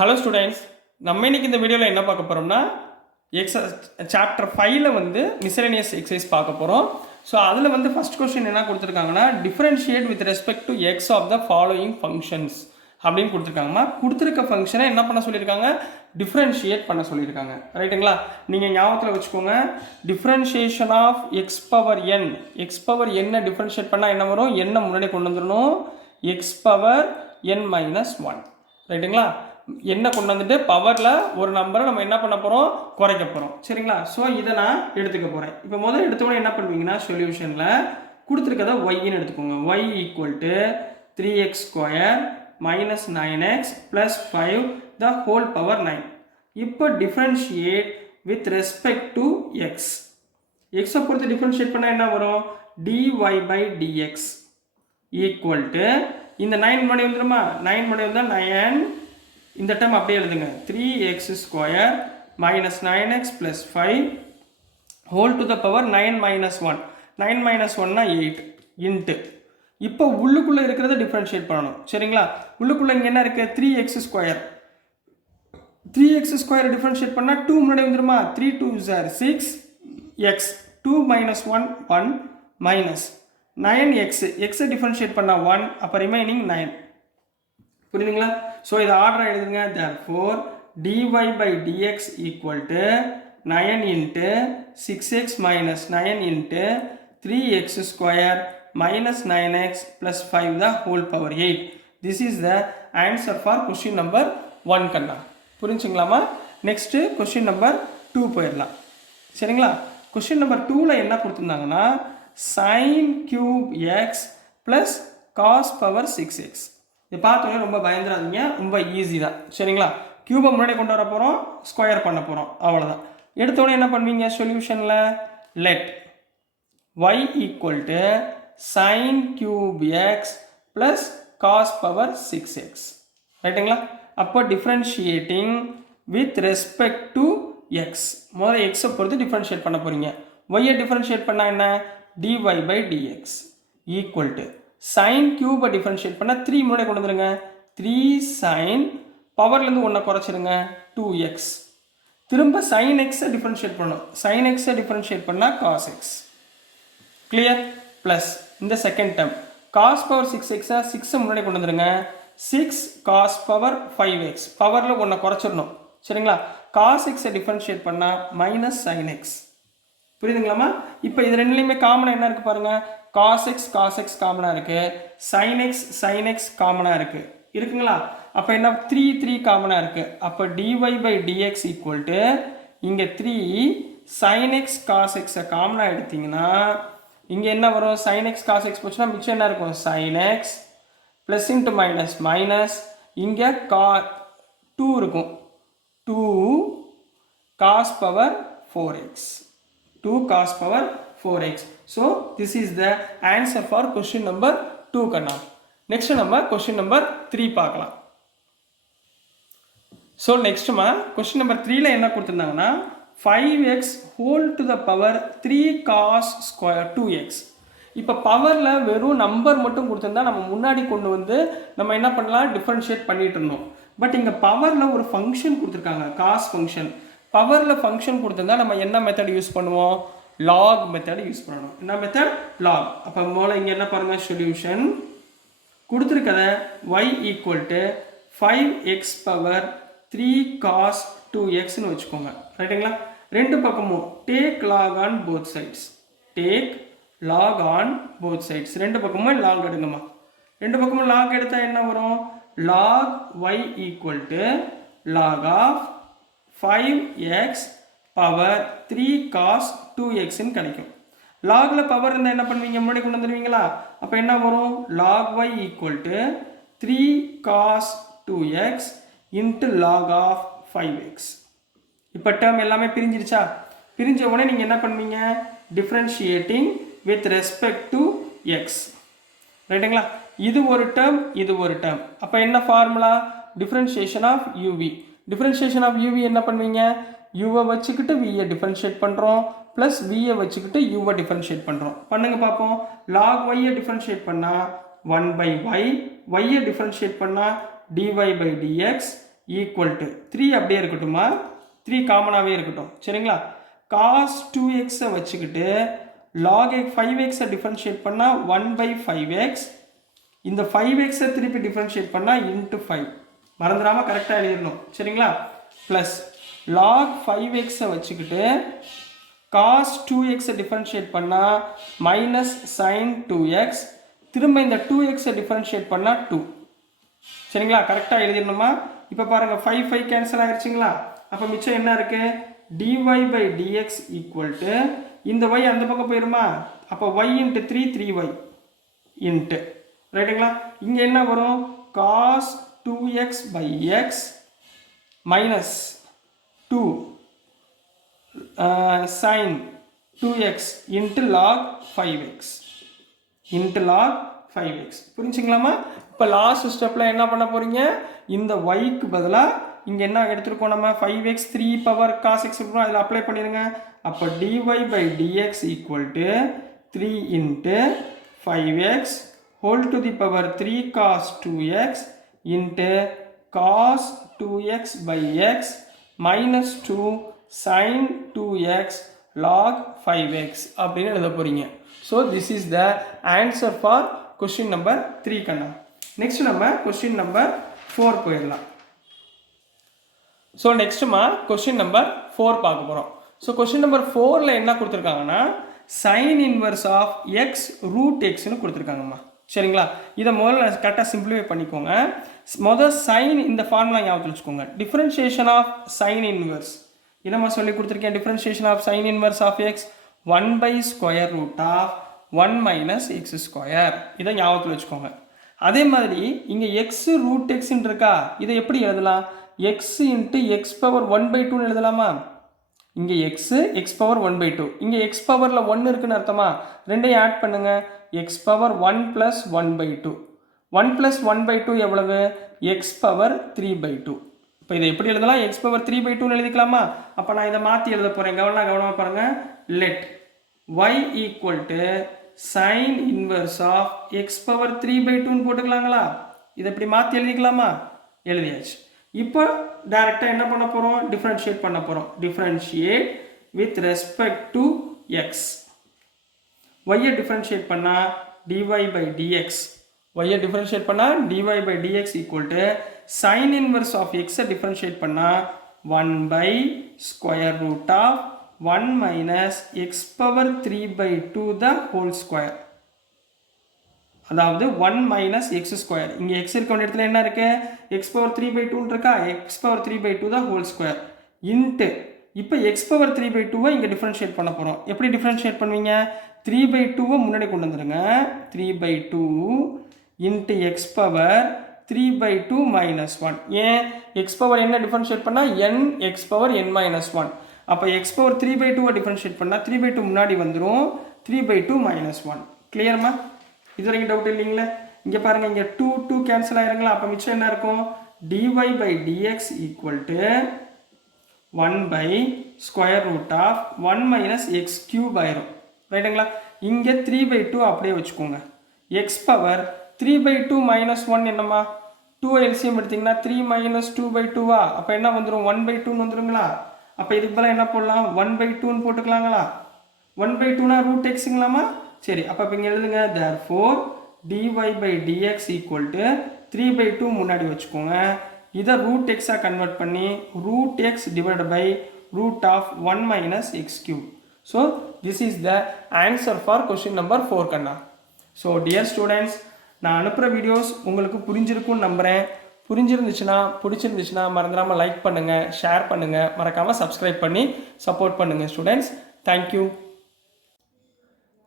Hello students, நம்ம இன்னைக்கு இந்த வீடியோவில் என்ன பார்க்க போகிறோம்னா சாப்டர் 5ல் வந்து மிஸ்செலேனியஸ் எக்ஸசைஸ் பார்க்க போகிறோம். ஸோ அதில் வந்து ஃபர்ஸ்ட் கொஸ்டின் என்ன கொடுத்துருக்காங்கன்னா, differentiate with respect to x of the following functions அப்படின்னு கொடுத்துருக்காங்கம்மா. கொடுத்துருக்க ஃபங்க்ஷனை என்ன பண்ண சொல்லியிருக்காங்க, டிஃப்ரென்ஷியேட் பண்ண சொல்லியிருக்காங்க. ரைட்டுங்களா? நீங்கள் ஞாபகத்தில் வச்சுக்கோங்க, டிஃப்ரென்ஷியேஷன் ஆஃப் எக்ஸ் பவர் என்ன டிஃப்ரென்ஷியேட் பண்ணால் என்ன வரும், என்ன முன்னாடி கொண்டு வந்துடணும், எக்ஸ் பவர் n மைனஸ் 1. ரைட்டுங்களா? என்ன கொண்டு வந்துட்டு பவரில் ஒரு நம்பரை நம்ம என்ன பண்ண போகிறோம், குறைக்க போகிறோம். சரிங்களா? ஸோ இதை நான் எடுத்துக்க போகிறேன். இப்போ முதல்ல எடுத்தோடனே என்ன பண்ணுவீங்கன்னா, சொல்யூஷனில் கொடுத்துருக்கத ஒய்ன்னு எடுத்துக்கோங்க. Y equal to 3x square minus 9x plus 5 the whole power 9. இப்போ differentiate with respect to x. எக்ஸை பொறுத்து டிஃப்ரென்ஷியேட் பண்ணால் என்ன வரும், dy by dx equal to இந்த 9 மணி வந்துடுமா, 9 மணி வந்தால் 9, இந்த டைம் அப்படியே எழுதுங்க, 3x square minus 9x plus 5 whole to the power 9 minus 1. 9 minus 1னா 8 இன்ட்டு இப்போ உள்ளுக்குள்ளே இருக்கிறத டிஃப்ரென்ஷியேட் பண்ணணும். சரிங்களா? உள்ளுக்குள்ளே இங்கே என்ன இருக்குது, 3x square. 3x square differentiate பண்ணால் 2 முன்னாடி வந்துடுமா, 3 2s are 6x 2 minus 1 1 minus 9x எக்ஸை டிஃப்ரென்ஷியேட் பண்ணால் 1, அப்போ ரிமைனிங் 9. புரியுதுங்களா? ஸோ இதை ஆர்டர் எழுதுங்க. therefore dy by dx equal to 9 into 6x minus 9 into 3x square minus 9x plus 5 the whole power 8. This is the answer for question number 1 கண்ணா. புரிஞ்சுங்களாமா? Next question number 2 போயிடலாம். சரிங்களா? Question number 2ல் என்ன கொடுத்துருந்தாங்கன்னா, sin cube x plus cos power 6x. இது பார்த்தோன்னே ரொம்ப பயந்துடாதீங்க, ரொம்ப ஈஸி தான். சரிங்களா? கியூபை முன்னாடி கொண்டு வர போகிறோம், ஸ்கொயர் பண்ண போகிறோம், அவ்வளோதான். எடுத்தோடனே என்ன பண்ணுவீங்க, சொல்யூஷனில் let y equal to sine cube x plus cos power 6x. ரைட்டுங்களா? அப்போ differentiating with respect to x. முதல்ல எக்ஸை பொறுத்து டிஃப்ரென்ஷியேட் பண்ண போகிறீங்க. ஒய்யை டிஃப்ரென்ஷியேட் பண்ணால் என்ன, dy by dx equal to sine கியூபை டிஃபரன்ஷியேட் பண்ணால் 3 முன்னாடி கொண்டு வந்துடுங்க, 3 சைன் பவர்லேருந்து 1 குறைச்சிடுங்க 2x. திரும்ப சைன் எக்ஸை டிஃபரன்ஷியேட் பண்ணணும், சைன் எக்ஸை டிஃபரன்ஷியேட் பண்ணால் காஸ் எக்ஸ். கிளியர்? ப்ளஸ் இந்த செகண்ட் டேர்ம் காஸ் பவர் 6xஐ 6 முன்னாடி கொண்டு வந்துடுங்க, 6 காஸ் பவர் 5x பவரில் 1 குறைச்சிடணும். சரிங்களா? காஸ் எக்ஸை டிஃபரன்ஷியேட் பண்ணால் மைனஸ் சைன் எக்ஸ். புரியுதுங்களாமா? இப்போ இது ரெண்டுலேயுமே காமனாக என்ன இருக்குது பாருங்கள், காஸ் எக்ஸ் காமனாக இருக்குது, சைன் எக்ஸ் காமனாக இருக்குது. இருக்குங்களா? அப்போ என்ன, 3 காமனாக இருக்குது. அப்போ dy by dx equal to இங்கே 3 சைன் எக்ஸ் காஸ் எக்ஸை காமனாக எடுத்திங்கன்னா இங்கே என்ன வரும், சைன் எக்ஸ் காஸ் எக்ஸ் போச்சுன்னா மிச்சம் என்ன இருக்கும், sine x plus into minus minus, இங்கே 2 இருக்கும், 2 cos power 4x, 2 cos power 4x. So this is the answer for question number 2 கண்ணா. next நம்ம question number 3 பார்க்கலாம். so next question number 3ல என்ன கொடுத்திருந்தாங்கன்னா, 5x whole to the power 3 cos square 2x. இப்போ பவரில் வெறும் number மட்டும் கொடுத்துருந்தா நம்ம முன்னாடி கொண்டு வந்து நம்ம என்ன பண்ணலாம், டிஃபரன்ஷியேட் பண்ணிட்டு இருந்தோம். பட் இங்கே பவரில் ஒரு ஃபங்க்ஷன் கொடுத்துருக்காங்க, காஸ் ஃபங்க்ஷன். பவரில் ஃபங்க்ஷன் கொடுத்துருந்தா நம்ம என்ன மெத்தட் யூஸ் பண்ணுவோம், லாக் மெத்தட் யூஸ் பண்ணணும். என்ன மெத்தட், லாக். அப்போ முதல்ல இங்கே என்ன பாருங்கள், சொல்யூஷன் கொடுத்துருக்கத y equal to 5x power 3 cos 2xன்னு வச்சுக்கோங்க. ரைட்டுங்களா? ரெண்டு பக்கமும் take log on both sides, take log on both sides. ரெண்டு பக்கமும் லாக் எடுங்கம்மா. ரெண்டு பக்கமும் லாக் எடுத்தால் என்ன வரும், log y equal to log of 5x power 3 cos 2xன்னு கிடைக்கும். லாகில் பவர் இருந்தால் என்ன பண்ணுவீங்க, முன்னாடி கொண்டு வந்துடுவீங்களா? அப்போ என்ன வரும், log y equal to 3 cos 2x into log of 5x. இப்போ டேர்ம் எல்லாமே பிரிஞ்சிருச்சா? பிரிஞ்ச உடனே நீங்கள் என்ன பண்ணுவீங்க, differentiating with respect to x. ரைட்டுங்களா? இது ஒரு டேர்ம், இது ஒரு டேர்ம். அப்போ என்ன formula, differentiation of UV. Differentiation of UV என்ன பண்ணுவீங்க, யூவை வச்சுக்கிட்டு வியை டிஃபரன்ஷியேட் பண்ணுறோம், ப்ளஸ் வியை வச்சுக்கிட்டு யூவை டிஃபரன்ஷியேட் பண்ணுறோம். பண்ணுங்க பார்ப்போம். லாக் ஒய்யை டிஃபரன்ஷியேட் பண்ணால் 1 by y, ஒய்யை டிஃபரன்ஷியேட் பண்ணால் dy by dx equal to 3 அப்படியே இருக்கட்டுமா, 3 காமனாகவே இருக்கட்டும் சரிங்களா. cos 2xஐ வச்சுக்கிட்டு log 5xஐ டிஃபரன்ஷியேட் பண்ணால் 1/5x, இந்த 5xஐ திருப்பி டிஃபரன்ஷியேட் பண்ணால் இன்ட்டு 5, மறந்துடாமல் கரெக்டாக எழுதிடணும் சரிங்களா. ப்ளஸ் log 5xஐ வச்சுக்கிட்டு cos 2xஐ டிஃபரன்ஷியேட் பண்ணால் மைனஸ் sin 2x, திரும்ப இந்த 2xஐ டிஃபரன்ஷியேட் பண்ணால் 2 சரிங்களா. கரெக்டாக எழுதிடணுமா. இப்போ பாருங்கள் 5 கேன்சல் ஆகிடுச்சிங்களா. அப்போ மிச்சம் என்ன இருக்குது, dy/dx ஈக்குவல் டு இந்த y அந்த பக்கம் போயிருமா, அப்போ y இன்ட்டு 3 3y இன்ட்டு ரைட்டுங்களா. இங்கே என்ன வரும், cos 2x/x minus 2 sin 2x into log 5x into log 5x. புரிஞ்சுங்களாமா. இப்போ லாஸ்ட் ஸ்டெப்பில் என்ன பண்ண போகிறீங்க, இந்த yக்கு பதிலாக இங்கே என்ன எடுத்துருக்கோம் நம்ம 5x 3 பவர் cos x இருக்கணும், அதில் அப்ளை பண்ணிடுங்க. அப்போ dy/dx equal to 3 into 5x whole to the power 3 cos 2x into cos 2x/x minus 2 sin 2x log 5x அப்படின்னு எழுத போகிறீங்க. So this is the answer for question number 3 கண்ணா. Next நம்ம question number 4 போயிடலாம். So நெக்ஸ்ட்டுமா question number 4 பார்க்க போகிறோம். So question number 4ல் என்ன கொடுத்துருக்காங்கன்னா sine inverse of x root எக்ஸ்னு கொடுத்துருக்காங்கம்மா சரிங்களா. இதை முதல்ல கரெக்டாக சிம்பிளிஃபை பண்ணிக்கோங்க. முதல் சைன் இந்த ஃபார்முலா ஞாபகத்தில் வச்சுக்கோங்க. டிஃபரன்ஷியேஷன் ஆஃப் சைன் இன்வர்ஸ் இதமாக சொல்லி கொடுத்துருக்கேன். Differentiation of sine inverse of x 1/√of 1 minus x square, இதை ஞாபகத்தில் வச்சுக்கோங்க. அதே மாதிரி இங்கே எக்ஸ் ரூட் எக்ஸ்ன்னு இருக்கா, இதை எப்படி எழுதலாம், எக்ஸ் இன்ட்டு எக்ஸ் பவர் 1/2 எழுதலாமா. இங்கே எக்ஸ் பவர் 1/2, இங்கே எக்ஸ் பவரில் 1 இருக்குன்னு அர்த்தமா. ரெண்டையும் ஆட் பண்ணுங்க, எக்ஸ் பவர் 1 + 1/2, 1 + 1/2 எவ்வளவு, எக்ஸ் பவர் 3/2. இப்போ இதை எப்படி எழுதலாம், எக்ஸ் பவர் 3/2 எழுதிக்கலாமா. அப்போ நான் இதை மாற்றி எழுத போகிறேன், கவனமாக பாருங்கள். Let y equal to sine inverse of x power 3/2 போட்டுக்கலாங்களா. இதை இப்படி மாற்றி எழுதிக்கலாமா, எழுதியாச்சு. இப்போ டைரெக்டாக என்ன பண்ண போகிறோம், டிஃப்ரென்ஷியேட் பண்ண போகிறோம். Differentiate with respect to x. ஒய்யை டிஃப்ரென்ஷியேட் பண்ணால் dy/dx, ஒய்யை டிஃப்ரென்ஷியேட் பண்ணால் dy/dx equal to sine inverse of எக்ஸை டிஃப்ரென்ஷியேட் பண்ணால் 1/√of 1 minus x power 3/2 the whole square, அதாவது 1 மைனஸ் எக்ஸ் ஸ்கொயர். இங்கே எக்ஸ் இருக்க வேண்டிய இடத்துல என்ன இருக்கு, எக்ஸ் பவர் 3/2 இருக்கா, எக்ஸ் பவர் 3/2 தான் ஹோல் ஸ்கொயர் இன்ட்டு இப்போ எக்ஸ் பவர் 3/2 இங்கே டிஃப்ரென்ஷியேட் பண்ண போகிறோம். எப்படி டிஃப்ரென்ஷியேட் பண்ணுவீங்க, 3/2 முன்னாடி கொண்டு வந்துடுங்க, 3/2 இன்ட்டு எக்ஸ் பவர் 3/2 மைனஸ் 1. ஏன் எக்ஸ் பவர் என்ன டிஃப்ரென்ஷியேட் பண்ணால் N X power n minus 1. அப்போ எக்ஸ் பவர் 3/2 டிஃப்ரென்ஷியேட் பண்ணால் 3/2 முன்னாடி வந்துடும், 3/2 மைனஸ் 1. கிளியர்மா, இது வரைக்கும் டவுட் இல்லைங்களே. இங்கே பாருங்கள், இங்கே 2 கேன்சல் ஆயிருங்களா. அப்போ மிச்சம் என்ன இருக்கும், dy/dx equal to 1/√of 1 minus x cube ஆயிரும் ரைட்டுங்களா. இங்கே 3/2 அப்படியே வச்சுக்கோங்க. எக்ஸ் பவர் 3/2 மைனஸ் 1 என்னம்மா, 2 எல்சிஎம் எடுத்திங்கன்னா 3 மைனஸ் 2/2வா, அப்போ என்ன வந்துடும், 1/2 வந்துடுங்களா. அப்போ இதுக்கு பதிலாக என்ன போடலாம், 1/2 போட்டுக்கலாங்களா. 1/2னா ரூட் எக்ஸுங்களாமா. சரி, அப்போ இங்கே எழுதுங்க, therefore dy/dx ஈக்குவல் டு 3/2 முன்னாடி வச்சுக்கோங்க. இதை ரூட் எக்ஸாக கன்வெர்ட் பண்ணி root x divide by root of 1 minus x cube. So this is the answer for question number 4 கண்ணா. ஸோ டியர் ஸ்டூடெண்ட்ஸ், நான் அனுப்புகிற வீடியோஸ் உங்களுக்கு புரிஞ்சிருக்கும்னு நம்புகிறேன். பிடிச்சிருந்துச்சுன்னா மறந்துடாமல் லைக் பண்ணுங்கள், ஷேர் பண்ணுங்கள், மறக்காமல் சப்ஸ்கிரைப் பண்ணி சப்போர்ட் பண்ணுங்கள் ஸ்டூடெண்ட்ஸ். தேங்க்யூ.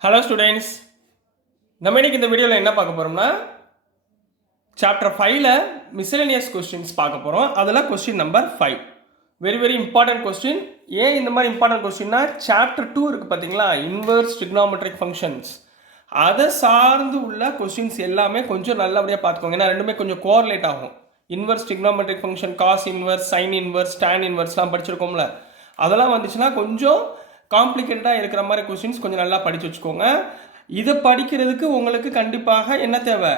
ஹலோ ஸ்டூடெண்ட்ஸ், நம்ம இன்னைக்கு இந்த வீடியோவில் என்ன பார்க்க போகிறோம்னா சாப்டர் 5ல் மிஸ்செலேனியஸ் கொஸ்டின்ஸ் பார்க்க போகிறோம். அதில் question number 5 very important question. ஏன் இந்த மாதிரி இம்பார்ட்டன்ட் கொஸ்டின்னா சாப்டர் 2 இருக்குது பார்த்தீங்களா, இன்வர்ஸ் ட்ரிக்னாமெட்ரிக் ஃபங்க்ஷன்ஸ், அதை சார்ந்து உள்ள கொஸ்டின்ஸ் எல்லாமே கொஞ்சம் நல்லபடியாக பார்த்துக்கோங்க. ஏன்னா ரெண்டுமே கொஞ்சம் கோரிலேட் ஆகும். Inverse trigonometric function, cos inverse, sine inverse, tan இன்வர்ஸ்லாம் படிச்சிருக்கோம்ல, அதெல்லாம் வந்துச்சுன்னா கொஞ்சம் காம்ப்ளிகேட்டடாக இருக்கிற மாதிரி கொஸ்டின்ஸ் கொஞ்சம் நல்லா படித்து வச்சுக்கோங்க. இதை படிக்கிறதுக்கு உங்களுக்கு கண்டிப்பாக என்ன தேவை,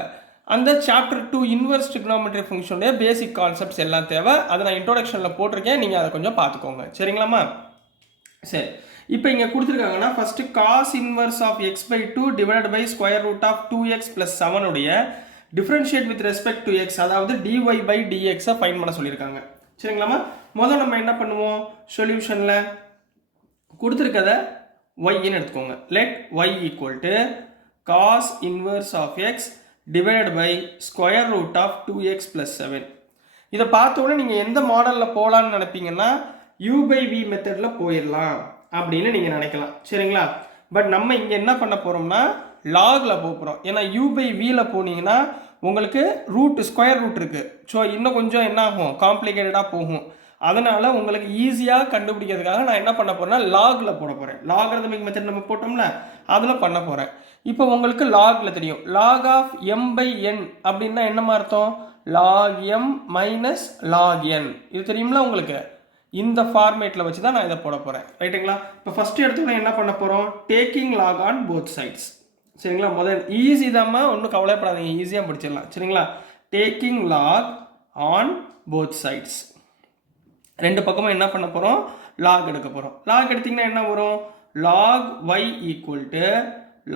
அந்த சாப்டர் 2 இன்வெர்ஸ் ட்ரிக்னாமெட்ரி ஃபங்க்ஷனுடைய பேசிக் கான்செப்ட்ஸ் எல்லாம் தேவை. அதை நான் இன்ட்ரோடக்ஷனில் போட்டிருக்கேன், நீங்கள் அதை கொஞ்சம் பார்த்துக்கோங்க. சரிங்களாம்மா? சரி, இப்போ இங்கே கொடுத்துருக்காங்கன்னா first cos inverse of x by 2 divide by square root of 2x + 7 உடைய differentiate with respect to x, அதாவது dy பை dxஐ ஃபைண்ட் பண்ண சொல்லியிருக்காங்க. சரிங்களாம்மா? முதல்ல நம்ம என்ன பண்ணுவோம், சொல்யூஷனில் கொடுத்துருக்கத yன்னு எடுத்துக்கோங்க. Let y equal to cos inverse of x divide by square root of 2x + 7. இதை பார்த்தோன்னே நீங்கள் எந்த மாடலில் போகலான்னு நினைப்பீங்கன்னா u பை v மெத்தடில் போயிடலாம் அப்படின்னு நீங்கள் நினைக்கலாம். சரிங்களா? பட் நம்ம இங்கே என்ன பண்ண போகிறோம்னா லாகில் போகிறோம். ஏன்னா u பை vயில் போனீங்கன்னா உங்களுக்கு ஸ்கொயர் ரூட் இருக்குது. ஸோ இன்னும் கொஞ்சம் என்ன ஆகும், காம்ப்ளிகேட்டடாக போகும். அதனால் உங்களுக்கு ஈஸியாக கண்டுபிடிக்கிறதுக்காக நான் என்ன பண்ண போகிறேன்னா லாகில் போட போகிறேன். லாகரிதமிக் மெத்தட் நம்ம போட்டோம்ல, அதில் பண்ண போகிறேன். இப்போ உங்களுக்கு லாகில் தெரியும், log of m by n அப்படின்னா என்னமா அர்த்தம், log m minus log n. இது தெரியுங்களா உங்களுக்கு? இந்த ஃபார்மேட்டில் வச்சு தான் நான் இதை போட போகிறேன். ரைட்டுங்களா? இப்போ ஃபஸ்ட்டு எடுத்தோன்னே என்ன பண்ண போகிறோம், taking log on both sides. சரிங்களா? முதல் ஈஸி தாம்மா, ஒன்றும் கவலைப்படாதீங்க, ஈஸியாக படிச்சிடலாம். சரிங்களா? Taking log on both sides, ரெண்டு பக்கமும் என்ன பண்ண போகிறோம், லாக் எடுக்க போகிறோம். லாக் எடுத்திங்கன்னா என்ன வரும், log y equal to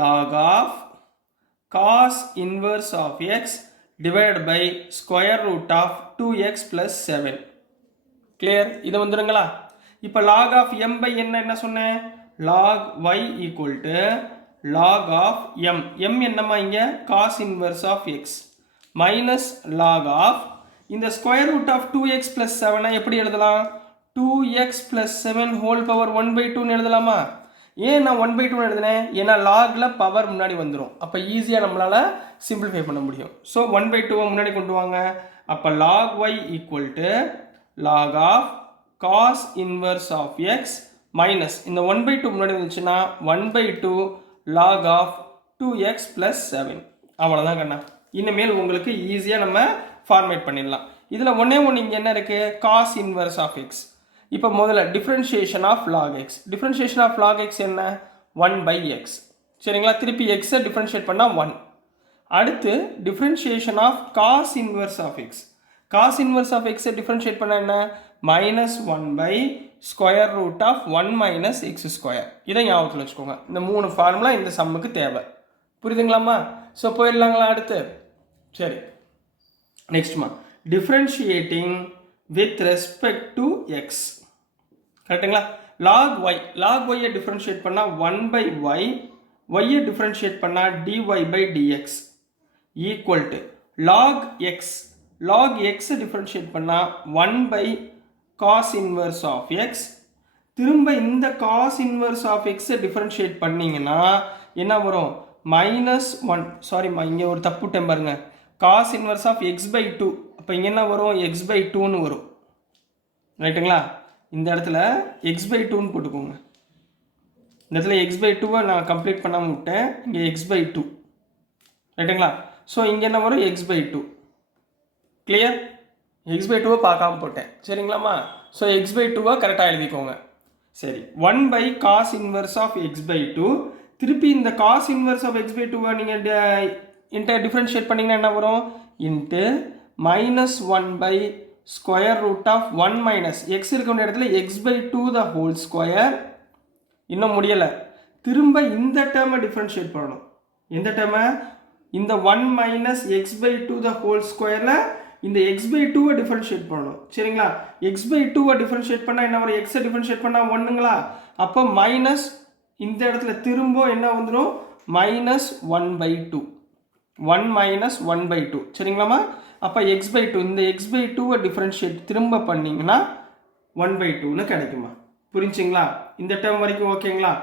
log of cos inverse of x divide by square root of 2x + 7. Clear? இது வந்துடுங்களா? இப்போ லாக் ஆஃப் m பை என்ன சொன்னேன், log y equal to log of m. m என்னம்மா இங்கே, cos inverse of x minus log of இந்த square root of 2x + 7 எப்படி எழுதலாம், 2x + 7 ஹோல் பவர் 1/2ன்னு எழுதலாமா? ஏன் நான் 1/2 எழுதினேன், ஏன்னா லாகில் பவர் முன்னாடி வந்துடும். அப்போ ஈஸியாக நம்மளால் சிம்பிளிஃபை பண்ண முடியும். ஸோ 1/2 முன்னாடி கொண்டு வாங்க. அப்போ log y equal to log of cos inverse of x minus இந்த 1/2 முன்னாடி வந்துச்சுன்னா 1/2 லாக் ஆஃப் 2x + 7. அவ்வளோதான் கண்ணா. இனிமேல் உங்களுக்கு ஈஸியாக நம்ம ஃபார்மேட் பண்ணிடலாம். இதில் ஒன்றே இங்கே என்ன இருக்குது, காஸ் இன்வர்ஸ் ஆஃப் எக்ஸ். இப்போ முதல்ல differentiation of log x. Differentiation of log x என்ன, 1/x. சரிங்களா? திருப்பி எக்ஸை டிஃப்ரென்ஷியேட் பண்ணால் 1. அடுத்து differentiation of cos inverse of x. Cos inverse of எக்ஸை டிஃப்ரென்ஷியேட் பண்ண என்ன, -1 ஸ்கொயர் ரூட் ஆஃப் 1 - x². இதை ஞாபகத்தில் வச்சுக்கோங்க. இந்த 3 ஃபார்முலா இந்த சம்முக்கு தேவை. புரியுதுங்களாம்மா? ஸோ போயிடலாங்களா அடுத்து? சரி, நெக்ஸ்ட்மா differentiating with respect to x. கரெக்டுங்களா? லாக் ஒய், லாக் ஒய்யை டிஃப்ரென்ஷியேட் பண்ணால் 1/y, ஒய்யை டிஃப்ரென்ஷியேட் பண்ணால் dy by dx equal to log x. Log எக்ஸை டிஃப்ரென்ஷியேட் பண்ணால் 1/cos இன்வர்ஸ் ஆஃப் எக்ஸ். திரும்ப இந்த காஸ் இன்வர்ஸ் ஆஃப் எக்ஸை டிஃப்ரென்ஷியேட் பண்ணிங்கன்னா என்ன வரும், -1. சாரிம்மா, இங்கே ஒரு தப்புட்டேன் பாருங்க, காஸ் இன்வர்ஸ் ஆஃப் x/2. அப்போ இங்கே என்ன வரும், x/2ன்னு வரும். ரைட்டுங்களா? இந்த இடத்துல x/2ன்னு போட்டுக்கோங்க. இந்த இடத்துல x/2வை நான் கம்ப்ளீட் பண்ணாமல் விட்டேன், இங்கே x/2. ரைட்டுங்களா? ஸோ இங்கே என்ன வரும், x/2. கிளியர்? x/2வை பார்க்காம போட்டேன். சரிங்களாம்மா? ஸோ x/2வை கரெக்டாக எழுதிக்கோங்க. சரி, 1/cos இன்வர்ஸ் ஆஃப் x/2. திருப்பி இந்த காஸ் இன்வர்ஸ் ஆஃப் x/2வை நீங்கள் டிஃப்ரென்ஷியேட் பண்ணிங்கன்னா என்ன வரும், into -1 square root of 1 - x இருக்க வேண்டிய இடத்துல x/2 த ஹோல் ஸ்கொயர். இன்னும் முடியலை, திரும்ப இந்த டேர்மை டிஃப்ரென்ஷியேட் பண்ணணும். எந்த டேர்மை, இந்த 1 - x/2 த ஹோல் ஸ்கொயரில் இந்த x/2வை டிஃப்ரென்ஷியேட் பண்ணணும். சரிங்களா? x/2வை டிஃப்ரென்ஷியேட் பண்ணால் என்ன வரும், எக்ஸை டிஃப்ரென்ஷியேட் பண்ணால் 1ங்களா? அப்போ மைனஸ் இந்த இடத்துல திரும்ப என்ன வந்துடும், -1/2. 1 - 1/2. சரிங்களாம்மா? அப்போ x/2, இந்த x/2வை டிஃப்ரென்ஷியேட் திரும்ப பண்ணிங்கன்னா 1/2ன்னு கிடைக்குமா? புரிஞ்சுங்களா? இந்த டேர்ம் வரைக்கும் ஓகேங்களா?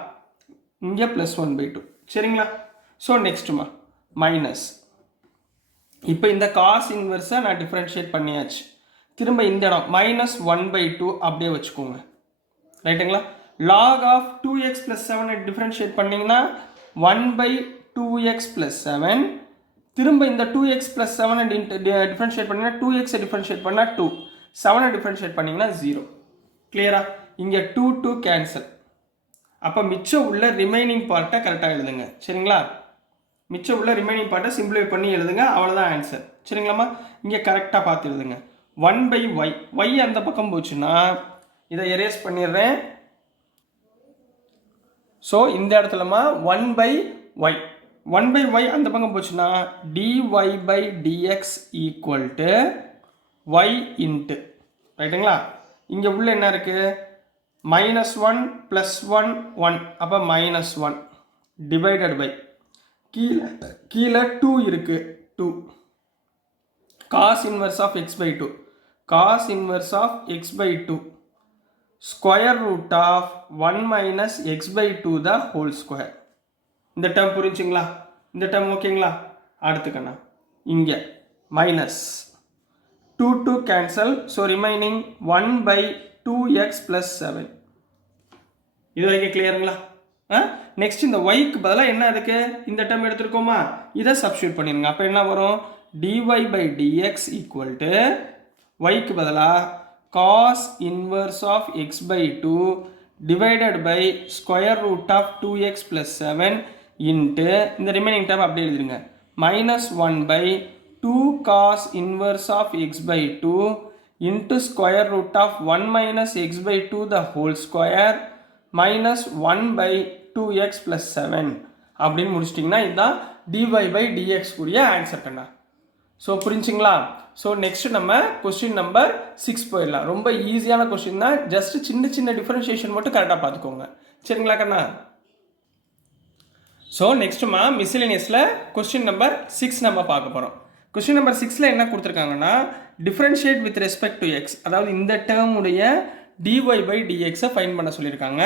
இங்கே +1/2. சரிங்களா? ஸோ நெக்ஸ்ட்டுமா மைனஸ். இப்போ இந்த காஸ் இன்வெர்ஸை நான் டிஃப்ரென்ஷியேட் பண்ணியாச்சு. திரும்ப இந்த இடம் -1/2 அப்படியே வச்சுக்கோங்க. ரைட்டுங்களா? லாக் ஆஃப் 2x + 7 டிஃப்ரென்ஷியேட் பண்ணிங்கன்னா 1/2x + 7. திரும்ப இந்த 2x + 7 டிஃப்ரென்ஷியேட் பண்ணிங்கன்னா 2xை டிஃப்ரென்ஷியேட் பண்ணால் 2, 7ஐ டிஃப்ரென்ஷியேட் பண்ணிங்கன்னா 0. கிளியரா? இங்கே 2 கேன்சல். அப்போ மிச்சம் உள்ள ரிமைனிங் பார்ட்டை கரெக்டாக எழுதுங்க. சரிங்களா? மிச்சம் உள்ள ரிமைனிங் பார்ட்டை சிம்பிளிஃபை பண்ணி எழுதுங்க, அவ்வளோதான் ஆன்சர். சரிங்களாம்மா? இங்கே கரெக்டாக பார்த்து எழுதுங்க. 1/y y அந்த பக்கம் போச்சுன்னா இதை எரேஸ் பண்ணிடுறேன். ஸோ இந்த இடத்துலமா 1/y 1/y அந்த பக்கம் போச்சுன்னா dy/dx equal to y into, ரைட்டுங்களா? இங்கே உள்ள என்ன இருக்குது? -1 + 1 1, அப்போ -1 டிவைடட் பை கீழே 2 இருக்குது, 2 cos inverse of x/2 cos inverse of x/2 square root of 1 minus x/2 the whole square. இந்த டேர்ம் புரிஞ்சுங்களா? இந்த டேர்ம் ஓகேங்களா? அடுத்துக்கண்ணா இங்கே minus 2 cancel, so remaining 1/2x + 7. இது வரைக்கும் கிளியருங்களா? நெக்ஸ்ட் இந்த ஒய்க்கு பதிலாக என்ன அதுக்கு இந்த டேர்ம் எடுத்துருக்கோமா, இதை சப்ஸ்டியூட் பண்ணிடுங்க. அப்போ என்ன வரும்? dy/dx ஈக்குவல் டு ஒய்க்கு பதிலாக cos inverse of x/2 divided by square root of 2x + 7 into இந்த ரிமைனிங் டேர்ம் அப்படியே எழுதிருங்க, -1/2 cos inverse of x/2 into square root of 1 minus x/2 the whole square minus 1/2x + 7 அப்படின்னு முடிச்சிட்டிங்கன்னா இதுதான் dy/dx கூடிய answer கண்ணா. So புரிஞ்சுங்களா? So next நம்ம question number 6 போயிடலாம். ரொம்ப ஈஸியான கொஸ்டின் தான், ஜஸ்ட் சின்ன சின்ன டிஃபரன்ஷியேஷன் மட்டும் கரெக்டாக பார்த்துக்கோங்க. சரிங்களா கண்ணா? ஸோ நெக்ஸ்ட்டுமா மிஸ்லினியஸில் கொஸ்டின் நம்பர் 6 நம்ம பார்க்க போகிறோம். கொஸ்டின் நம்பர் 6ல் என்ன கொடுத்துருக்காங்கன்னா differentiate with respect to x, அதாவது இந்த டேர்முடைய dy/dxை ஃபைன் பண்ண சொல்லியிருக்காங்க.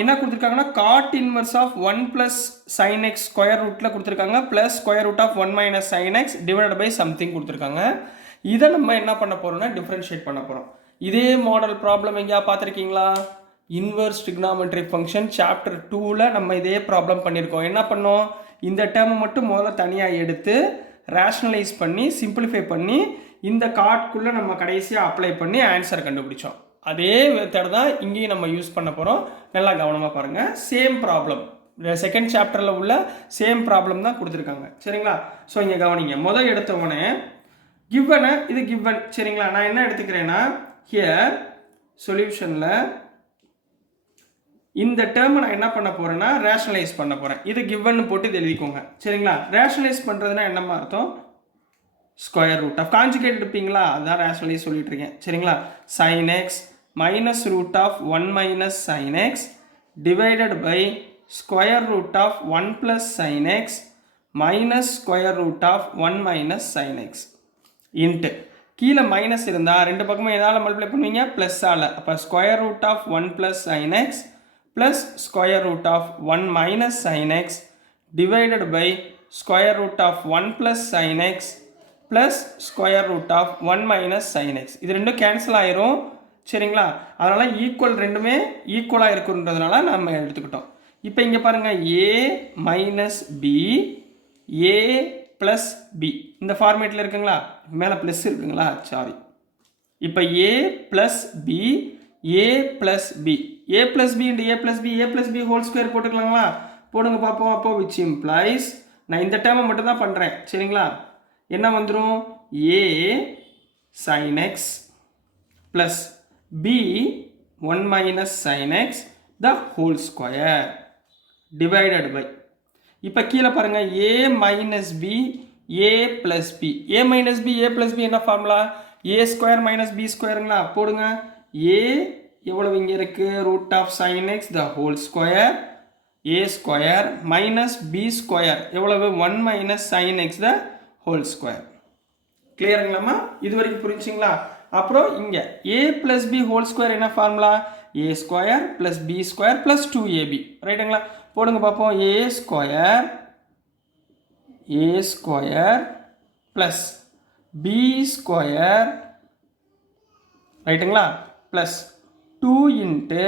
என்ன கொடுத்துருக்காங்கன்னா cot inverse of 1 plus sin x square ரூட்டில் கொடுத்துருக்காங்க, plus square root of 1 minus sin x divided by something கொடுத்துருக்காங்க. இதை நம்ம என்ன பண்ண போகிறோம்னா டிஃப்ரென்ஷியேட் பண்ண போகிறோம். இதே மாடல் ப்ராப்ளம் எங்கேயா பார்த்துருக்கீங்களா? இன்வர்ஸ் ட்ரிக்னாமெட்ரி ஃபங்க்ஷன் சாப்டர் 2ல் நம்ம இதே ப்ராப்ளம் பண்ணியிருக்கோம். என்ன பண்ணோம்? இந்த டேர்மை மட்டும் முதல்ல தனியாக எடுத்து ரேஷ்னலைஸ் பண்ணி சிம்பிளிஃபை பண்ணி இந்த காட்குள்ளே நம்ம கடைசியாக அப்ளை பண்ணி ஆன்சர் கண்டுபிடிச்சோம். அதே மெத்தட் தான் இங்கேயும் நம்ம யூஸ் பண்ண போகிறோம். நல்லா கவனமாக பாருங்கள். சேம் ப்ராப்ளம், செகண்ட் சாப்டரில் உள்ள சேம் ப்ராப்ளம் தான் கொடுத்துருக்காங்க. சரிங்களா? ஸோ இங்கே கவனிங்க. முதல் எடுத்த உடனே கிவனை, இது கிவன். சரிங்களா? நான் என்ன எடுத்துக்கிறேன்னா ஹியர் சொல்யூஷனில் இந்த டேர்மை நான் என்ன பண்ண போகிறேன்னா ரேஷனலைஸ் பண்ண போகிறேன். இது கிவன் போட்டு இது எழுதிக்கோங்க. சரிங்களா? ரேஷனலைஸ் பண்ணுறதுனா என்னமா அர்த்தம்? ஸ்கொயர் ரூட் ஆஃப் கான்ஜுகேட் எடுப்பீங்களா, அதான் ரேஷனலைஸ் சொல்லிட்டு இருக்கேன். சரிங்களா? sin x minus root of 1 minus sin x divided by square root of 1 plus sin x minus square root of 1 minus sin x into கீழே மைனஸ் இருந்தால் ரெண்டு பக்கமும் எதால் மல்டிப்ளை பண்ணுவீங்க? ப்ளஸ்ஸால். அப்போ square root of 1 plus sin x plus square root of 1 minus sin x divided by square root of 1 plus sin x plus square root of 1 minus sin x. இது ரெண்டும் கேன்சல் ஆயிரும். சரிங்களா? அதனால் ஈக்குவல் ரெண்டுமே ஈக்குவலாக இருக்குன்றதுனால நம்ம எடுத்துக்கிட்டோம். இப்போ இங்கே பாருங்கள், a minus B A plus B இந்த ஃபார்மேட்டில் இருக்குங்களா? மேலே ப்ளஸ் இருக்குங்களா? சாரி. இப்போ a plus B A plus B A plus B into A plus B whole square போட்டுக்கலாங்களா? போடுங்க பார்ப்போம். அப்போ விச் இம்ப்ளைஸ், நான் இந்த டேர்மை மட்டும் தான் பண்ணுறேன். சரிங்களா? என்ன வந்துடும்? a sin x plus b 1 minus sin x the whole square divided by, இப்போ கீழே பாருங்கள் a minus b a plus b a minus b a plus b என்ன formula? a square minus b ஸ்கொயருங்களா? போடுங்க. a எவ்வளவு இங்கே இருக்குது? Root of sin x the whole square a square minus b square எவ்வளவு? 1 minus sin x the whole square. கிளியருங்களாம்மா? இது வரைக்கும் புரிஞ்சுங்களா? அப்புறம் இங்கே a plus B whole square என்ன formula? a square plus B square plus 2ab. ரைட்டுங்களா? போடுங்க பார்ப்போம். a square plus B square, ரைட்டுங்களா? ப்ளஸ் 2 இன்ட்டு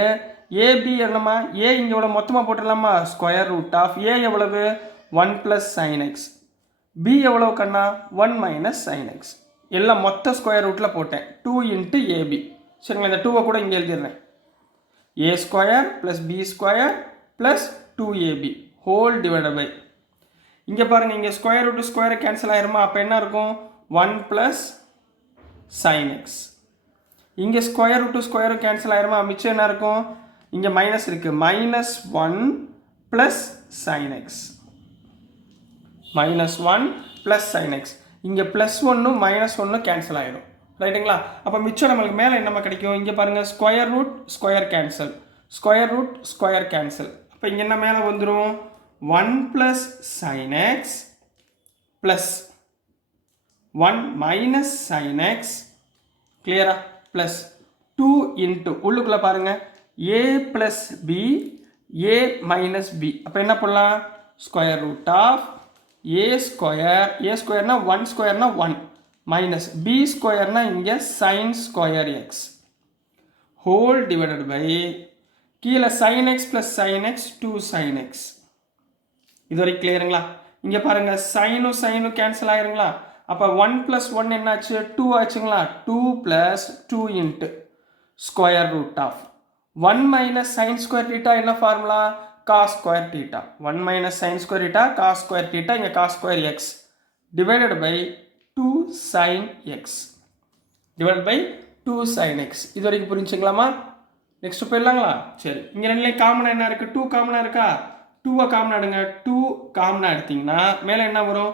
ab என்னம்மா? a இங்கே எவ்வளோ மொத்தமாக போட்டுடலாமா? ஸ்கொயர் ரூட் ஆஃப் a எவ்வளவு? 1 ப்ளஸ் சைன் எக்ஸ். b எவ்வளவு கண்ணா? 1 மைனஸ் சைன் எக்ஸ். எல்லாம் மொத்த ஸ்கொயர் ரூட்டில் போட்டேன். 2 இன்ட்டு ஏபி. சரிங்களா? இந்த 2வை கூட இங்கே எழுதிடுறேன். a square plus B square plus 2ab whole divided by இங்கே பாருங்கள், இங்கே ஸ்கொயர் ரூட் ஸ்கொயர் கேன்சல் ஆயிருமா? அப்போ என்ன இருக்கும்? 1 + sin x. இங்கே ஸ்கொயர் ரூட் ஸ்கொயரும் கேன்சல் ஆயிருமா? மிச்சம் என்ன இருக்கும்? இங்கே மைனஸ் இருக்குது, -1 + sin x. -1 + sin x. இங்கே +1 -1 கேன்சல் ஆயிடும். ரைட்டுங்களா? அப்போ மிச்சம் நம்மளுக்கு மேலே என்னமா கிடைக்கும்? இங்கே பாருங்கள், square root square cancel, square root square cancel. அப்போ இங்கே என்ன மேலே வந்துடும்? 1 + sin x + 1 - sin x. கிளியரா? ப்ளஸ் 2 இன்ட்டு உள்ளுக்குள்ளே பாருங்கள், a + b a - b. அப்போ என்ன பண்ணலாம்? ஸ்கொயர் ரூட் ஆஃப் a ஸ்கொயர்னா 1 ஸ்கொயர்னா 1 மைனஸ் b ஸ்கொயர்னா இங்கே sin square x whole divided by கீழே sin x + sin x 2 sin x. இது வரைக்கும் கிளியருங்களா? இங்கே பாருங்கள், சைனும் கேன்சல் ஆயிருங்களா? அப்போ 1 + 1 என்னாச்சு? 2 ஆச்சுங்களா? 2 + 2 இன்ட்டு square root of 1 - sin square theta என்ன formula? cos square theta. 1 - sin square theta cos square theta, இங்கே cos square x divided by 2 sin x divided by 2 sin x. இது வரைக்கும் புரிஞ்சுங்களாமா? நெக்ஸ்ட் போயிடலாங்களா? சரி, இங்கே ரெண்டுலேயும் காமனாக என்ன இருக்குது? 2 காமனாக இருக்கா? 2 காமனாக எடுங்க. 2 காமனாக எடுத்திங்கன்னா மேலே என்ன வரும்?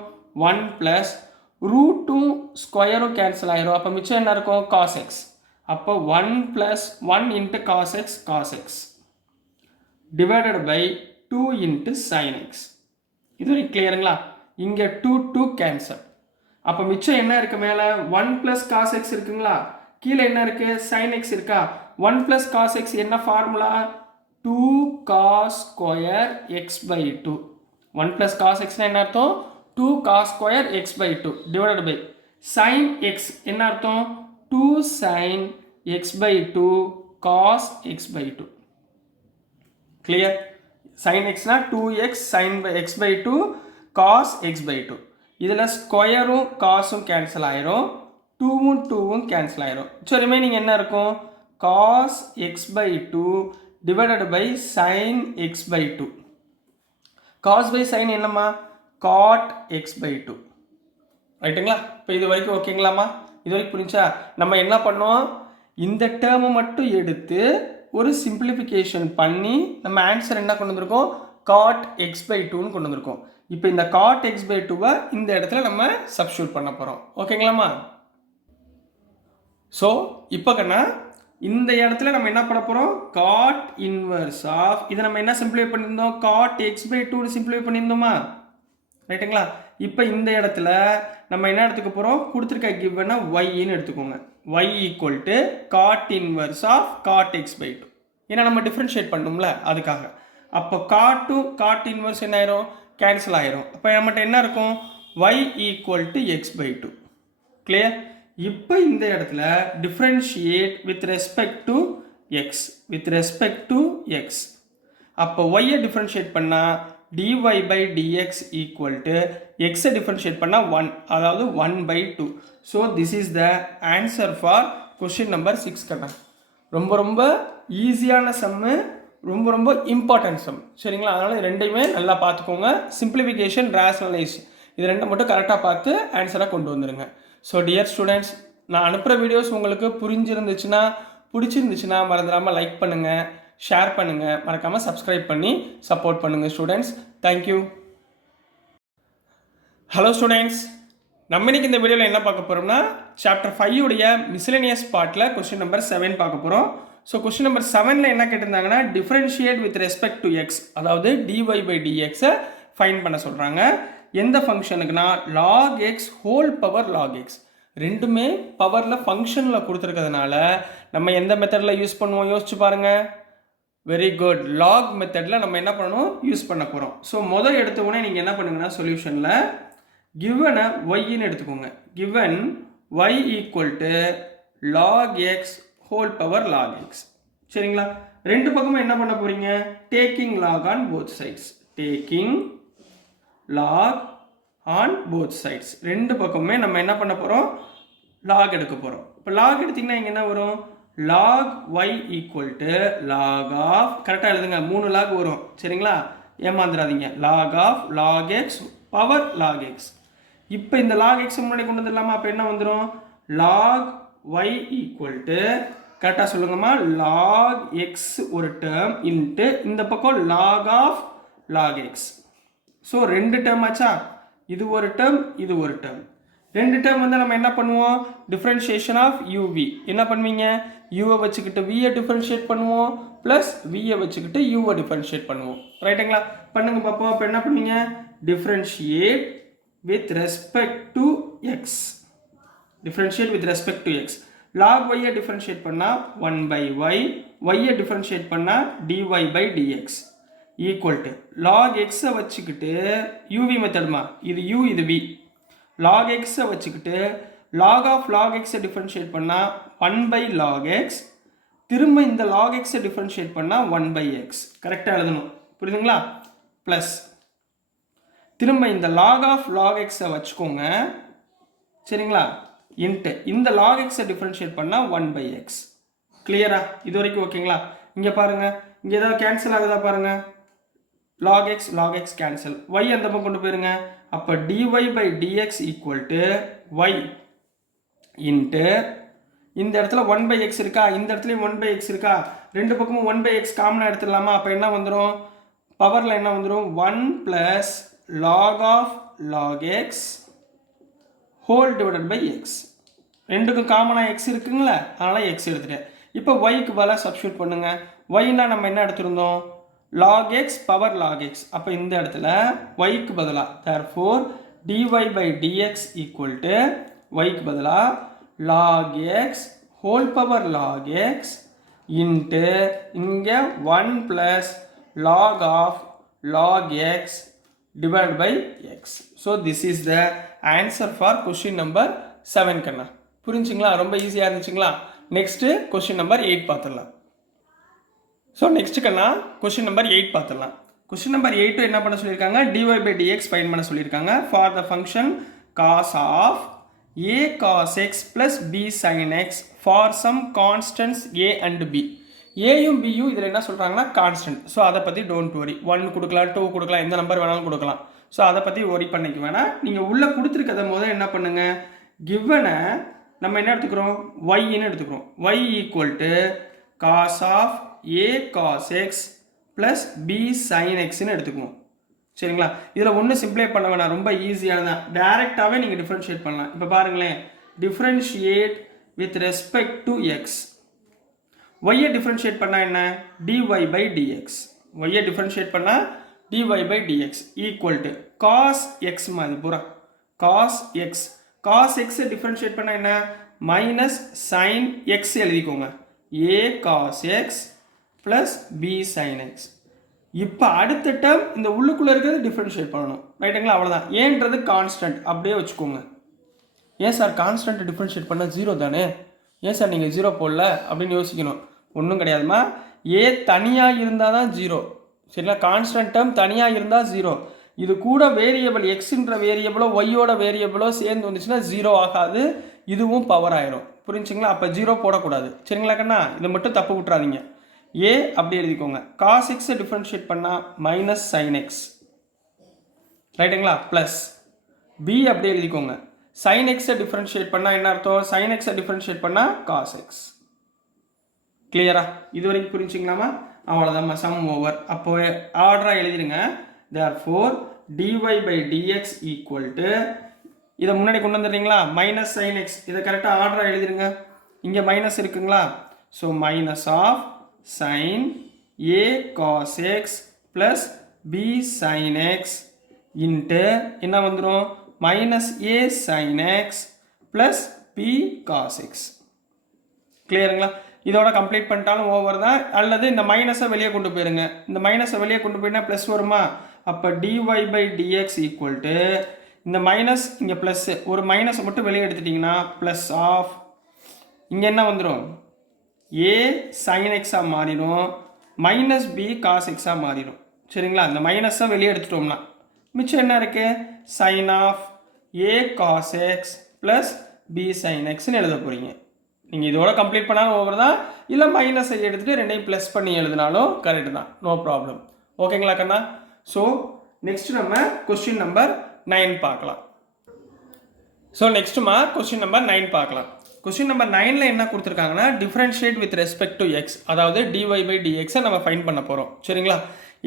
1 + ரூட்டும் ஸ்கொயரும் கேன்சல் ஆயிரும். அப்போ மிச்சம் என்ன இருக்கும்? cos x. அப்போ 1 + 1 into cos x divided by 2 into sin x. இது வரைக்கும் கிளியருங்களா? இங்கே 2 கேன்சல். அப்போ மிச்சம் என்ன இருக்குது? மேலே 1 + cos x இருக்குங்களா? கீழே என்ன இருக்குது? sin x இருக்கா? 1 + cos x என்ன formula? 2 cos square x/2. 1 + cos x என்ன அர்த்தம்? 2 cos square x/2 divided by sin x என்ன அர்த்தம்? 2 sin x/2 cos x/2. Clear? sin xனா 2x sin x/2 cos x/2. இதில் ஸ்கொயரும் காசும் கேன்சல் ஆயிரும், 2ம் கேன்சல் ஆயிரும். ஸோ ரிமைனிங் என்ன இருக்கும்? cos x/2 divided by sin x/2. cos by sin என்னம்மா? cot x/2. ரைட்டுங்களா? இப்போ இது வரைக்கும் ஓகேங்களாம்மா? இது வரைக்கும் புரிஞ்சா? நம்ம என்ன பண்ணோம்? இந்த டேர்மை மட்டும் எடுத்து ஒரு சிம்பிளிஃபிகேஷன் பண்ணி நம்ம ஆன்சர் என்ன கொண்டு வந்திருக்கோம்? cot x/2ன்னு கொண்டு வந்திருக்கோம். இப்போ இந்த cot x/2வை இந்த இடத்துல நம்ம சப்ஸ்டியூட் பண்ண போகிறோம். ஓகேங்களாம்மா? ஸோ இப்போ கண்ணா இந்த இடத்துல நம்ம என்ன பண்ண போகிறோம்? cot இன்வர்ஸ் ஆஃப், இதை நம்ம என்ன சிம்பிளிஃபை பண்ணியிருந்தோம்? cot x/2 சிம்பிளிஃபை பண்ணியிருந்தோமா? ரைட்டுங்களா? இப்போ இந்த இடத்துல நம்ம என்ன எடுத்துக்க போகிறோம்? கொடுத்துருக்க கிவனை yன்னு எடுத்துக்கோங்க. y = cot inverse of cot x/2. ஏன்னா நம்ம டிஃப்ரென்ஷியேட் பண்ணணும்ல, அதுக்காக. அப்போ cot இன்வர்ஸ் என்ன ஆயிரும்? கேன்சல் ஆயிரும். அப்போ நம்மகிட்ட என்ன இருக்கும்? y = x/2. கிளியர்? இப்போ இந்த இடத்துல differentiate with respect to x. அப்போ y-ஐ டிஃப்ரென்ஷியேட் பண்ணால் dy/dx = x டிஃபரன்ஷியேட் பண்ணால் 1, அதாவது 1/2. So this is the answer for question number 6 கண்ணா. ரொம்ப ஈஸியான சம்மு, ரொம்ப இம்பார்ட்டன்ட் சம். சரிங்களா? அதனால் ரெண்டையுமே நல்லா பார்த்துக்கோங்க. சிம்பிளிஃபிகேஷன், ரேஷனலைஸ், இது ரெண்டும் மட்டும் கரெக்டாக பார்த்து ஆன்சராக கொண்டு வந்துடுங்க. ஸோ டியர் ஸ்டூடெண்ட்ஸ், நான் அனுப்புகிற வீடியோஸ் உங்களுக்கு புரிஞ்சிருந்துச்சுன்னா, பிடிச்சிருந்துச்சுன்னா மறந்துடாமல் லைக் பண்ணுங்கள், ஷேர் பண்ணுங்கள், மறக்காமல் சப்ஸ்கிரைப் பண்ணி சப்போர்ட் பண்ணுங்கள் ஸ்டூடெண்ட்ஸ். தேங்க்யூ. ஹலோ ஸ்டூடெண்ட்ஸ், நம்ம இன்னைக்கு இந்த வீடியோவில் என்ன பார்க்க போகிறோம்னா, சாப்டர் 5 உடைய மிஸ்லேனியஸ் பார்ட்டில் கொஸ்டின் நம்பர் 7 பார்க்க போகிறோம். ஸோ கொஸ்டின் நம்பர் 7ல் என்ன கேட்டிருந்தாங்கன்னா, differentiate with respect to x, அதாவது dy/dx ஃபைன் பண்ண சொல்கிறாங்க. எந்த ஃபங்க்ஷனுக்குன்னா log x whole power log x. ரெண்டுமே பவரில் ஃபங்க்ஷனில் கொடுத்துருக்கிறதுனால நம்ம எந்த மெத்தடில் யூஸ் பண்ணுவோம்? யோசிச்சு பாருங்கள். Very good. லாக் மெத்தடில் நம்ம என்ன பண்ணணும்? யூஸ் பண்ண போகிறோம். ஸோ முதல் எடுத்துக்கோனே நீங்கள் என்ன பண்ணுங்கன்னா, சொல்யூஷனில் கிவனை ஒய்ன்னு எடுத்துக்கோங்க. Given y = log x whole power log x. சரிங்களா? ரெண்டு பக்கமும் என்ன பண்ண போகிறீங்க? Taking log on both sides. Taking log on both sides. ரெண்டு பக்கமுமே நம்ம என்ன பண்ண போகிறோம்? log எடுக்க போகிறோம். இப்போ log எடுத்திங்கன்னா இங்கே என்ன வரும்? log y = log of, கரெக்டாக எழுதுங்க, 3 log வரும். சரிங்களா? ஏமாந்துடாதீங்க. log of log x power log x. இப்போ இந்த லாக் எக்ஸ் முன்னாடி கொண்டு வந்துடலாமா? அப்போ என்ன வந்துடும்? லாக் ஒய் ஈக்குவல் டு, கரெக்டாக சொல்லுங்கம்மா, லாக் எக்ஸ் ஒரு டேர்ம் இன்ட்டு இந்த பக்கம் log of log x. So 2 term ஆச்சா? இது ஒரு டேர்ம், இது ஒரு டேர்ம். 2 டேர்ம் வந்து நம்ம என்ன பண்ணுவோம்? Differentiation of UV. என்ன பண்ணுவீங்க? யூவை வச்சுக்கிட்டு வியை டிஃப்ரென்ஷியேட் பண்ணுவோம், ப்ளஸ் வியை வச்சுக்கிட்டு யூவை டிஃப்ரென்ஷியேட் பண்ணுவோம். ரைட்டுங்களா? பண்ணுங்க பார்ப்போம். அப்போ என்ன பண்ணுவீங்க? Differentiate with respect to X. Differentiate with respect to X. log y differentiate பண்ணால் 1/y, y டிஃபரன்ஷியேட் பண்ணால் dy/dx equal to log x வச்சுக்கிட்டு uv மெத்தட்மா, இது u இது v. log x வச்சுக்கிட்டு log of log x differentiate பண்ணால் 1/log x, திரும்ப இந்த log x differentiate பண்ணால் 1/x. கரெக்டாக எழுதணும், புரியுதுங்களா? ப்ளஸ் திரும்ப இந்த log of log x வச்சுக்கோங்க, சரிங்களா? இன்ட்டு இந்த log x டிஃபரன்ஷியேட் பண்ணால் 1/x. கிளியரா? இது வரைக்கும் ஓகேங்களா? இங்கே பாருங்க, இங்கே ஏதாவது கேன்சல் ஆகுதா பாருங்க. log x கேன்சல், y அந்த பக்கம் கொண்டு போயிருங்க. அப்போ dy/dx equal to y into இந்த இடத்துல 1/x இருக்கா, இந்த இடத்துலையும் 1/x இருக்கா, ரெண்டு பக்கமும் 1/x காமனாக எடுத்துடலாமா? அப்போ என்ன வந்துடும்? பவரில் என்ன வந்துடும்? 1 + log of log x whole divided by x. ரெண்டுக்கும் காமனாக எக்ஸ் இருக்குங்களா, அதனால் எக்ஸ் எடுத்துட்டேன். இப்போ ஒய்க்கு பதிலாக சப்ஸ்டியூட் பண்ணுங்க. ஒய்னா நம்ம என்ன எடுத்திருந்தோம்? log x power log x. அப்போ இந்த இடத்துல ஒய்க்கு பதிலாக therefore dy/dx ஈக்குவல் டு ஒய்க்கு பதிலாக log x whole power log x into இங்கே 1 + log of log x divided by x. So this is the answer for question number 7 கண்ணா. புரிஞ்சுங்களா? ரொம்ப ஈஸியாக இருந்துச்சுங்களா? நெக்ஸ்ட்டு கொஸ்டின் நம்பர் 8 பார்த்துடலாம். ஸோ நெக்ஸ்ட்டு கண்ணா question number 8 பார்த்துடலாம். Question number 8 என்ன பண்ண சொல்லியிருக்காங்க? dy/dx find பண்ண சொல்லியிருக்காங்க. For the function cos of a cos x plus b sin x for some constants a and b. ஏயும் பியும் இதில் என்ன சொல்கிறாங்கன்னா கான்ஸ்டன்ட். ஸோ அதை பற்றி டோன்ட் வரி. 1 கொடுக்கலாம், 2 கொடுக்கலாம், எந்த நம்பர் வேணாலும் கொடுக்கலாம். ஸோ அதை பற்றி ஒரி பண்ணிக்க வேணாம். நீங்கள் உள்ளே கொடுத்துருக்கத முதல் என்ன பண்ணுங்கள்? கிவனை நம்ம என்ன எடுத்துக்கிறோம்? ஒய்ன்னு எடுத்துக்கிறோம். Y equal to cos of A cos x plus B sine எக்ஸ்ன்னு எடுத்துக்குவோம். சரிங்களா? இதில் ஒன்றும் சிம்ப்ளை பண்ண வேணாம், ரொம்ப ஈஸியானதான். டேரெக்டாகவே நீங்கள் டிஃப்ரென்ஷியேட் பண்ணலாம். இப்போ பாருங்களேன், differentiate with respect to x. ஒய்யை டிஃப்ரென்ஷியேட் பண்ணால் என்ன? dy/dx. ஒய்யை டிஃப்ரென்ஷியேட் பண்ணால் dy/dx equal to cos x மாதிரி பூரா காஸ் எக்ஸ். காஸ் எக்ஸை டிஃப்ரென்ஷியேட் பண்ணால் என்ன? மைனஸ் சைன் எக்ஸ் எழுதிக்கோங்க. A cos x plus B sine x. இப்போ அடுத்த டேர்ம் இந்த உள்ளுக்குள்ளே இருக்கிறது டிஃப்ரென்ஷியேட் பண்ணணும். ரைட்டுங்களா? அவ்வளோதான். ஏன்றது கான்ஸ்டன்ட் அப்படியே வச்சுக்கோங்க. ஏன் சார் கான்ஸ்டன்ட் டிஃப்ரென்ஷியேட் பண்ணால் 0 தானே, ஏன் சார் நீங்கள் 0 போடல அப்படின்னு யோசிக்கணும். ஒன்றும் கிடையாதுமா. ஏ தனியாக இருந்தால் தான் 0. சரிங்களா? கான்ஸ்டன்ட் டேர்ம் தனியாக இருந்தால் 0. இது கூட வேரியபிள் எக்ஸுன்ற வேரியபிளோ ஒய்யோட வேரியபிளோ சேர்ந்து வந்துச்சுன்னா 0 ஆகாது, இதுவும் பவர் ஆயிரும். புரிஞ்சுங்களா? அப்போ 0 போடக்கூடாது. சரிங்களா கண்ணா? இதை மட்டும் தப்பு விட்றாதீங்க. ஏ அப்படி எழுதிக்கோங்க. காஸ் எக்ஸை டிஃப்ரென்ஷியேட் பண்ணால் மைனஸ் சைன் எக்ஸ். ரைட்டுங்களா? ப்ளஸ் பி அப்படி எழுதிக்கோங்க. சைன் எக்ஸை டிஃப்ரென்ஷியேட் பண்ணால் என்ன அர்த்தம்? சைன் எக்ஸை டிஃப்ரென்ஷியேட் பண்ணால் காஸ் எக்ஸ். கிளியரா? இது வரைக்கும் புரிஞ்சுங்களாமா? அவ்வளோதான், சம் ஓவர். அப்போ ஆர்டராக எழுதிடுங்க. therefore dy/dx ஈக்குவல் டு, இதை முன்னாடி கொண்டு வந்துடுறீங்களா? Minus sine x. இதை கரெக்டாக ஆர்டராக எழுதிருங்க. இங்கே மைனஸ் இருக்குங்களா? So minus of sine A cos x plus B sine x into என்ன வந்துடும்? Minus A sine x plus B cos x. கிளியருங்களா? இதோட கம்ப்ளீட் பண்ணிட்டாலும் ஓவர் தான். அல்லது இந்த மைனஸை வெளியே கொண்டு போயிருங்க. இந்த மைனஸை வெளியே கொண்டு போயினா ப்ளஸ் வருமா? அப்போ dy/dx ஈக்குவல் டு இந்த மைனஸ் இங்கே ப்ளஸ், ஒரு மைனஸை மட்டும் வெளியே எடுத்துட்டிங்கன்னா ப்ளஸ் ஆஃப் இங்கே என்ன வந்துடும்? ஏ சைன் எக்ஸாக மாறிடும், மைனஸ் பி காஸ் எக்ஸாக மாறிடும். சரிங்களா? இந்த மைனஸை வெளியே எடுத்துட்டோம்னா மிச்சம் என்ன இருக்குது? Sine of A cos x plus B sine எக்ஸ்ன்னு எழுத போகிறீங்க. நீங்கள் இதோட கம்ப்ளீட் பண்ணாலும் ஓவர் தான், இல்லை மைனஸை எடுத்துகிட்டு ரெண்டையும் ப்ளஸ் பண்ணி எழுதினாலும் கரெக்டு தான், நோ ப்ராப்ளம். ஓகேங்களா கண்ணா? ஸோ நெக்ஸ்ட் நம்ம கொஸ்டின் நம்பர் 9 பார்க்கலாம். ஸோ நெக்ஸ்ட்டுமா கொஸ்டின் நம்பர் 9 பார்க்கலாம். கொஸ்டின் நம்பர் 9ல் என்ன கொடுத்துருக்காங்கன்னா differentiate with respect to x, அதாவது டிஒய் பை டிஎக்ஸை நம்ம ஃபைன் பண்ண போகிறோம். சரிங்களா?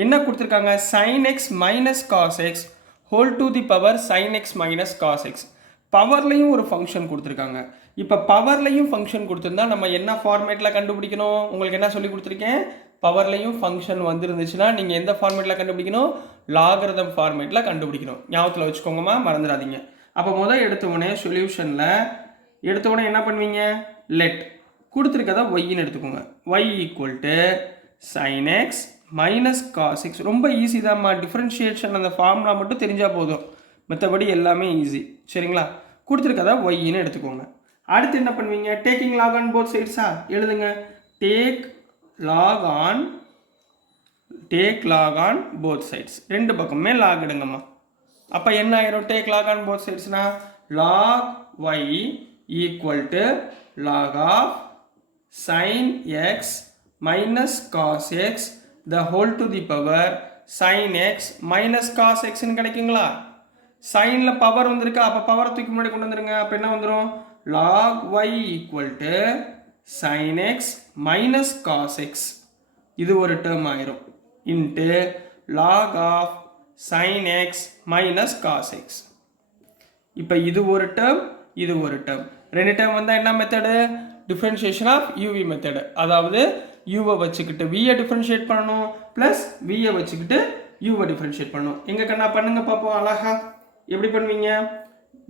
என்ன கொடுத்துருக்காங்க? sin x minus cos x whole to the power sin x minus cos x. பவர்லையும் ஒரு ஃபங்க்ஷன் கொடுத்துருக்காங்க. இப்போ பவர்லையும் ஃபங்க்ஷன் கொடுத்துருந்தா நம்ம என்ன ஃபார்மேட்டில் கண்டுபிடிக்கணும்? உங்களுக்கு என்ன சொல்லி கொடுத்துருக்கேன்? பவர்லையும் ஃபங்க்ஷன் வந்துருந்துச்சுன்னா நீங்கள் எந்த ஃபார்மேட்டில் கண்டுபிடிக்கணும்? லாகரிதம் ஃபார்மேட்டில் கண்டுபிடிக்கணும். ஞாபகத்தில் வச்சுக்கோங்கம்மா, மறந்துடாதீங்க. அப்போ முதல் எடுத்தவுடனே சொல்யூஷனில் எடுத்தவுடனே என்ன பண்ணுவீங்க? லெட் கொடுத்துருக்கதை ஒய்ன்னு எடுத்துக்கோங்க. Y equal to sine x minus cos x. ரொம்ப ஈஸி தான்மா. டிஃப்ரென்ஷியேஷன் அந்த ஃபார்முலா மட்டும் தெரிஞ்சால் போதும், மற்றபடி எல்லாமே ஈஸி. சரிங்களா? கொடுத்துருக்கதை ஒய்ன்னு எடுத்துக்கோங்க. அடுத்து என்ன பண்ணுவீங்க? டேக்கிங் லாக் ஆன் போத் சைட்ஸா எழுதுங்க. Take log on both sides. ரெண்டு பக்கமே லாக் எடுங்கம்மா. அப்போ என்ன ஆயிரும்? டேக் லாக் ஆன் போத் சைட்ஸ்னா log y equal to log of sine x minus cos x the whole to the power sine x minus cos எக்ஸ்ன்னு கிடைக்குங்களா? சைனில் பவர் வந்திருக்கா? அப்போ பவரை தூக்கி முன்னாடி கொண்டு வந்துருங்க. அப்போ என்ன வந்துடும்? log y equal to sin x minus cos x. இது ஒரு டேர்ம் ஆயிரும். Into log of sin x minus cos x. இப்போ இது ஒரு டேர்ம், இது ஒரு டேர்ம். ரெண்டு டேர்ம் வந்தால் என்ன method? Differentiation of UV method. அதாவது யூவை வச்சுக்கிட்டு வியை டிஃப்ரென்ஷியேட் பண்ணணும், ப்ளஸ் வியை வச்சுக்கிட்டு யூவை டிஃப்ரென்ஷியேட் பண்ணணும். எங்கே கண்ணா பண்ணுங்க பார்ப்போம் அழகா. எப்படி பண்ணுவீங்க?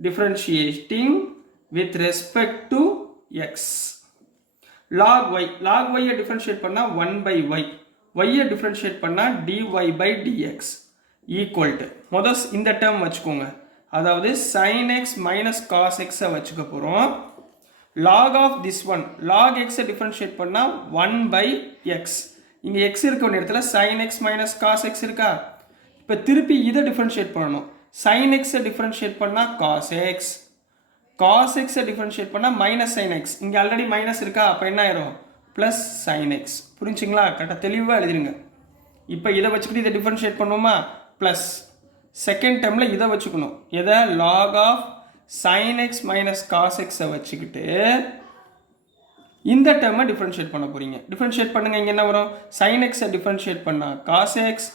Differentiating with respect to x. log y differentiate பண்ணா 1 by y, y differentiate பண்ணா dy by dx equal to முதல் இந்த term வச்சுக்கோங்க. அதாவது sin x minus cos x வச்சுக்க போறோம். log of this one, log x differentiate பண்ணா 1 by x. இங்க x இருக்க வேண்டிய இடத்துல sin x minus cos x இருக்கா? இப்போ திருப்பி இதை differentiate பண்ணணும். sin x differentiate பண்ணா cos x, cos x differentiate பண்ணா மைனஸ் sin x. இங்கே ஆல்ரெடி மைனஸ் இருக்கா? அப்போ என்ன ஆயிரும்? Plus sin x. புரிஞ்சுங்களா? கரெக்டாக தெளிவாக எழுதிருங்க. இப்போ இதை வச்சுக்கிட்டு இதை டிஃபரன்ஷியேட் பண்ணுவோமா? ப்ளஸ் செகண்ட் டைமில் இதை வச்சுக்கணும். எதை? Log of sin x minus cos எக்ஸை வச்சுக்கிட்டு இந்த டேர்மை டிஃபரன்ஷியேட் பண்ண போகிறீங்க. டிஃபரன்ஷியேட் பண்ணுங்கள். இங்கே என்ன வரும்? sin x டிஃபரன்ஷியேட் பண்ணால் காஸ் எக்ஸ்,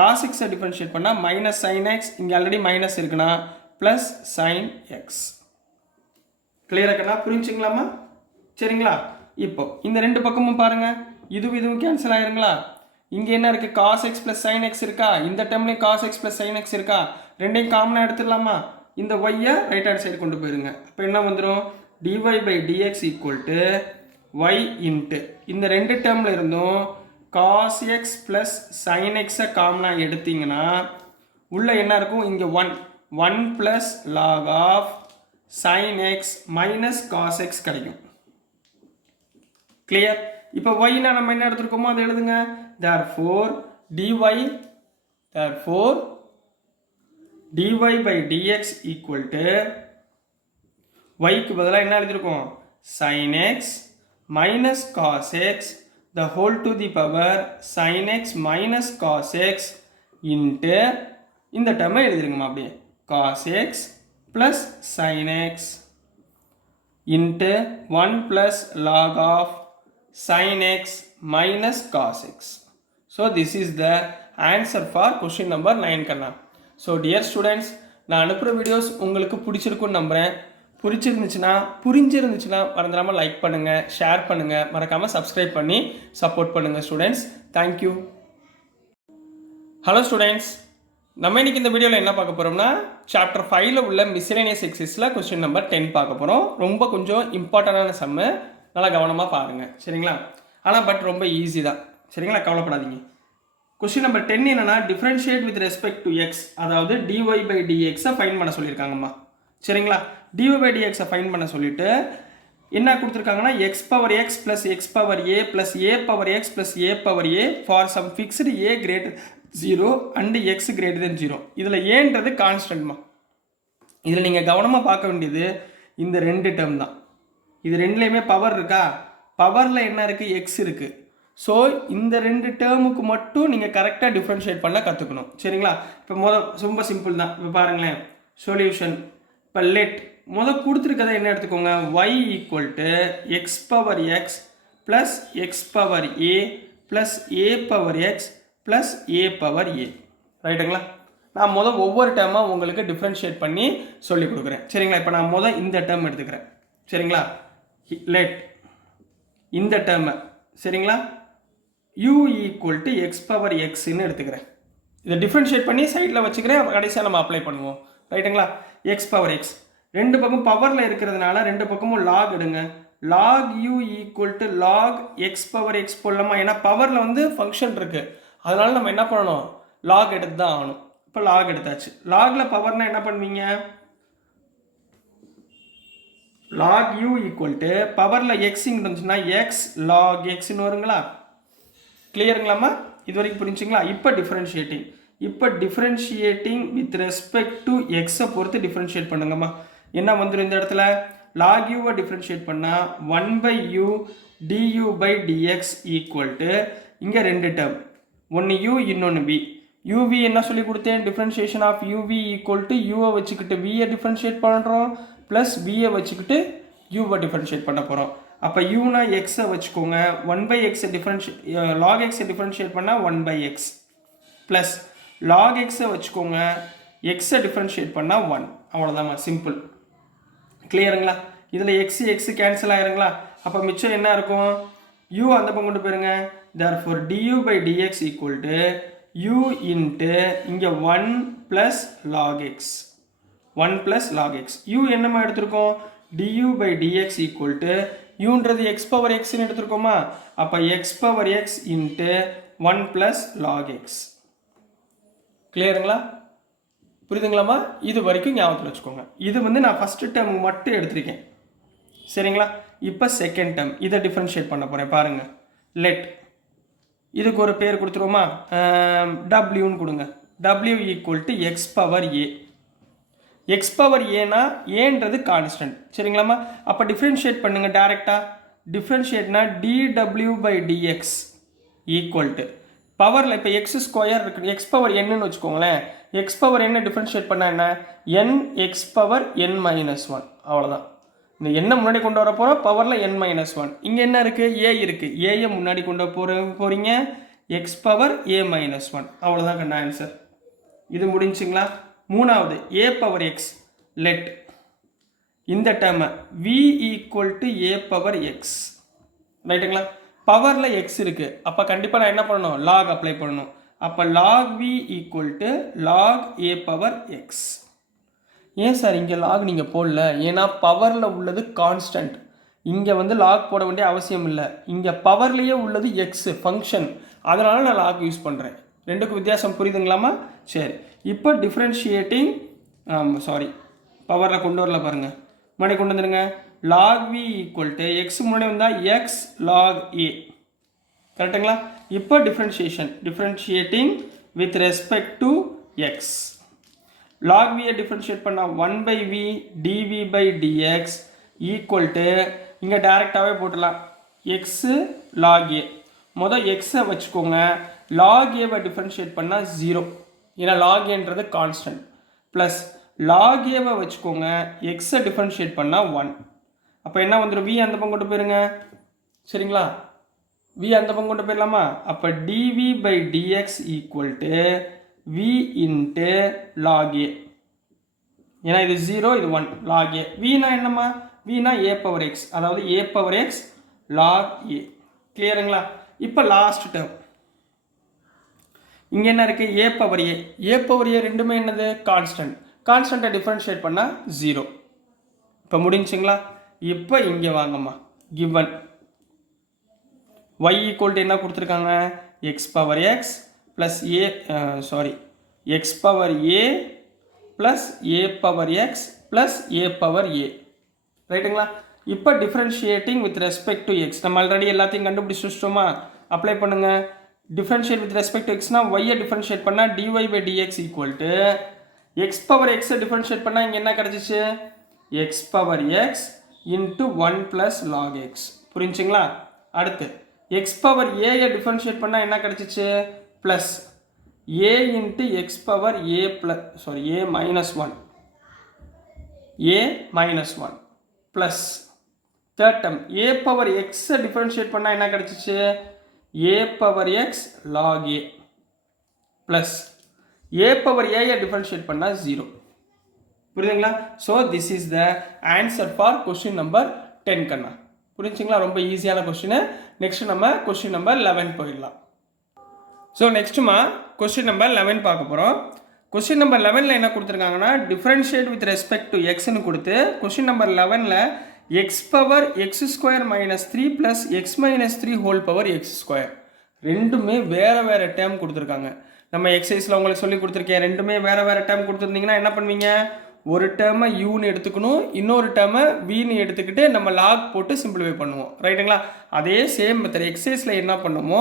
காஸ் எக்ஸை டிஃபரன்ஷியேட் பண்ணால் மைனஸ் sin x. இங்கே ஆல்ரெடி மைனஸ் இருக்குன்னா ப்ளஸ் sin x. கிளியராக புரிஞ்சுங்களாமா? சரிங்களா? இப்போ இந்த ரெண்டு பக்கமும் பாருங்க, இதுவும் கேன்சல் ஆயிருங்களா? இங்கே என்ன இருக்கு? Cos x plus sine x இருக்கா? இந்த டைம்லேயும் cos x plus sine x இருக்கா? ரெண்டையும் காமனாக எடுத்துடலாமா? இந்த ஒய்யை ரைட் ஹேண்ட் சைடு கொண்டு போயிருங்க. அப்போ என்ன வந்துடும்? Dy by dx equal to y into இந்த ரெண்டு டேர்மில் இருந்தும் காஸ் எக்ஸ் பிளஸ் சைன் எக்ஸை காமனாக எடுத்தீங்கன்னா உள்ள என்ன இருக்கும்? இங்கே 1 plus log of sin x minus cos x கிடைக்கும். கிளியர்? இப்போ y னா நம்ம என்ன எடுத்துருக்கோமோ அதை எழுதுங்க. therefore dy by dx equal to y க்கு பதிலாக என்ன எழுதிருக்கோம்? sin x minus cos x the whole to the power sin x minus cos x into இந்த டேர்மை எழுதிருங்கம்மா அப்படியே. cos x plus sin x into 1 plus log of sin x minus cos x. So this is the answer for question number 9 Kanna. So dear students, நான் அனுப்புகிற videos உங்களுக்கு பிடிச்சிருக்குன்னு நம்புகிறேன். புரிஞ்சிருந்துச்சுன்னா மறந்துடாமல் like பண்ணுங்கள், ஷேர் பண்ணுங்கள், மறக்காமல் சப்ஸ்கிரைப் பண்ணி சப்போர்ட் பண்ணுங்கள் ஸ்டூடெண்ட்ஸ். தேங்க்யூ. ஹலோ ஸ்டூடெண்ட்ஸ், நம்ம இன்னைக்கு இந்த வீடியோவில் என்ன பார்க்க போகிறோம்னா சாப்டர் 5ல் உள்ள மிஸ்செலேனியஸ் எக்ஸசைஸில் கொஸ்டின் நம்பர் 10 பார்க்க போகிறோம். ரொம்ப கொஞ்சம் இம்பார்ட்டண்டான சம்மு, நல்லா கவனமாக பாருங்கள். சரிங்களா? ஆனால் பட் ரொம்ப ஈஸி தான். சரிங்களா? கவலைப்படாதீங்க. கொஸ்டின் நம்பர் 10 என்னன்னா differentiate with respect to x, அதாவது டிஒய் பை டிஎக்ஸை ஃபைன் பண்ண சொல்லியிருக்காங்கம்மா. சரிங்களா? டிஒய் பை டிஎக்ஸை ஃபைன் பண்ண சொல்லிட்டு என்ன கொடுத்துருக்காங்கன்னா x power x plus x power a plus a power x plus a power a for some fixed a greater 0 and x greater than 0. இதில் ஏன்றது கான்ஸ்டன்ட்மா. இதில் நீங்கள் கவனமாக பார்க்க வேண்டியது இந்த ரெண்டு டேர்ம் தான். இது ரெண்டுலேயுமே பவர் இருக்கா? பவரில் என்ன இருக்குது? எக்ஸ் இருக்குது. ஸோ இந்த ரெண்டு டேர்முக்கு மட்டும் நீங்கள் கரெக்டாக டிஃப்ரென்ஷியேட் பண்ண கற்றுக்கணும். சரிங்களா? இப்போ ரொம்ப சிம்பிள் தான். இப்போ பாருங்களேன், சொல்யூஷன். இப்போ லெட் கொடுத்துருக்கதை என்ன எடுத்துக்கோங்க, y equal to x power x plus x power a plus a power x plus a power a. ரைட்டுங்களா? நான் ஒவ்வொரு டேர்மாக உங்களுக்கு டிஃப்ரென்ஷியேட் பண்ணி சொல்லி கொடுக்குறேன். சரிங்களா? இப்போ நான் இந்த டேர்ம் எடுத்துக்கிறேன். சரிங்களா? லெட் இந்த டேர்மை சரிங்களா u equal to x power எக்ஸ்ன்னு எடுத்துக்கிறேன். இதை டிஃப்ரென்ஷியேட் பண்ணி சைடில் வச்சுக்கிறேன். கடைசியாக நம்ம அப்ளை பண்ணுவோம். ரைட்டுங்களா? எக்ஸ் பவர் எக்ஸ் ரெண்டு பக்கம் பவரில் இருக்கிறதுனால ரெண்டு பக்கமும் லாக் எடுங்க. Log u equal to log x power x போடலாமா? ஏன்னா பவரில் ஃபங்க்ஷன் இருக்குது. அதனால நம்ம என்ன பண்ணணும், லாக் எடுத்து தான் ஆகணும். இப்போ லாக் எடுத்தாச்சு. லாகில் பவர்னால் என்ன பண்ணுவீங்க, லாக் u ஈக்குவல் டு பவரில் எக்ஸிங் இருந்துச்சுன்னா எக்ஸ் லாக் எக்ஸ்ன்னு வருங்களா? கிளியருங்களாம்மா? இது வரைக்கும் புரிஞ்சுங்களா? இப்போ டிஃப்ரென்ஷியேட்டிங் வித் ரெஸ்பெக்ட் டு எக்ஸை பொறுத்து டிஃப்ரென்ஷியேட் பண்ணுங்கம்மா. என்ன வந்துடும் இந்த இடத்துல, லாக் யூவை டிஃப்ரென்ஷியேட் பண்ணால் 1/u du by dx equal to இங்கே ரெண்டு டேர்ம், ஒன்று u இன்னொன்று v. uv என்ன சொல்லி கொடுத்தேன், differentiation of uv equal to யூவை வச்சுக்கிட்டு vயை டிஃப்ரென்ஷியேட் பண்ணுறோம் ப்ளஸ் vயை வச்சுக்கிட்டு யூவை டிஃப்ரென்ஷியேட் பண்ண போகிறோம். அப்போ யூனா எக்ஸை வச்சுக்கோங்க, 1/x லாக் எக்ஸை டிஃப்ரென்ஷியேட் பண்ணால் 1/x ப்ளஸ் லாக் எக்ஸை வச்சுக்கோங்க, எக்ஸை டிஃப்ரென்ஷியேட் பண்ணால் 1. அவ்வளோதாம்மா, சிம்பிள். கிளியருங்களா? இதில் எக்ஸு கேன்சல் ஆயிருங்களா? அப்போ மிச்சம் என்ன இருக்கும், u அந்த பக்கம் கொண்டு போயிருங்க. therefore du by dx equal to u into இங்கே 1 plus log x, 1 plus log x. u என்னம்மா எடுத்திருக்கோம், du by dx equal to யூன்றது எக்ஸ் பவர் எக்ஸ்ன்னு எடுத்துருக்கோமா? அப்போ x power x into 1 plus log x. கிளியருங்களா? புரியுதுங்களாம்மா? இது வரைக்கும் ஞாபகத்தில் வச்சுக்கோங்க. இது நான் ஃபஸ்ட்டு டேர்ம் மட்டும் எடுத்திருக்கேன். சரிங்களா? இப்போ செகண்ட் டேர்ம் இதை டிஃப்ரென்ஷியேட் பண்ண போகிறேன். பாருங்கள், லெட் இதுக்கு ஒரு பேர் கொடுத்துருவோமா, டபிள்யூன்னு கொடுங்க. W equal to x power A. X power ஏனா ஏன்றது கான்ஸ்டன்ட். சரிங்களாம்மா? அப்போ டிஃப்ரென்ஷியேட் பண்ணுங்கள் டேரெக்டாக. டிஃப்ரென்ஷியேட்னா dw by dx equal to பவரில் இப்போ எக்ஸ் ஸ்கொயர் இருக்குது, எக்ஸ் பவர் என்னன்னு வச்சுக்கோங்களேன். எக்ஸ் பவர் என்ன டிஃப்ரென்ஷியேட் பண்ணால் என்ன, N X power n minus 1. அவ்வளோதான். இந்த எண்ணை முன்னாடி கொண்டு வர போகிறோம், பவரில் n மைனஸ் 1. இங்கே என்ன இருக்குது, ஏ இருக்குது, ஏயை முன்னாடி கொண்டு போகிறீங்க, எக்ஸ் பவர் ஏ மைனஸ் 1. அவ்வளோதான் கண்ணா ஆன்சர். இது முடிஞ்சுங்களா? மூணாவது ஏ பவர் எக்ஸ். லெட் இந்த டேர்மை v equal to A power X. ரைட்டுங்களா? பவரில் எக்ஸ் இருக்குது, அப்போ கண்டிப்பாக நான் என்ன பண்ணணும், லாக் அப்ளை பண்ணணும். அப்போ log v equal to log a power x. ஏன் சார் இங்கே லாக் நீங்கள் போடல, ஏன்னா பவரில் உள்ளது கான்ஸ்டன்ட். இங்கே லாக் போட வேண்டிய அவசியம் இல்லை. இங்கே பவர்லேயே உள்ளது எக்ஸு ஃபங்க்ஷன், அதனால் நான் லாக் யூஸ் பண்ணுறேன். ரெண்டுக்கும் வித்தியாசம் புரியுதுங்களாமா? சரி, இப்போ டிஃப்ரென்ஷியேட்டிங் பவரில் கொண்டு வரல பாருங்கள், முன்னாடி கொண்டு வந்துடுங்க. Log v equal to x முன்னாடி வந்தால் எக்ஸ் லாக் ஏ. கரெக்டுங்களா? இப்போ differentiating with respect to x. Log வியை டிஃப்ரென்ஷியேட் பண்ணால் 1/v dv by dx equal to இங்கே டேரெக்டாகவே போட்டுடலாம், எக்ஸு லாக் ஏ. எக்ஸை வச்சுக்கோங்க, லாக் ஏவை டிஃப்ரென்ஷியேட் பண்ணால் 0, ஏன்னா லாக் ஏன்றது கான்ஸ்டன்ட். ப்ளஸ் லாக் ஏவை வச்சுக்கோங்க, எக்ஸை டிஃப்ரென்ஷியேட் பண்ணால் 1. அப்போ என்ன வந்துடும், v அந்த பக்கம் கொண்டு போயிருங்க. சரிங்களா? v அந்த பக்கம் கொண்டு போயிடலாமா? அப்போ dv by dx equal to v into log a. ஏன்னா இது 0 இது 1, லாக் ஏ. vனா என்னம்மா, vனா ஏ பவர் எக்ஸ், அதாவது ஏ பவர் எக்ஸ் லாக் ஏ. கிளியருங்களா? இப்போ லாஸ்ட் டேர்ம் இங்கே என்ன இருக்குது, ஏ பவர் ஏ. ஏ பவர் ஏ ரெண்டுமே என்னது, கான்ஸ்டன்ட். கான்ஸ்டன்ட்டை டிஃப்ரென்ஷியேட் பண்ணால் 0. இப்போ முடிஞ்சுங்களா? இப்போ இங்கே வாங்கம்மா, கிவன் y ஈக்குவல் டு என்ன கொடுத்துருக்காங்க, x power x plus x power a plus a power x plus a power a. ரைட்டுங்களா? இப்போ differentiating with respect to x நம்ம ஆல்ரெடி எல்லாத்தையும் கண்டுபிடிச்சி வச்சிட்டோமா? அப்ளை பண்ணுங்கள். டிஃப்ரென்ஷியேட் வித் ரெஸ்பெக்ட் டு எக்ஸ்னா ஒய்யை டிஃப்ரென்ஷியேட் பண்ணால் dy by dx equal to x power எக்ஸை டிஃப்ரென்ஷியேட் பண்ணால் இங்கே என்ன கிடச்சிச்சு, x power x into 1 plus log x. புரிஞ்சுங்களா? அடுத்து எக்ஸ் பவர் ஏயை டிஃப்ரென்ஷியேட் பண்ணால் என்ன கிடச்சிச்சு, plus A into X power A minus 1. a minus 1 plus third term a power x differentiate பண்ணா என்ன கிடைச்சிச்சு a power x log a plus a power a differentiate பண்ணா 0 புரியுதுங்களா so this is the answer for question number 10 கண்ணா புரிஞ்சுங்களா ரொம்ப ஈஸியான question next நம்ம question number 11 போயிடலாம் ஸோ நெக்ஸ்ட்டுமா கொஸ்டின் நம்பர் 11 பார்க்க போகிறோம் கொஸ்டின் நம்பர் 11ல் என்ன கொடுத்துருக்காங்கன்னா டிஃப்ரென்ஷியேட் வித் ரெஸ்பெக்ட் டு எக்ஸ்னு கொடுத்து கொஸ்டின் நம்பர் 11ல் x power x square minus 3 plus x minus 3 whole power x square ரெண்டுமே வேறு டேர்ம் கொடுத்துருக்காங்க நம்ம எக்ஸசைஸில் உங்களுக்கு சொல்லி கொடுத்துருக்கேன் ரெண்டுமே வேறு டேர்ம் கொடுத்துருந்தீங்கன்னா என்ன பண்ணுவீங்க ஒரு டேர்மை யூன்னு எடுத்துக்கணும் இன்னொரு டேர்மை வின்னு எடுத்துக்கிட்டு நம்ம லாக் போட்டு சிம்பிளிஃபை பண்ணுவோம் ரைட்டுங்களா அதே சேம் மெத்தட் எக்ஸசைஸில் என்ன பண்ணுமோ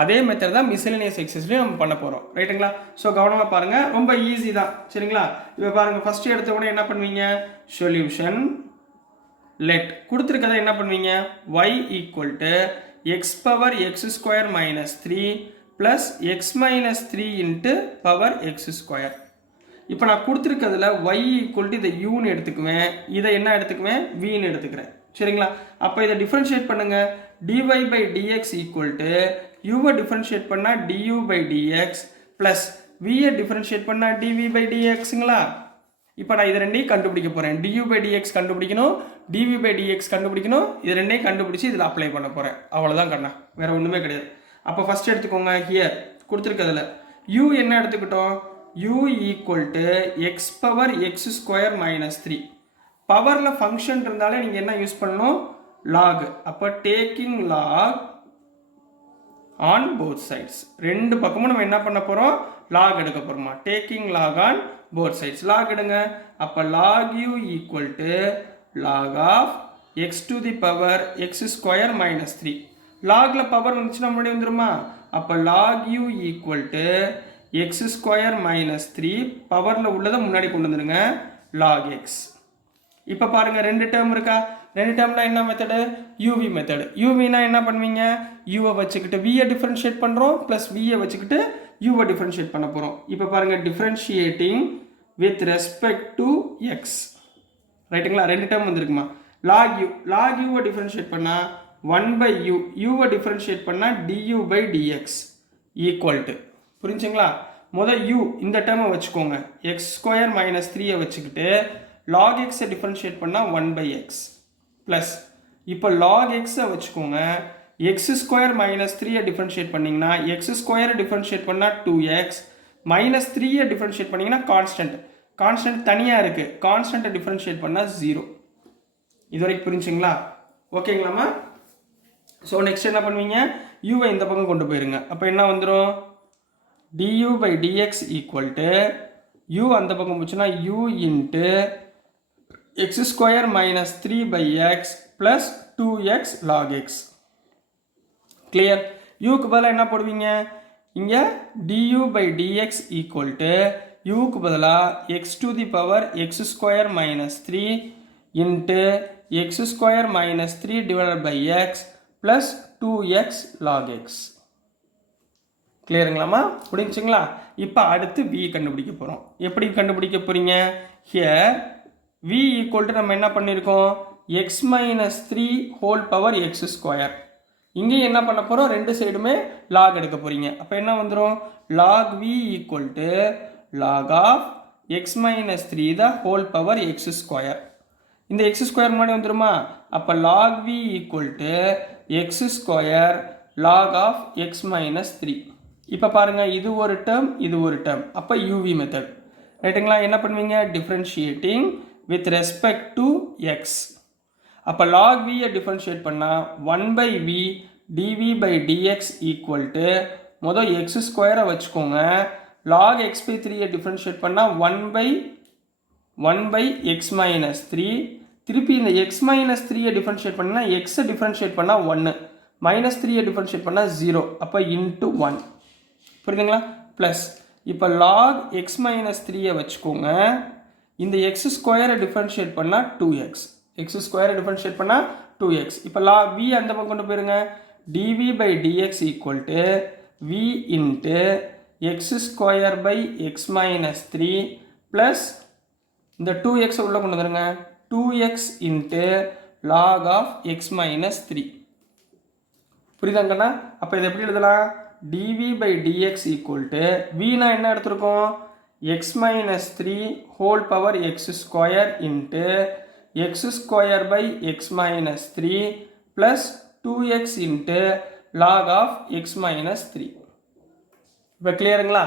அதே மெத்தட் தான் மிஸ்செலேனியஸ் எக்ஸசைஸ்லையும் நம்ம பண்ண போகிறோம் ரைட்டுங்களா ஸோ கவனமாக பாருங்கள் ரொம்ப ஈஸி தான் சரிங்களா இப்போ பாருங்கள் ஃபஸ்ட்டு எடுத்த உடனே என்ன பண்ணுவீங்க சொல்யூஷன் லெட் கொடுத்துருக்கதை என்ன பண்ணுவீங்க y equal to x power x square minus 3 plus x minus 3 into power x square இப்போ நான் கொடுத்துருக்கிறதுல y ஈக்குவல் டு இதை யூன்னு எடுத்துக்குவேன் இதை என்ன எடுத்துக்குவேன் வின்னு எடுத்துக்கிறேன் சரிங்களா அப்போ இதை டிஃப்ரென்ஷியேட் பண்ணுங்க dy by dx equal to யூவை டிஃப்ரென்ஷியேட் பண்ணால் du பை dx ப்ளஸ் வியை டிஃப்ரென்ஷியேட் பண்ணால் dv பை dxங்களா இப்போ நான் இது ரெண்டையும் கண்டுபிடிக்க போகிறேன் du பை dx கண்டுபிடிக்கணும் dv பை dx கண்டுபிடிக்கணும் இது ரெண்டையும் கண்டுபிடிச்சி இதில் அப்ளை பண்ண போகிறேன் அவ்வளோதான் கண்ணா வேறு ஒன்றுமே கிடையாது அப்போ ஃபஸ்ட் எடுத்துக்கோங்க ஹியர் கொடுத்துருக்கிறதுல u என்ன எடுத்துக்கிட்டோம் u equal to x power x square minus 3 பவரில் ஃபங்க்ஷன் இருந்தாலே நீங்கள் என்ன யூஸ் பண்ணணும் log அப்போ taking log on both sides ரெண்டு பக்கமும் நம்ம என்ன பண்ண போகிறோம் log எடுக்க போகிறோமா taking log on both sides log எடுங்க அப்போ log u equal to log of x to the power x square minus 3 logல power வந்துச்சுன்னா முன்னாடி வந்துருமா அப்போ log u equal to x square minus 3 பவரில் உள்ளதை முன்னாடி கொண்டு வந்துடுங்க log x இப்போ பாருங்கள் ரெண்டு டேர்ம் இருக்கா ரெண்டு டேர்மில் என்ன மெத்தடு யூவி மெத்தடு யூவினா என்ன பண்ணுவீங்க யூவை வச்சுக்கிட்டு வியை டிஃப்ரென்ஷியேட் பண்ணுறோம் ப்ளஸ் வியை வச்சுக்கிட்டு யூவை டிஃப்ரென்ஷியேட் பண்ண போகிறோம் இப்போ பாருங்கள் differentiating with respect to x ரைட்டுங்களா ரெண்டு டேர்ம் வந்துருக்குமா log யூவை டிஃப்ரென்ஷியேட் பண்ணால் 1 பை யூ யூவை டிஃப்ரென்ஷியேட் பண்ணால் du by dx equal to புரிஞ்சுங்களா முதல் u இந்த டேர்மை வச்சுக்கோங்க எக்ஸ் ஸ்கொயர் மைனஸ் 3 வச்சுக்கிட்டு log x டிஃபரன்ஷியேட் பண்ணால் 1 பை எக்ஸ் ப்ளஸ் இப்போ log x வச்சுக்கோங்க எக்ஸ் ஸ்கொயர் மைனஸ் 3 டிஃபரன்ஷியேட் பண்ணிங்கன்னா எக்ஸ் ஸ்கொயர் டிஃபரன்ஷியேட் பண்ணால் 2x மைனஸ் 3 டிஃபரன்ஷியேட் பண்ணிங்கன்னா கான்ஸ்டன்ட் தனியாக இருக்குது கான்ஸ்டன்ட்டை டிஃபரன்ஷியேட் பண்ணால் 0 இது வரைக்கும் புரிஞ்சுங்களா ஓகேங்களாம்மா ஸோ நெக்ஸ்ட் என்ன பண்ணுவீங்க யூவை இந்த பக்கம் கொண்டு போயிருங்க அப்போ என்ன வந்துடும் du by dx equal to u அந்த பக்கம் போச்சுன்னா u into x square minus 3 by x plus 2x log x clear uக்கு பதிலா என்ன போடுவீங்க இங்க du by dx equal to uக்கு பதிலா x to the power x square minus 3 into x square minus 3 divided by x plus 2x log x கிளியருங்களாமா புரிஞ்சுங்களா இப்போ அடுத்து v கண்டுபிடிக்க போகிறோம் எப்படி கண்டுபிடிக்க போகிறீங்க ஹியர் v ஈக்குவல் டு நம்ம என்ன பண்ணியிருக்கோம் x minus 3 whole power x square இங்கேயும் என்ன பண்ண போகிறோம் ரெண்டு சைடுமே லாக் எடுக்க போகிறீங்க அப்போ என்ன வந்துடும் log v equal to log of x minus 3 the whole power x square இந்த எக்ஸ் ஸ்கொயர் முன்னாடி வந்துடுமா அப்போ log v equal to x square log of x minus 3 இப்போ பாருங்கள் இது ஒரு டேர்ம் அப்போ யூவி மெத்தட் ரைட்டுங்களா என்ன பண்ணுவீங்க differentiating with respect to x அப்போ log வியை டிஃப்ரென்ஷியேட் பண்ணால் 1 by v dv by dx equal to மொதல் எக்ஸ் ஸ்கொயரை வச்சுக்கோங்க log எக்ஸ் பை 3யை டிஃப்ரென்ஷியேட் பண்ணால் 1 பை எக்ஸ் மைனஸ் 3 திருப்பி இந்த எக்ஸ் மைனஸ் 3யை டிஃப்ரென்ஷியேட் பண்ணால் எக்ஸை டிஃப்ரென்ஷியேட் பண்ணால் 1 மைனஸ் 3யை டிஃப்ரென்ஷியேட் பண்ணால் 0 அப்போ இன்ட்டு 1 புரியுதுங்களா ப்ளஸ் இப்போ log எக்ஸ் மைனஸ் 3யை வச்சுக்கோங்க இந்த எக்ஸ் ஸ்கொயரை டிஃபரன்ஷியேட் பண்ணால் 2x எக்ஸ் ஸ்கொயரை டிஃபரன்ஷியேட் பண்ணால் 2x இப்போ log v அந்த பக்கம் கொண்டு போயிருங்க dv by dx equal to v into x square by x minus 3 plus இந்த 2x உள்ள கொண்டு வந்துருங்க 2x into log of x minus 3 புரியுதாங்கண்ணா அப்போ இதை எப்படி எழுதலாம் dv by dx equal to vனா என்ன எடுத்திருக்கோம் x minus 3 whole power x square into x square by x minus 3 plus 2x into log of x minus 3 இப்போ கிளியருங்களா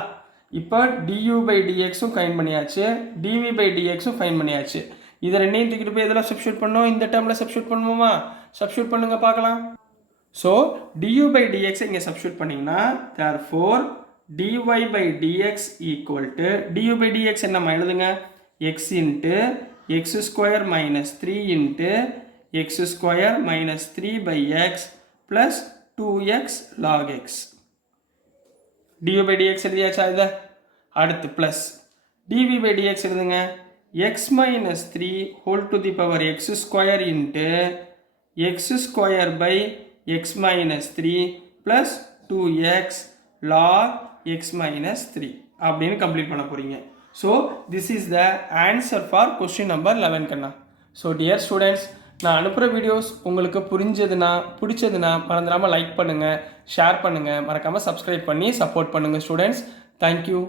இப்போ du by dxும் ஃபைன் பண்ணியாச்சு dv by dxும் ஃபைன் பண்ணியாச்சு இதை ரெண்டையும் தூக்கிட்டு போய் இதெல்லாம் சப்ஸ்டியூட் பண்ணோம் இந்த டேர்மில் சப்ஸ்டியூட் பண்ணுவோமா சப்ஸ்டியூட் பண்ணுங்க பார்க்கலாம் ஸோ du by dx இங்கே சப்ஸ்டியூட் பண்ணிங்கன்னா therefore dy by dx equal to du by dx என்னம்மா எழுதுங்க x into x square minus 3 into x square minus 3 by x plus 2x log x du by dx எழுதியாச்சா இதை அடுத்து plus dv by dx எழுதுங்க x minus 3 whole to the power x square into x square by x minus 3 plus 2x log x minus 3 அப்படின்னு complete பண்ண போறீங்க so this is the answer for question number 11 Kanna so dear students நான் அனுப்புகிற videos உங்களுக்கு பிடிச்சதுன்னா மறந்துடாமல் like பண்ணுங்கள் share பண்ணுங்கள் மறக்காமல் சப்ஸ்கிரைப் பண்ணி சப்போர்ட் பண்ணுங்கள் ஸ்டூடெண்ட்ஸ் தேங்க்யூ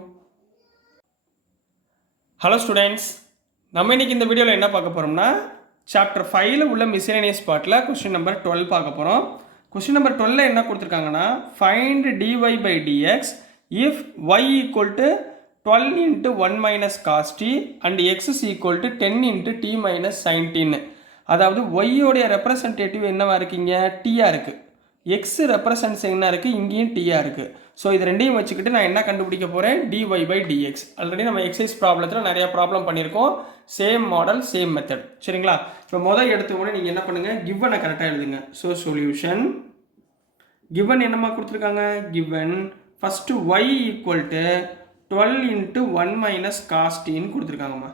ஹலோ ஸ்டூடெண்ட்ஸ் நம்ம இன்றைக்கி இந்த வீடியோவில் என்ன பார்க்க போகிறோம்னா சாப்டர் 5ல் உள்ள மிஸ்செலேனியஸ் பார்ட்டில் கொஸ்டின் நம்பர் 12 பார்க்க போகிறோம் கொஸ்டின் நம்பர் 12 என்ன கொடுத்துருக்காங்கன்னா find dy by dx if y equal to 12 into 1 minus cos t and x is equal to 10 into t minus sin t அதாவது ஒய்யோடைய ரெப்ரசன்டேட்டிவ் என்னவா இருக்கீங்க டீயாக இருக்குது எக்ஸ் ரெப்ரசன்ட்ஸ் என்ன இருக்குது இங்கேயும் டீயாக இருக்குது ஸோ இது ரெண்டையும் வச்சுக்கிட்டு நான் என்ன கண்டுபிடிக்க போகிறேன் dy by dx ஆல்ரெடி நம்ம எக்ஸசைஸ் ப்ராப்ளத்தில் நிறையா ப்ராப்ளம் பண்ணியிருக்கோம் சேம் மாடல் சேம் மெத்தட் சரிங்களா இப்போ முதல் எடுத்த உடனே நீங்கள் என்ன பண்ணுங்கள் கிவனை கரெக்டாக எழுதுங்க ஸோ சொல்யூஷன் கிவன் என்னமா கொடுத்துருக்காங்க given first y equal to 12 into 1 minus cos tன்னு கொடுத்துருக்காங்கம்மா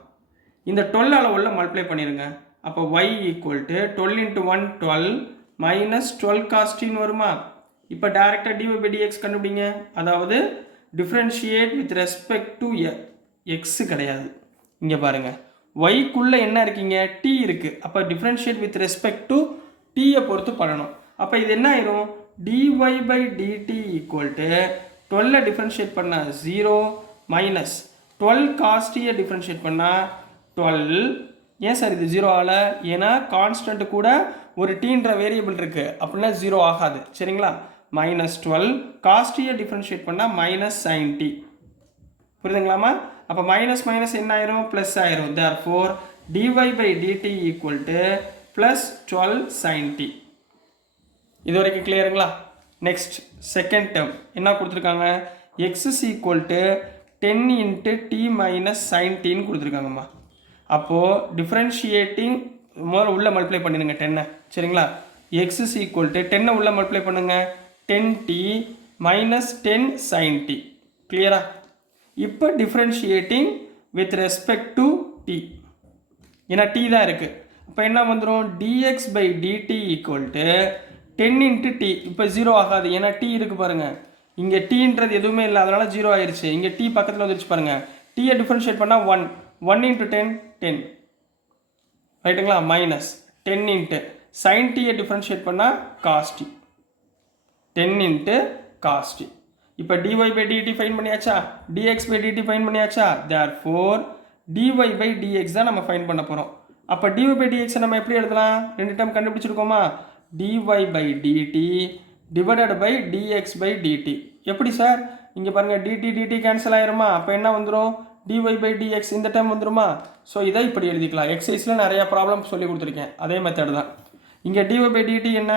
இந்த 12 அளவுள்ள மல்டிப்ளை பண்ணிடுங்க அப்போ y equal to 12 into 1 12 minus 12 cos t வருமா இப்போ டைரெக்டாக dy by dx கண்டுபிடிங்க அதாவது differentiate with respect to x கிடையாது இங்கே பாருங்க yக்குள்ளே என்ன இருக்கீங்க t இருக்குது அப்போ differentiate with respect to t பொறுத்து பண்ணணும் அப்போ இது என்ன ஆயிரும் dy by dt equal to 12 differentiate பண்ணால் 0 மைனஸ் 12 cos t டிஃப்ரென்ஷியேட் பண்ணால் 12 ஏன் சார் இது 0 ஆகல ஏன்னா கான்ஸ்டன்ட் கூட ஒரு டீன்ற வேரியபிள் இருக்குது அப்படின்னா 0 ஆகாது சரிங்களா மைனஸ் 12 காஸ் டீயை டிஃப்ரென்ஷியேட் பண்ணால் மைனஸ் சைன் டி புரியுதுங்களாமா அப்போ மைனஸ் மைனஸ் என்ன ஆயிரும் ப்ளஸ் ஆயிரும் therefore dy by dt equal to plus 12 sin t இது வரைக்கும் கிளியருங்களா நெக்ஸ்ட் செகண்ட் டேர்ம் என்ன கொடுத்துருக்காங்க x is equal to 10 into t minus sin t ன்னு கொடுத்துருக்காங்கம்மா அப்போது டிஃப்ரென்ஷியேட்டிங் முதல்ல உள்ள மல்டிப்ளை பண்ணிடுங்க 10 சரிங்களா x is equal to 10 உள்ள மல்டிப்ளை பண்ணுங்க 10t minus 10 sin t கிளியரா இப்போ differentiating with respect to t ஏன்னா t தான் இருக்குது இப்போ என்ன வந்துடும் dx by dt equal to 10 into t இப்போ 0 ஆகாது ஏன்னா t இருக்குது பாருங்கள் இங்கே டீன்றது எதுவுமே இல்லை அதனால் 0 ஆயிடுச்சு இங்கே t பக்கத்தில் வந்துருச்சு பாருங்கள் டீயை டிஃப்ரென்ஷியேட் பண்ணால் 1 into 10 10 ரைட்டுங்களா minus 10 into sin t differentiate பண்ணால் cos t 10 into cos t இப்போ dy by dt ஃபைன் பண்ணியாச்சா dx by dt ஃபைன் பண்ணியாச்சா therefore dy by dx தான் நம்ம ஃபைன் பண்ண போகிறோம் அப்போ dy by dx நம்ம எப்படி எழுதலாம் ரெண்டு டைம் கண்டுபிடிச்சிருக்கோமா dy by dt divided by dx by dt எப்படி சார் இங்கே பாருங்கள் dt கேன்சல் ஆயிருமா அப்போ என்ன வந்துடும் dy by dx இந்த டைம் வந்துருமா ஸோ இதை இப்படி எழுதிக்கலாம் எக்ஸசைஸில் நிறையா ப்ராப்ளம் சொல்லி கொடுத்துருக்கேன் அதே மெத்தட் தான் இங்கே dy by dt என்ன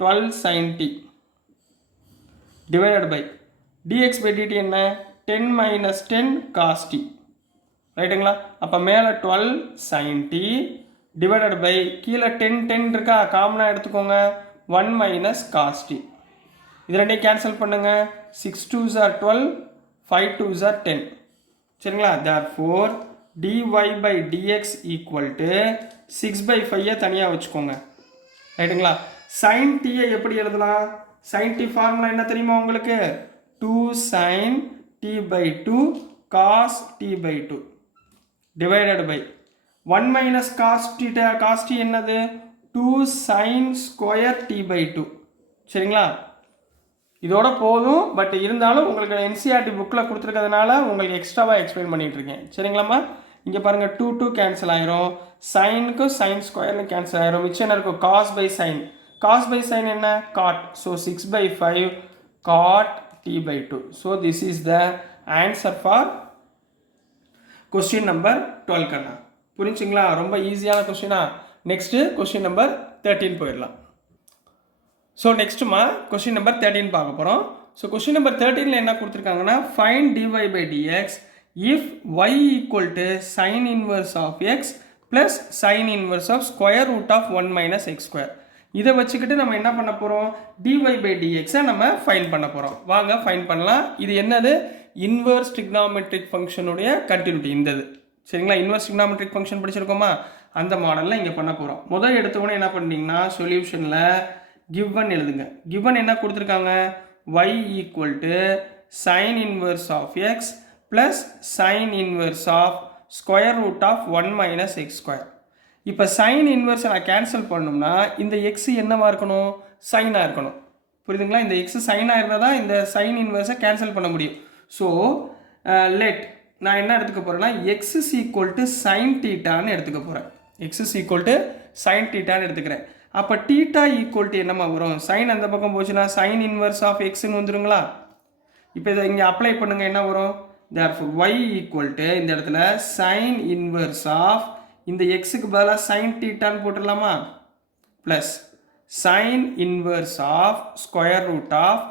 12 sin t divided by dx by dt என்ன 10 minus 10 cos t ரைட்டுங்களா அப்போ மேலே 12 sin t டிவைடட் பை கீழே 10 இருக்கா காமனாக எடுத்துக்கோங்க 1 minus cos t இது ரெண்டையும் கேன்சல் பண்ணுங்க 6 2s are 12 5 2s are 10 சரிங்களா therefore dy by dx equal to 6 by 5 தனியாக வச்சுக்கோங்க ரைட்டுங்களா sin t எப்படி எழுதலாம் sin t ஃபார்முலா என்ன தெரியுமா உங்களுக்கு 2 sin t by 2 cos t by 2 divided by 1 minus cos theta, cos t என்னது 2 சைன் ஸ்கொயர் டி பை 2. சரிங்களா, இதோட போதும். பட் இருந்தாலும் உங்களுக்கு என்சிஆர்டி புக்கில் கொடுத்துருக்கிறதுனால உங்களுக்கு எக்ஸ்ட்ராவாக எக்ஸ்பிளைன் பண்ணிகிட்டு இருக்கேன். சரிங்களாம்மா, இங்கே பாருங்கள் 2 2 கேன்சல் ஆயிரும், சைனுக்கு சைன் ஸ்கொயர்னு கேன்சல் ஆயிரும், மிச்சம் என்ன இருக்கும் cos by sine. Cos by sine என்ன cot. So 6/5 cot t by 2. So this is the answer for question number 12 கண்ணா. புரிஞ்சுங்களா, ரொம்ப ஈஸியான கொஸ்டினா. நெக்ஸ்ட்டு கொஸ்டின் நம்பர் 13 போயிடலாம். ஸோ நெக்ஸ்ட்டுமா கொஸ்டின் நம்பர் 13 பார்க்க போகிறோம். ஸோ கொஸ்டின் நம்பர் 13ல் என்ன கொடுத்துருக்காங்கன்னா find dy by dx if y equal to sine inverse of x plus sine inverse of square root of 1 minus x square. இதை வச்சுக்கிட்டு நம்ம என்ன பண்ண போகிறோம், dy by dxஐ நம்ம ஃபைண்ட் பண்ண போகிறோம். வாங்க ஃபைண்ட் பண்ணலாம். இது என்னது, இன்வர்ஸ் ட்ரிக்னாமெட்ரிக் ஃபங்க்ஷனுடைய கண்டினியூட்டி இந்த இது. சரிங்களா, இன்வர்ஸ் ட்ரிக்னாமெட்ரிக் ஃபங்க்ஷன் படிச்சிருக்கோமா, அந்த மாடலில் இங்கே பண்ண போகிறோம். முதல் எடுத்தவொடனே என்ன பண்ணிங்கன்னா சொல்யூஷனில் given எழுதுங்க. given என்ன கொடுத்துருக்காங்க, y equal to sin inverse of x plus sin inverse of square root of 1 minus x square. இப்போ sin inverse நான் கேன்சல் பண்ணணும்னா இந்த x என்னவா இருக்கணும், சைனாக இருக்கணும். புரியுதுங்களா, இந்த x சைனாக இருந்தால் தான் இந்த sin inverse கேன்சல் பண்ண முடியும். ஸோ லெட் நான் என்ன எடுத்துக்க போகிறேன்னா x is equal to sin தீட்டான்னு எடுத்துக்க போகிறேன். x is equal to sin தீட்டான்னு எடுத்துக்கிறேன். அப்போ டீட்டா ஈக்குவல் டு என்னமா வரும், சைன் அந்த பக்கம் போச்சுன்னா சைன் இன்வர்ஸ் ஆஃப் எக்ஸ்ன்னு வந்துருங்களா. இப்போ இதை இங்கே அப்ளை பண்ணுங்க, என்ன வரும், therefore y ஈக்குவல் டு இந்த இடத்துல சைன் இன்வர்ஸ் ஆஃப் இந்த எக்ஸுக்கு பதிலாக சைன் டீட்டான்னு போட்டுடலாமா, plus sine inverse of square root of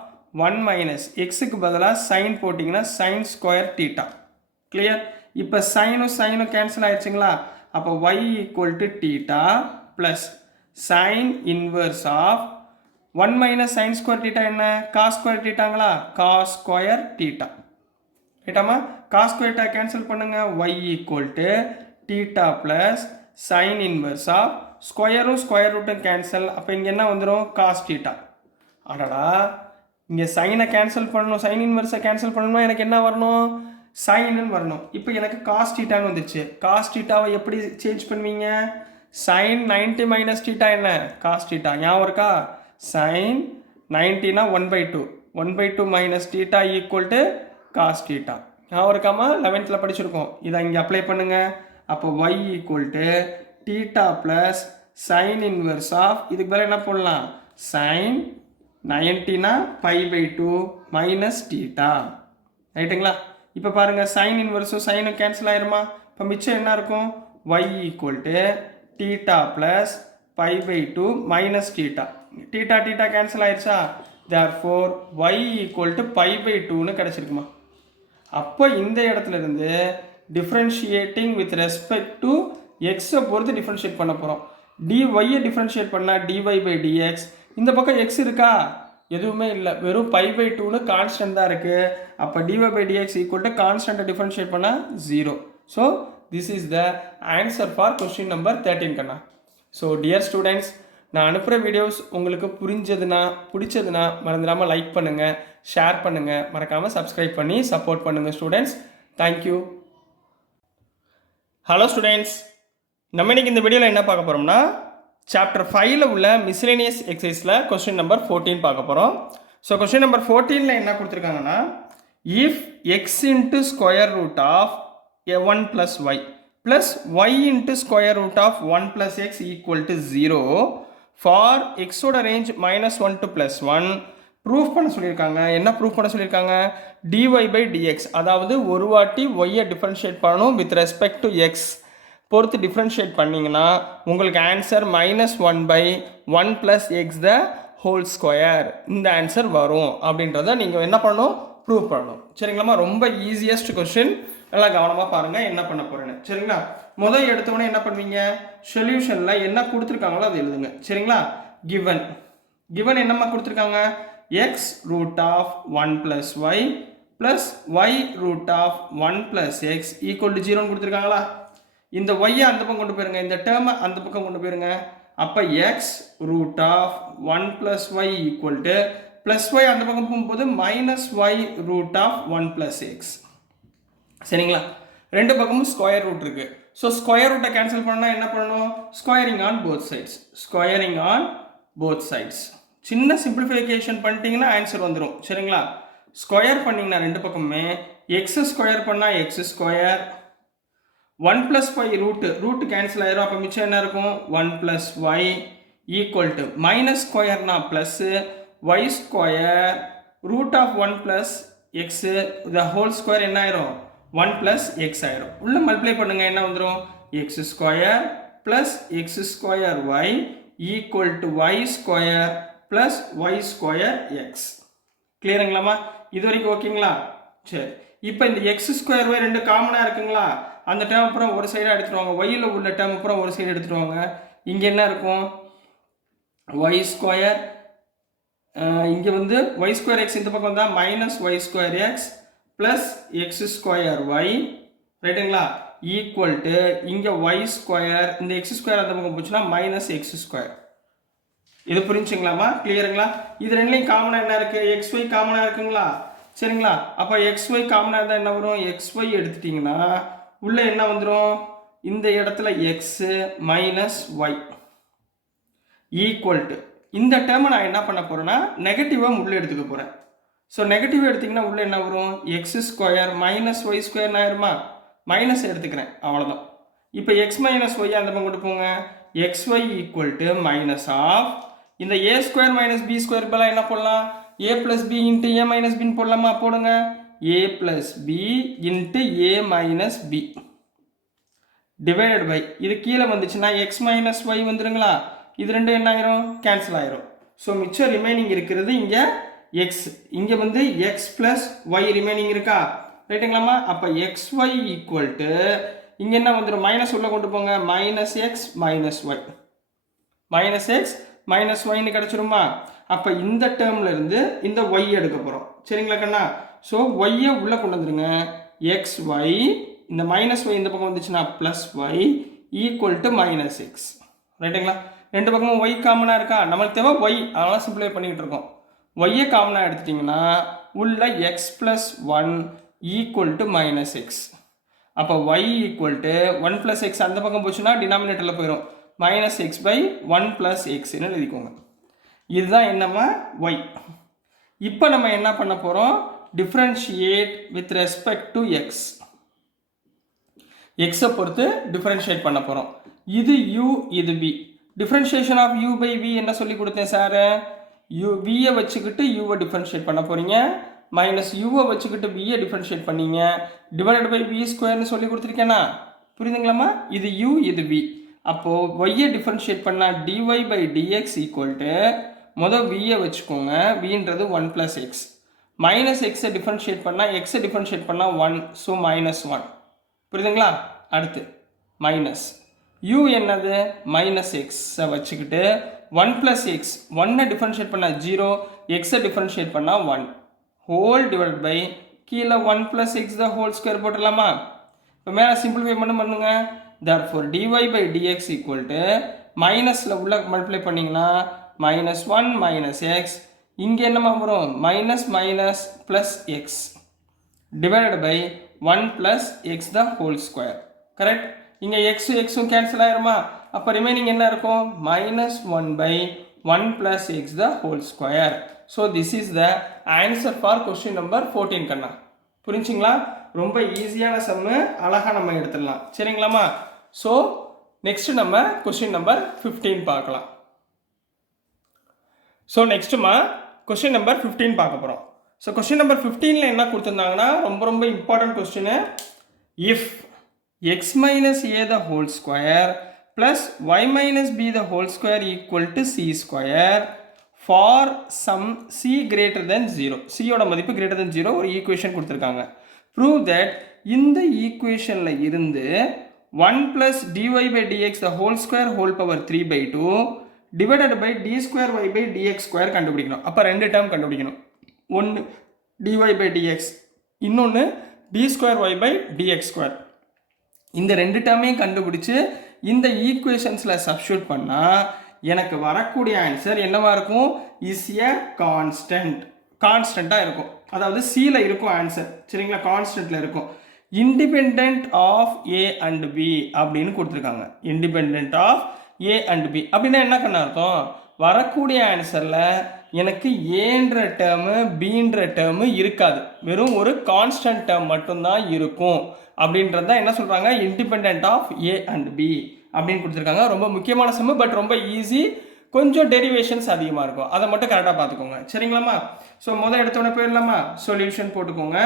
1 minus எக்ஸுக்கு பதிலாக சைன் போட்டிங்கன்னா சைன் ஸ்கொயர் டீட்டா. கிளியர். இப்போ சைனும் கேன்சல் ஆயிடுச்சுங்களா. அப்போ y equal to theta plus sin inverse of 1 minus sin square theta என்ன cos square thetaங்களா, cos square theta. ரைட்டாமா, cos square theta cancel பண்ணுங்க, y equal to theta plus sin inverse of ஸ்கொயரும் square ரூட்டும் cancel. அப்போ இங்கே என்ன வந்துடும் cos theta. அடடா, இங்கே சைனை கேன்சல் பண்ணணும், சைன் இன்வர்ஸை கேன்சல் பண்ணணும்னா எனக்கு என்ன வரணும், சைனுன்னு வரணும். இப்போ எனக்கு cos thetaன்னு வந்துச்சு. cos thetaவை எப்படி சேஞ்ச் பண்ணுவீங்க, sin 90 minus theta என்ன cos theta. ஞாபகம் இருக்கா, sin 90னா 1/2, 1/2 minus theta equal to cos theta. ஞாபகம் இருக்காமா, 11th படிச்சிருக்கோம். இதை இங்கே அப்ளை பண்ணுங்க. அப்போ y equal to theta plus sin inverse of இதுக்கு பதிலா என்ன போடலாம், sin 90னா π/2 minus theta. ரைட்டுங்களா. இப்போ பாருங்க sin இன்வர்ஸும் சைனும் கேன்சல் ஆயிருமா. இப்போ மிச்சம் என்ன இருக்கும், y equal to theta plus π/2 minus theta. theta cancel ஆயிடுச்சா, therefore y equal to π/2ன்னு கிடைச்சிருக்குமா. அப்போ இந்த இடத்துல இருந்து differentiating with respect to x பொறுத்து differentiate பண்ண போகிறோம். dy differentiate பண்ணால் dy by dx. இந்த பக்கம் x இருக்கா, எதுவுமே இல்லை, வெறும் π/2ன்னு கான்ஸ்டன்ட் தான் இருக்குது. அப்போ dy by dx equal to கான்ஸ்டன்ட்டை differentiate பண்ணால் 0. So this is the answer for question number 13 கண்ணா. ஸோ டியர் ஸ்டூடெண்ட்ஸ், நான் அனுப்புகிற வீடியோஸ் உங்களுக்கு புரிஞ்சதுன்னா பிடிச்சதுன்னா மறந்துடாமல் லைக் பண்ணுங்கள், ஷேர் பண்ணுங்கள், மறக்காமல் சப்ஸ்கிரைப் பண்ணி சப்போர்ட் பண்ணுங்கள் ஸ்டூடெண்ட்ஸ். தேங்க்யூ. ஹலோ ஸ்டூடெண்ட்ஸ், நம்ம இன்றைக்கி இந்த வீடியோவில் என்ன பார்க்க போகிறோம்னா சாப்டர் 5ல் உள்ள மிஸ்லேனியஸ் எக்ஸசைஸில் கொஸ்டின் நம்பர் 14 பார்க்க போகிறோம். ஸோ கொஸ்டின் நம்பர் 14ல் என்ன கொடுத்துருக்காங்கன்னா if x into square root of 1 plus y plus y into square root of 1 plus x equal to 0 for x ஓட range -1 to +1 ப்ரூஃப் பண்ண சொல்லியிருக்காங்க. என்ன ப்ரூஃப் பண்ண சொல்லியிருக்காங்க, dy by dx. அதாவது ஒரு வாட்டி y டிஃபரன்ஷியேட் பண்ணணும் வித் ரெஸ்பெக்ட் டு x பொறுத்து டிஃபரன்ஷியேட் பண்ணிங்கன்னா உங்களுக்கு answer -1/1 + x the whole square இந்த ஆன்சர் வரும். அப்படின்றத நீங்கள் என்ன பண்ணணும், ப்ரூவ் பண்ணணும். சரிங்களாம்மா, ரொம்ப ஈஸியஸ்ட் கொஸ்டின். நல்லா கவனமாக பாருங்கள் என்ன பண்ண போகிறேன்னு. சரிங்களா, முதல் எடுத்தவொடனே என்ன பண்ணுவீங்க, சொல்யூஷனில் என்ன கொடுத்துருக்காங்களோ அதை எழுதுங்க. சரிங்களா, கிவன் என்னம்மா கொடுத்துருக்காங்க, x root of 1 + y plus y root of 1 + x equal to 0ன்னு கொடுத்துருக்காங்களா. இந்த ஒய்யை அந்த பக்கம் கொண்டு போயிருங்க, இந்த டேர்மை அந்த பக்கம் கொண்டு போயிருங்க. அப்போ x root of 1 + y equal to plus y அந்த பக்கம் போகும்போது -y ரூட் ஆஃப் 1 + x. சரிங்களா, ரெண்டு பக்கமும் ஸ்கொயர் ரூட் இருக்குது. ஸோ ஸ்கொயர் ரூட்டை கேன்சல் பண்ணால் என்ன பண்ணணும்? Squaring on both sides. Squaring on both sides. சின்ன சிம்பிளிஃபிகேஷன் பண்ணிட்டீங்கன்னா ஆன்சர் வந்துடும். சரிங்களா? ஸ்கொயர் பண்ணிங்கன்னா ரெண்டு பக்கமே எக்ஸ் ஸ்கொயர் பண்ணால் x square 1 + y root cancel ஆயிரும். அப்போ மிச்சம் என்ன இருக்கும்? 1 + y ஈக்குவல் டு மைனஸ் ஸ்கொயர்னா plus y square root of 1 + x the whole square என்ன ஆயிரும்? 1 + x ஆயிரும். உள்ள மல்டிப்ளை பண்ணுங்க, என்ன வந்துடும்? X square plus x square y equal to y square plus y square x. கிளியருங்களாமா? இது வரைக்கும் ஓகேங்களா? சரி, இப்போ இந்த எக்ஸ் ஸ்கொயர் y ரெண்டு காமனாக இருக்குங்களா? அந்த டேர்ம் அப்புறம் ஒரு சைடாக எடுத்துருவாங்க. ஒய்யில் உள்ள டேர்ம் அப்புறம் ஒரு சைடு எடுத்துருவாங்க. இங்கே என்ன இருக்கும்? y ஸ்கொயர், இங்கே வந்து y ஸ்கொயர் எக்ஸ் இந்த பக்கம் வந்தால் minus y square X plus x square y, ரைட்டுங்களா? ஈக்குவல் டு இங்கே y ஸ்கொயர், இந்த எக்ஸ் ஸ்கொயர் அந்த பக்கம் போச்சுன்னா மைனஸ் எக்ஸ் ஸ்கொயர். இது புரிஞ்சுங்களாமா? கிளியருங்களா? இது ரெண்டுலையும் காமனாக என்ன இருக்குது? xy காமனாக இருக்குங்களா? சரிங்களா? அப்போ xy காமனாக இருந்தால் என்ன வரும்? xy எடுத்துட்டிங்கன்னா உள்ளே என்ன வந்துடும்? இந்த இடத்துல x minus y equal to இந்த டேர்மை நான் என்ன பண்ண போகிறேன்னா நெகட்டிவாக உள்ளே எடுத்துக்க போகிறேன். ஸோ நெகட்டிவாக எடுத்திங்கன்னா உள்ளே என்ன வரும்? X square minus y square ஆயிருமா? மைனஸ் எடுத்துக்கிறேன், அவ்வளோதான். இப்போ எக்ஸ் மைனஸ் ஒய் அந்த பக்கம் கொண்டு போங்க. xy equal to minus of இந்த a square minus b square பதிலாக என்ன போடலாம்? a + b into a minus பின்னு போடலாமா? போடுங்க. a + b into a minus b divided by இது கீழே வந்துச்சுன்னா எக்ஸ் மைனஸ் ஒய் வந்துடுங்களா? இது ரெண்டு என்ன ஆயிரும்? கேன்சல் ஆயிரும். ஸோ மிச்சம் ரிமைனிங் இருக்கிறது இங்கே எக்ஸ், இங்கே வந்து எக்ஸ் ப்ளஸ் ஒய் ரிமைனிங் இருக்கா? ரைட்டுங்களாமா? அப்போ xy ஈக்குவல் டு இங்கே என்ன வந்துடும்? மைனஸ் உள்ளே கொண்டு போங்க. Minus x minus y, minus x minus ஒய்னு கிடச்சிருமா? அப்போ இந்த டேர்மில் இருந்து இந்த ஒய் எடுக்க போகிறோம். சரிங்களா கண்ணா? ஸோ ஒய்யை உள்ளே கொண்டு வந்துடுங்க. எக்ஸ் ஒய், இந்த மைனஸ் ஒய் இந்த பக்கம் வந்துச்சுன்னா plus y equal to minus x. ரைட்டுங்களா? ரெண்டு பக்கமும் ஒய் காமனாக இருக்கா? நம்மளுக்கு தேவை ஒய், அதனால் சிம்பிளை பண்ணிக்கிட்டு இருக்கோம். ஒய்யை காமனாக எடுத்துட்டிங்கன்னா உள்ள X plus 1 equal to minus X. அப்போ ஒய் ஈக்குவல் டு 1 + எக்ஸ் அந்த பக்கம் போச்சுன்னா டினாமினேட்டரில் போயிடும். மைனஸ் எக்ஸ் பை 1 + எக்ஸ்ன்னு எழுதிக்கோங்க. இதுதான் என்னம்மா? ஒய். இப்போ நம்ம என்ன பண்ண போகிறோம்? Differentiate with respect to x. எக்ஸை பொறுத்து டிஃப்ரென்ஷியேட் பண்ண போகிறோம். இது u, இது v. Differentiation of u by v என்ன சொல்லி கொடுத்தேன் சார்? vயை வச்சுக்கிட்டு uவை டிஃப்ரென்ஷியேட் பண்ண போகிறீங்க, மைனஸ் uவை வச்சுக்கிட்டு vயை டிஃப்ரென்ஷியேட் பண்ணீங்க, டிவைடட் பை v ஸ்கொயர்னு சொல்லி கொடுத்துருக்கேனா? புரியுதுங்களாம்மா? இது u, இது v. அப்போது ஒய்யை டிஃப்ரென்ஷியேட் பண்ணால் dy by dx equal to மொதல் vயை வச்சுக்கோங்க. vன்றது 1 + எக்ஸ். மைனஸ் எக்ஸை டிஃப்ரென்ஷியேட் பண்ணால் எக்ஸை டிஃப்ரென்ஷியேட் பண்ணால் 1, ஸோ மைனஸ் 1. புரியுதுங்களா? அடுத்து மைனஸ் u என்னது? மைனஸ் எக்ஸை வச்சுக்கிட்டு 1 + எக்ஸ், 1ஐ டிஃப்ரென்ஷியேட் பண்ணால் 0, எக்ஸை டிஃப்ரென்ஷியேட் பண்ணால் 1 ஹோல் டிவைட் பை கீழே 1 + எக்ஸ் த ஹோல் ஸ்கொயர் போட்டுடலாமா? இப்போ மேலே சிம்பிளிஃபை பண்ணுங்க. therefore dy by dx equal to மைனஸில் உள்ள மல்டிப்ளை பண்ணிங்கன்னா மைனஸ் 1 மைனஸ் எக்ஸ், இங்கே என்னமா வரும்? Minus minus plus x divided by 1 + x the whole square. Correct? இங்கே எக்ஸும் கேன்சல் ஆயிருமா? அப்போ ரிமைனிங் என்ன இருக்கும்? Minus 1 by 1 + x the whole square. So this is the answer for question number 14 கண்ணா. புரிஞ்சுங்களா? ரொம்ப ஈஸியான சம்மு, அழகாக நம்ம எடுத்துடலாம். சரிங்களாம்மா? ஸோ நெக்ஸ்ட் நம்ம கொஸ்டின் நம்பர் 15 பார்க்கலாம். ஸோ நெக்ஸ்ட்டுமா கொஸ்டின் நம்பர் 15 பார்க்க போகிறோம். ஸோ கொஸ்டின் நம்பர் 15ல் என்ன கொடுத்துருந்தாங்கன்னா ரொம்ப important question. If x minus a the whole square plus y minus b the whole square equal to c square for some c greater than 0, c ஓட மதிப்பு greater than 0 ஒரு equation கொடுத்துருக்காங்க. prove that இந்த ஈக்குவேஷனில் இருந்து 1 + dy by dx the whole square whole power 3/2 divided by d square y by dx square கண்டுபிடிக்கணும். அப்போ ரெண்டு டேர்ம் கண்டுபிடிக்கணும். ஒன்று dy by dx, இன்னொன்று d square y by dx square. இந்த ரெண்டு டேர்மையும் கண்டுபிடிச்சு இந்த ஈக்குவேஷன்ஸில் சப்ஸ்டியூட் பண்ணால் எனக்கு வரக்கூடிய ஆன்சர் என்னவா இருக்கும்? இஸ் எ கான்ஸ்டண்ட்டாக இருக்கும். அதாவது சியில் இருக்கும் ஆன்சர். சரிங்களா? கான்ஸ்டண்ட்டில் இருக்கும். Independent of a and b அப்படின்னு கொடுத்துருக்காங்க. Independent of a and b அப்படின்னா என்ன பண்ண அர்த்தம்? வரக்கூடிய ஆன்சரில் எனக்கு ஏன்ற டேர்மு பீன்ற டேர்மு இருக்காது, வெறும் ஒரு கான்ஸ்டன்ட் டேர்ம் மட்டும்தான் இருக்கும் அப்படின்றது தான் என்ன சொல்கிறாங்க, independent of a and b அப்படின்னு கொடுத்துருக்காங்க. ரொம்ப முக்கியமான சம்மு, பட் ரொம்ப ஈஸி, கொஞ்சம் டெரிவேஷன்ஸ் அதிகமாக இருக்கும், அதை மட்டும் கரெக்டாக பார்த்துக்கோங்க. சரிங்களாம்மா? ஸோ முதல் எடுத்தோடனே போயிடலாமா? சொல்யூஷன் போட்டுக்கோங்க.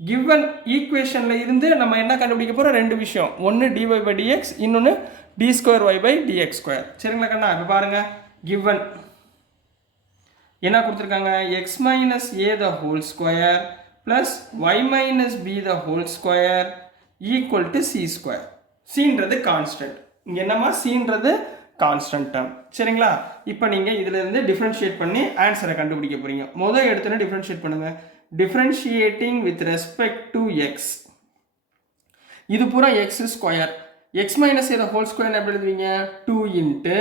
கிவன் ஈக்குவேஷனில் இருந்து நம்ம என்ன கண்டுபிடிக்க போகிறோம்? ரெண்டு விஷயம், ஒன்று dy by dx, இன்னொன்று d2y by dx ஸ்கொயர். சரிங்களா கண்ணா? இப்போ பாருங்கள், கிவன் என்ன கொடுத்துருக்காங்க? x minus a the whole square plus y minus b the whole square equal to c square. cன்றது கான்ஸ்டன்ட். இங்கே என்னம்மா? cன்றது கான்ஸ்டன்ட் டேர்ம். சரிங்களா? இப்போ நீங்கள் இதிலிருந்து டிஃப்ரென்ஷியேட் பண்ணி ஆன்சரை கண்டுபிடிக்க போகிறீங்க. முதல் எடுத்துன்னு டிஃப்ரென்ஷியேட் பண்ணுங்கள். Differentiating with respect to X, இது பூரா எக்ஸ் ஸ்கொயர். எக்ஸ் மைனஸ் ஏ ஹோல் ஸ்கொயர் எப்படி எழுதுவீங்க? 2 இன்ட்டு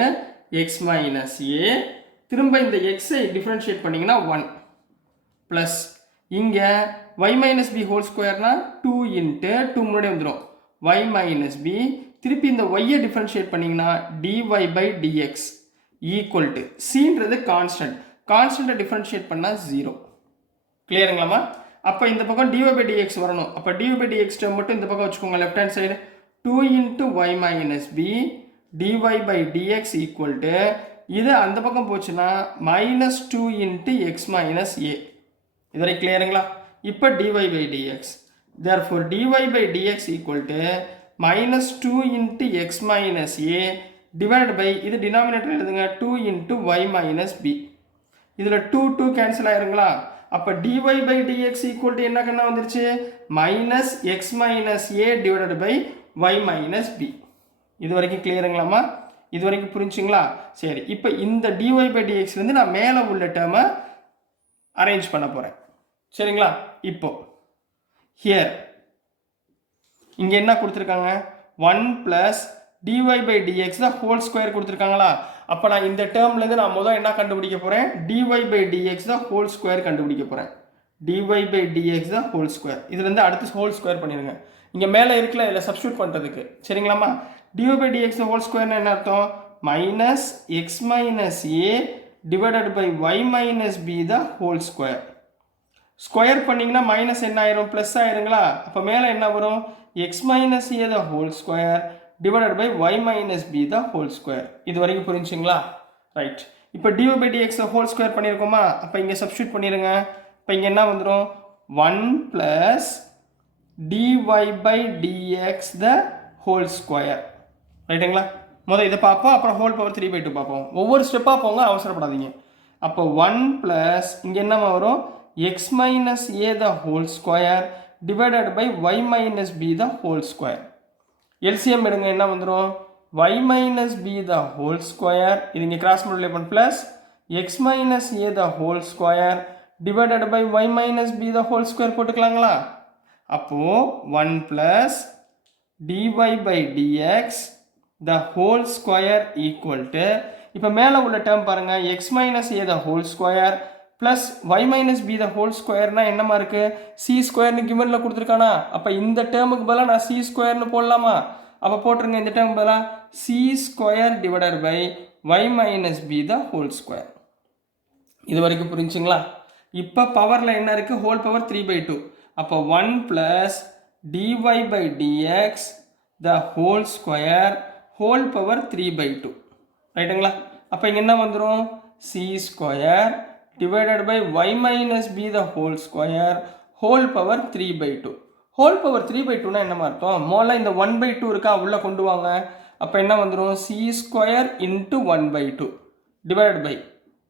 எக்ஸ் மைனஸ் ஏ, திரும்ப இந்த எக்ஸை டிஃப்ரென்ஷியேட் பண்ணிங்கன்னா 1 ப்ளஸ் இங்கே y மைனஸ் பி ஹோல் ஸ்கொயர்னா 2 இன்ட்டு 2 முன்னாடி வந்துடும் y மைனஸ் பி, திருப்பி இந்த ஒய்யை டிஃப்ரென்ஷியேட் பண்ணிங்கன்னா dy by dx equal to cன்றது கான்ஸ்டன்ட், கான்ஸ்டன்ட்டை டிஃப்ரென்ஷியேட் பண்ணால் 0. கிளியருங்களாம்மா? அப்போ இந்த பக்கம் dy by dx வரணும். அப்போ dy by dx டேர்ம் மட்டும் இந்த பக்கம் வச்சுக்கோங்க, left hand side 2 into y minus b dy by dx equal to, இது அந்த பக்கம் போச்சுன்னா -2 இன்ட்டு எக்ஸ் மைனஸ் ஏ. இதுவரை கிளியருங்களா? இப்போ dy by dx, therefore dy by dx equal to -2 into x minus a divide by, இது டினாமினேட்டர் எழுதுங்க, 2 into y minus B. இதில் 2 2 cancel ஆயிருங்களா? அப்போ dy by dx equal to என்ன கண்ணா வந்துருச்சு? Minus x minus a divided by y minus b. இது வரைக்கும் கிளியருங்களாம்மா? இது வரைக்கும் புரிஞ்சுங்களா? சரி, இப்போ இந்த dy by dxலேருந்து நான் மேலே உள்ள டேர்மை அரேஞ்ச் பண்ண போகிறேன். சரிங்களா? இப்போ ஹியர் இங்கே என்ன கொடுத்துருக்காங்க? 1 ப்ளஸ் dy by dx தான் ஹோல் ஸ்கொயர் கொடுத்துருக்காங்களா? அப்போ நான் இந்த டேர்ம்லேருந்து நான் முதல் என்ன கண்டுபிடிக்க போகிறேன்? dy by dx தான் ஹோல் ஸ்கொயர் கண்டுபிடிக்க போகிறேன். dy by dx தான் ஹோல் ஸ்கொயர். இதுலேருந்து அடுத்து ஹோல் ஸ்கொயர் பண்ணிடுங்க. இங்கே மேலே இருக்கல, இதில் சப்ஸ்டியூட் பண்ணுறதுக்கு. சரிங்களாம்மா? dy by dx ஹோல் ஸ்கொயர்னா என்ன அர்த்தம்? Minus x minus a divided by y minus b தான் ஹோல் ஸ்கொயர். ஸ்கொயர் பண்ணிங்கன்னா மைனஸ் என்ன ஆயிரும்? ப்ளஸ் ஆயிருங்களா? அப்போ மேலே என்ன வரும்? X minus a the whole square divided by y minus b the whole square. இது வரைக்கும் புரிஞ்சுங்களா? ரைட். இப்போ dy by dx whole square பண்ணியிருக்கோமா? அப்போ இங்கே சப்ஸ்டியூட் பண்ணிடுங்க. இப்போ இங்கே என்ன வந்துடும்? 1 plus dy by dx the whole square. ரைட்டுங்களா? முதல் இதை பார்ப்போம், அப்புறம் ஹோல் பவர் 3/2 பார்ப்போம். ஒவ்வொரு ஸ்டெப்பாக போங்க, அவசரப்படாதீங்க. அப்போ 1 ப்ளஸ் இங்கே என்னமா வரும்? X minus a the whole square divided by y minus b the whole square. LCM எடுங்க, என்ன வந்துடும்? y minus b the whole square, இது இங்கே கிராஸ் மல்டிப்ளை பண்ண plus x minus a the whole square divided by y minus b the whole square போட்டுக்கலாங்களா? அப்போது 1 plus dy by dx the whole square equal to, இப்போ மேலே உள்ள term பாருங்கள், x minus a the whole square plus y minus b the whole squareனா என்னமா இருக்குது? c ஸ்கொயர்னு கிவனில் கொடுத்துருக்கானா? அப்போ இந்த டேர்முக்கு பதிலாக நான் c ஸ்கொயர்னு போடலாமா? அப்போ போட்டுருங்க, இந்த டேர்முக்கு பதிலாக c square divided by y minus b the whole square. இது வரைக்கும் புரிஞ்சுங்களா? இப்போ பவரில் என்ன இருக்குது? Whole power 3/2. அப்போ 1 plus dy by dx the whole square whole power 3/2. ரைட்டுங்களா? அப்போ இங்கே என்ன வந்துடும்? c square divided by y minus b the whole square whole power 3/2. Whole power 3/2னா என்னமா அர்த்தம்? மோல இந்த 1/2 இருக்கா, உள்ளே கொண்டு வாங்க. அப்போ என்ன வந்துடும்? c square into 1/2 divided by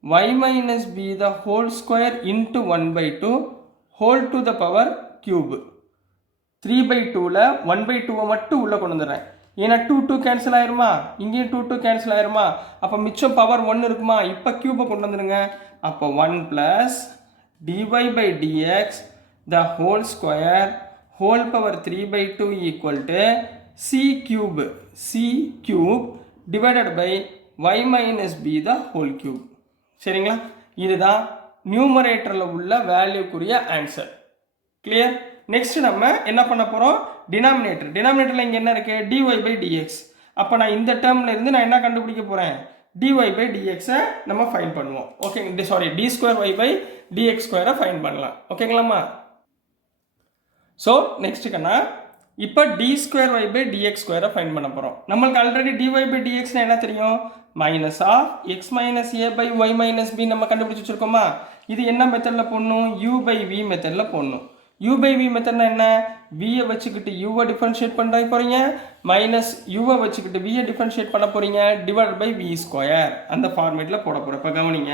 y minus b the whole square into 1/2 whole to the power cube. 3/2ல் 1/2 மட்டும் உள்ளே கொண்டு வந்துடுறேன். ஏன்னா 2 2 கேன்சல் ஆயிருமா? இங்கேயும் 2 2 கேன்சல் ஆயிருமா? அப்போ மிச்சம் பவர் 1 இருக்குமா? இப்போ கியூபை கொண்டு வந்துடுங்க. அப்போ 1 plus dy by dx the whole square whole power 3/2 equal to c cube divided by y minus b the whole cube. சரிங்களா? இதுதான் நியூமரேட்டரில் உள்ள வேல்யூக்குரிய ஆன்சர். கிளியர்? நெக்ஸ்ட் நம்ம என்ன பண்ண போகிறோம், டினாமினேட்டரில் இங்கே என்ன இருக்குது, dy/dx. அப்போ நான் இந்த டேர்மில் இருந்து நான் என்ன கண்டுபிடிக்க போகிறேன், dy/dxஐ நம்ம ஃபைண்ட் பண்ணுவோம். ஓகே, சாரி, d2y/dx2 ஃபைண்ட் பண்ணலாம். ஓகேங்களாம்மா? ஸோ நெக்ஸ்ட்டுக்குன்னா இப்போ d2y/dx2 ஃபைண்ட் பண்ண போகிறோம். நம்மளுக்கு ஆல்ரெடி dy/dxனா என்ன தெரியும், -x - a/y - b நம்ம கண்டுபிடிச்சி வச்சுருக்கோமா. இது என்ன மெத்தடில் போடணும், u/v மெத்தடில் போடணும். u/v மெத்தட்னா என்ன, v-ஐ வச்சுக்கிட்டு u-ஐ டிஃபரன்ஷியேட் பண்ண போகிறீங்க, மைனஸ் u-ஐ வச்சுக்கிட்டு v-ஐ டிஃபரன்ஷியேட் பண்ண போகிறீங்க, /v², அந்த ஃபார்மேட்டில் போட போகிறோம். இப்போ கவனிங்க,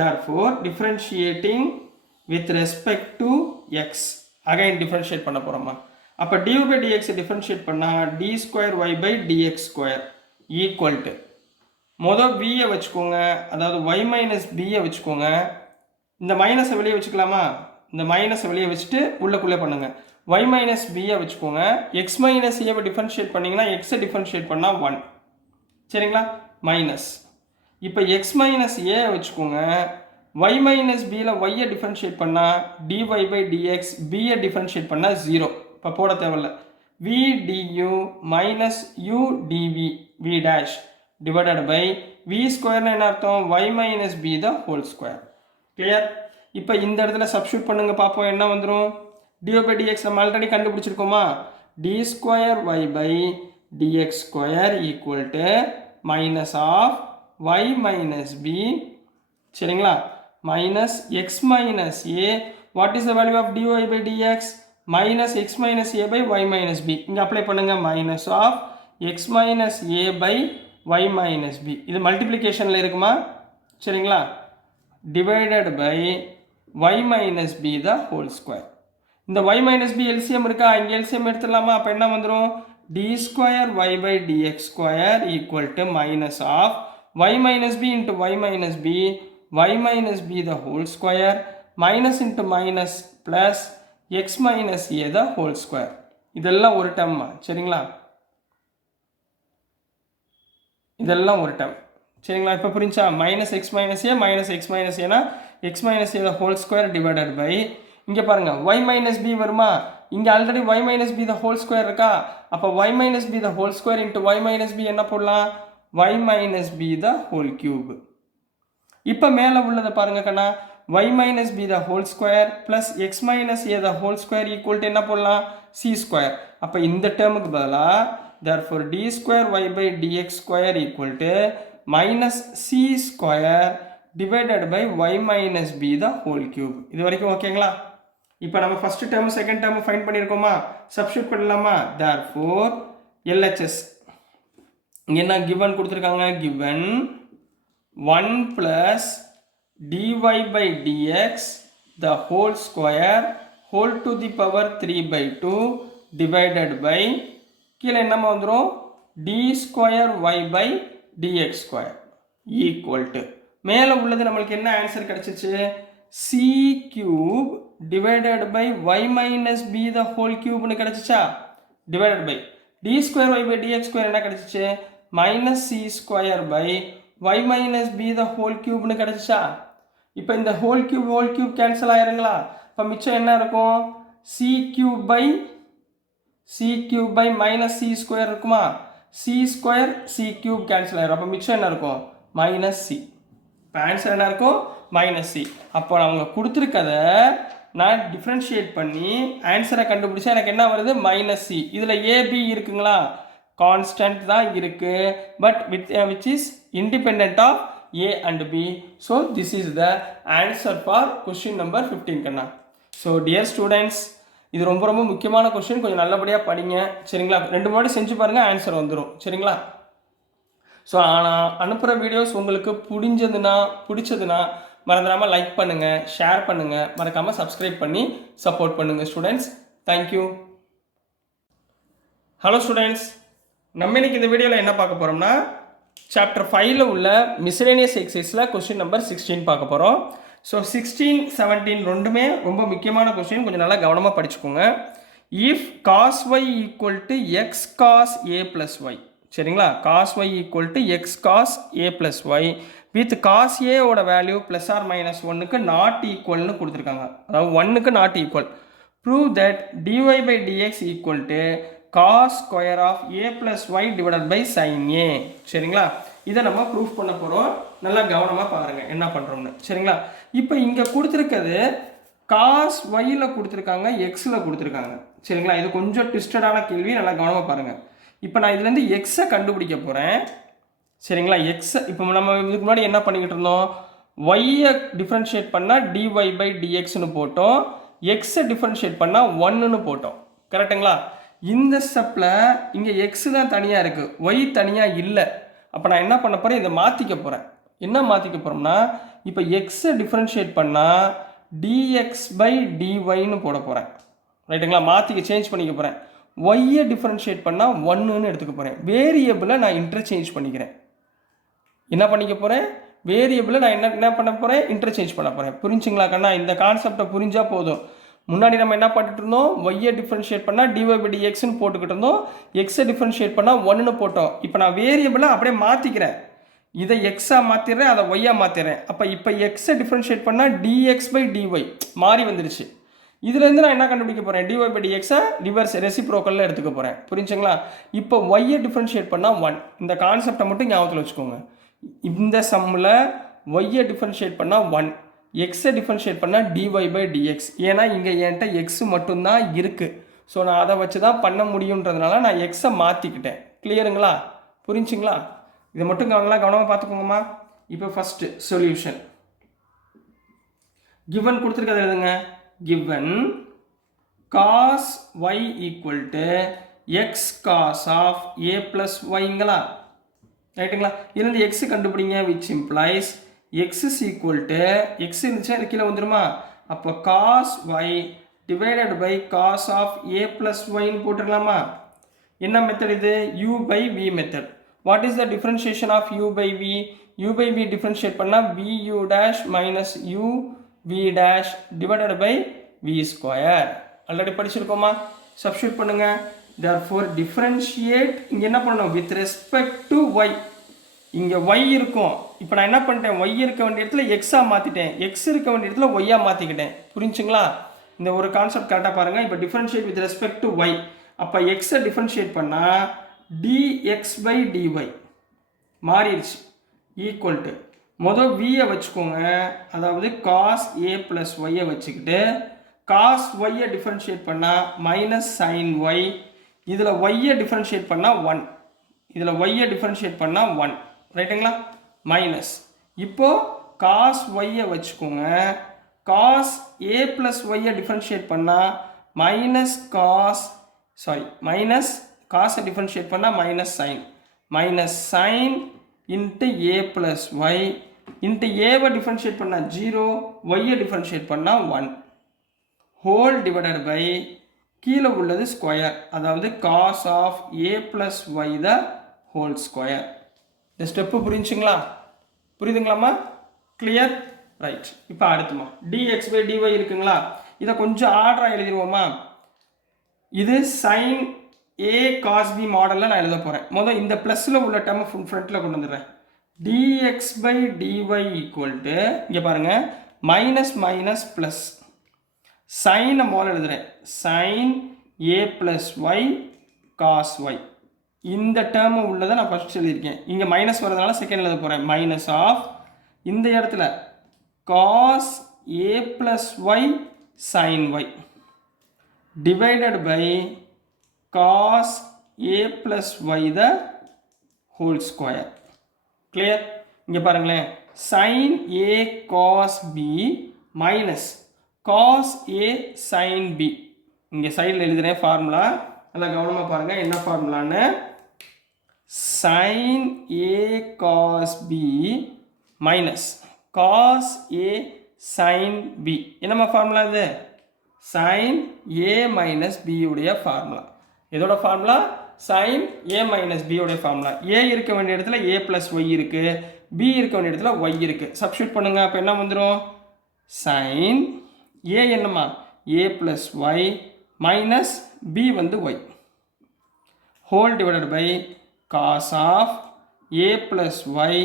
therefore differentiating with respect to x, again differentiate பண்ண போகிறோமா. அப்போ dy/dx டிஃபரன்ஷியேட் பண்ணால் d2y/dx2 ஈக்குவல் டு மொதல் v-ஐ வச்சுக்கோங்க, அதாவது y - b-ஐ வச்சுக்கோங்க. இந்த மைனஸை வெளியே வச்சுக்கலாமா, இந்த மைனஸை வெளியே வச்சுட்டு உள்ளக்குள்ளே பண்ணுங்க. y - b-ஐ வச்சுக்கோங்க, x - a-வை டிஃபரன்ஷியேட் பண்ணிங்கன்னா x-ஐ டிஃபரன்ஷியேட் பண்ணால் 1, சரிங்களா, மைனஸ். இப்போ x - a வச்சுக்கோங்க, y - b-ல y-ஐ டிஃபரன்ஷியேட் பண்ணால் dy/dx, b-ஐ டிஃபரன்ஷியேட் பண்ணால் 0. இப்போ போட தேவையில்ல, v du minus u dv v dash divided by v square என்ன அர்த்தம், y minus b the whole square. Clear? இப்போ இந்த இடத்துல சப்ஸ்டியூட் பண்ணுங்க பார்ப்போம், என்ன வந்துடும், dy/dx நம்ம already கண்டுபிடிச்சிருக்கோமா, d2y/dx2 equal to minus of y minus b, சரிங்களா, minus x minus a. What is the value of dy/dx? minus x minus a by y minus b. இங்கே அப்ளை பண்ணுங்க, minus of x minus a by y minus b. இது மல்டிப்ளிகேஷனில் இருக்குமா, சரிங்களா, divided by y minus b the whole square. இந்த y minus b LCM இருக்கா, இங்கே LCM எடுத்துடலாமா. அப்போ என்ன வந்துடும், d2y/dx2 equal to minus of y minus b into y minus b, y minus b the whole square, minus into minus plus x minus a the whole square. இதெல்லாம் ஒரு டேர்மா, சரிங்களா, இதெல்லாம் ஒரு டேர்ம், சரிங்களா. இப்போ புரிஞ்சா, minus x minus a minus x minus a னா x minus a the whole square divided by, இங்கே பாருங்க y minus b வருமா, இங்கே already y minus b the whole square இருக்கா. அப்போ y minus b the whole square into y minus b என்ன போடலாம், y minus b the whole cube. இப்போ மேலே உள்ளதை பாருங்க கண்ணா, y minus b the whole square plus x minus a the whole square equal to என்ன போடலாம், c square. அப்போ இந்த டேர்முக்கு பதிலாக therefore d2y/dx2 equal to minus c square divided by y minus b the whole cube. இது வரைக்கும் ஓகேங்களா. இப்போ நம்ம first term second term find பண்ணியிருக்கோமா, சப்ஸ்டியூட் பண்ணலாமா. therefore LHS இங்கே என்ன given கொடுத்துருக்காங்க, given 1 plus dy/dx the whole square whole to the power 3/2 divided by, கீழே என்னமா வந்துடும், d2y/dx2 equal to, மேலே உள்ளது நம்மளுக்கு என்ன ஆன்சர் கிடைச்சிச்சு, c cube divided by y minus b the whole cube னு கிடைச்சிச்சா, divided by d2y/dx2 என்ன கிடைச்சிச்சு, minus c square by y minus b the whole cube னு கிடைச்சிச்சா. இப்போ இந்த whole cube கேன்சல் ஆயிருங்களா. இப்போ மிச்சம் என்ன இருக்கும், c cube by minus c square இருக்குமா, c square c cube cancel ஆயிரும். அப்போ மிச்சம் என்ன இருக்கும், minus c. இப்போ ஆன்சர் என்ன இருக்கும், minus c. அப்போ அவங்க கொடுத்துருக்கத நான் டிஃப்ரென்ஷியேட் பண்ணி ஆன்சரை கண்டுபிடிச்சா எனக்கு என்ன வருது, minus c. இதில் ab இருக்குங்களா, கான்ஸ்டன்ட் தான் இருக்கு, but which is independent of a and b. so this is the answer for question number 15 கண்ணா. so dear students, இது ரொம்ப ரொம்ப முக்கியமான கொஸ்டின், கொஞ்சம் நல்லபடியாக படிங்க, சரிங்களா. 2 முறை செஞ்சு பாருங்கள், ஆன்சர் வந்துடும், சரிங்களா. ஸோ ஆனால் அனுப்புகிற வீடியோஸ் உங்களுக்கு பிடிச்சதுன்னா மறந்துடாமல் லைக் பண்ணுங்கள், ஷேர் பண்ணுங்கள், மறக்காமல் சப்ஸ்கிரைப் பண்ணி சப்போர்ட் பண்ணுங்கள் ஸ்டூடெண்ட்ஸ். தேங்க்யூ. ஹலோ ஸ்டூடெண்ட்ஸ், நம்ம இன்னைக்கு இந்த வீடியோவில் என்ன பார்க்க போகிறோம்னா, சாப்டர் 5ல் உள்ள மிஸ்லேனியஸ் எக்ஸசைஸில் கொஸ்டின் நம்பர் 16 பார்க்க போகிறோம். ஸோ 16, 17 ரெண்டுமே ரொம்ப முக்கியமான கொஸ்டின், கொஞ்சம் நல்லா கவனமாக படிச்சுக்கோங்க. If cos y equal to x cos a plus y, சரிங்களா, cos y equal to x cos a plus y with cos a ஓட வேல்யூ ப்ளஸ் ஆர் மைனஸ் 1க்கு நாட் ஈக்குவல்னு கொடுத்துருக்காங்க, அதாவது 1க்கு not equal. Prove that dy by dx equal to cos square of a plus y divided by sine a. சரிங்களா, இதை நம்ம proof பண்ண போகிறோம். நல்லா கவனமாக பாருங்கள் என்ன பண்ணுறோம்னு. சரிங்களா, இப்போ இங்கே கொடுத்துருக்கிறது காஸ் ஒய்யில் கொடுத்துருக்காங்க, எக்ஸில் கொடுத்துருக்காங்க. சரிங்களா, இது கொஞ்சம் ட்விஸ்டடான கேள்வி, நல்லா கவனமாக பாருங்கள். இப்போ நான் இதுலேருந்து எக்ஸை கண்டுபிடிக்க போகிறேன். சரிங்களா, எக்ஸை இப்போ நம்ம இதுக்கு முன்னாடி என்ன பண்ணிக்கிட்டு இருந்தோம், ஒய்யை டிஃப்ரென்ஷியேட் பண்ணால் dy by dxன்னு போட்டோம், எக்ஸை டிஃப்ரென்ஷியேட் பண்ணால் 1ன்னு போட்டோம். கரெக்டுங்களா, இந்த ஸ்டெப்பில் இங்கே எக்ஸு தான் தனியாக இருக்குது, ஒய் தனியாக இல்லை. அப்போ நான் என்ன பண்ண போகிறேன், இதை மாற்றிக்க போகிறேன். என்ன மாற்றிக்க போகிறோம்னா, இப்போ எக்ஸை டிஃப்ரென்ஷியேட் பண்ணால் dx by dyன்னு போட போகிறேன். ரைட்டுங்களா, மாற்றிக்க சேஞ்ச் பண்ணிக்க போகிறேன். ஒய்யை டிஃப்ரென்ஷியேட் பண்ணால் 1ன்னு எடுத்துக்க போகிறேன். வேரியபிளை நான் இன்டர்சேஞ்ச் பண்ணிக்கிறேன். என்ன பண்ணிக்க போகிறேன், வேரியபிளை நான் என்ன பண்ண போகிறேன், இன்டர்சேஞ்ச் பண்ண போகிறேன். புரிஞ்சுங்களா கண்ணா, இந்த கான்செப்டை புரிஞ்சால் போதும். முன்னாடி நம்ம என்ன பண்ணிட்டு இருந்தோம், ஒய்யை டிஃப்ரென்ஷியேட் பண்ணால் dy by dxன்னு போட்டுக்கிட்டு இருந்தோம், எக்ஸை டிஃப்ரென்ஷியேட் பண்ணால் 1ன்னு போட்டோம். இப்போ நான் வேரியபிளை அப்படியே மாற்றிக்கிறேன். இதை எக்ஸாக மாற்றிடுறேன், அதை ஒய்யாக மாற்றிடுறேன். இப்போ எக்ஸை டிஃப்ரென்ஷியேட் பண்ணால் dx by dy மாறி வந்துடுச்சு. இதுலேருந்து நான் என்ன கண்டுபிடிக்க போகிறேன், dy by dxஐ ரிவர்ஸ் ரெசிப்ரோக்கலில் எடுத்துக்க போகிறேன். புரிஞ்சுங்களா, இப்போ ஒய்யை டிஃப்ரென்ஷியேட் பண்ணால் 1. இந்த கான்செப்டை மட்டும் ஞாபகத்தில் வச்சுக்கோங்க. இந்த சம்மில் ஒய்யை டிஃப்ரென்ஷியேட் பண்ணால் 1, எக்ஸை டிஃப்ரென்ஷியேட் பண்ணால் dy by dx. ஏன்னா இங்கே என்கிட்ட எக்ஸு மட்டும்தான் இருக்குது. ஸோ நான் அதை வச்சு தான் பண்ண முடியுன்றதுனால நான் எக்ஸை மாற்றிக்கிட்டேன். கிளியருங்களா, புரிஞ்சுங்களா, இதை மட்டும் கவனமாக பார்த்துக்கோங்கம்மா. இப்போ ஃபஸ்ட்டு சொல்யூஷன் கிவன் கொடுத்துருக்கதை எழுதுங்க. given cos y equal to x cos of a plus yங்களா, ரைட்டுங்களா. இதுலேருந்து x கண்டுபிடிங்க, which implies x is equal to x இருந்துச்சுன்னா கீழே வந்துடுமா, அப்போ cos y divided by cos of a plus yன்னு போட்டுடலாமா. என்ன மெத்தட் இது, u by v method. what is the differentiation of u by v, u by v differentiate பண்ணால் vu dash minus u v dash divided by v square. Already படிச்சிருக்கோமா, substitute பண்ணுங்க. therefore differentiate இங்கே என்ன பண்ணணும், with respect to y. இங்கே y இருக்கும், இப்போ நான் என்ன பண்ணிட்டேன், y இருக்க வேண்டிய இடத்துல x-ஆ மாற்றிட்டேன், x இருக்க வேண்டிய இடத்துல y-ஆ மாற்றிக்கிட்டேன். புரிஞ்சுங்களா, இந்த ஒரு கான்செப்ட் கரெக்டாக பாருங்கள். இப்போ differentiate with respect to y, அப்போ x-ஐ differentiate பண்ணால் dx by dy மாறிடுச்சு. ஈக்குவல் டு மொதல் v-யை வச்சுக்கோங்க, அதாவது cos a plus y-யை வச்சுக்கிட்டு cos y-யை டிஃபரன்ஷியேட் பண்ணால் மைனஸ் sin y, இதில் y-யை டிஃபரன்ஷியேட் பண்ணால் 1, இதில் y-யை டிஃபரன்ஷியேட் பண்ணால் 1, ரைட்டுங்களா, மைனஸ். இப்போது cos y-யை வச்சுக்கோங்க, cos a plus y-யை டிஃபரன்ஷியேட் பண்ணால் மைனஸ் cos-ஐ டிஃபரன்ஷியேட் பண்ணால் minus sin into a plus y into a-வை டிஃபரன்ஷியேட் பண்ணால் 0, y-யை டிஃபரன்ஷியேட் பண்ணால் 1 ஹோல் டிவைடட் பை கீழே உள்ளது ஸ்கொயர், அதாவது cos of a plus y the whole square. இந்த ஸ்டெப்பு புரியுதுங்களாம்மா, கிளியர், ரைட். இப்போ அடுத்துமா dx by dy இருக்குங்களா, இதை கொஞ்சம் ஆர்டராக எழுதிடுவோமா. இது sin a cos b மாடலில் நான் எழுத போகிறேன். முதல் இந்த ப்ளஸில் உள்ள டேர்மை ஃப்ரண்ட்டில் கொண்டு வந்துடுறேன். dx by dy equal to இங்கே பாருங்கள் மைனஸ் மைனஸ் ப்ளஸ் சைனை முதல்ல எழுதுகிறேன், sin a plus y cos y. இந்த டேர்மு உள்ளதை நான் ஃபஸ்ட் எழுதியிருக்கேன், இங்கே மைனஸ் வரதுனால செகண்ட் எழுத போகிறேன். மைனஸ் ஆஃப் இந்த இடத்துல cos a plus y sin y divided by cos a plus y the whole square. Clear, இங்கே பாருங்களேன் sin a cos b minus cos a sin b. இங்கே சைடில் எழுதுகிறேன் ஃபார்முலா, நல்லா கவனமாக பாருங்கள் என்ன ஃபார்முலான்னு. sin a cos b minus cos a sin b. என்னம்மா ஃபார்முலா இது, sin a மைனஸ் b உடைய ஃபார்முலா. இதோட formula sin a minus b உடைய ஃபார்முலா. a இருக்க வேண்டிய இடத்துல a ப்ளஸ் y இருக்குது, b இருக்க வேண்டிய இடத்துல y இருக்குது. சப்ஸ்டியூட் பண்ணுங்கள், அப்போ என்ன வந்துடும், sin a என்னம்மா a plus y minus b வந்து y whole divided by cos of a plus y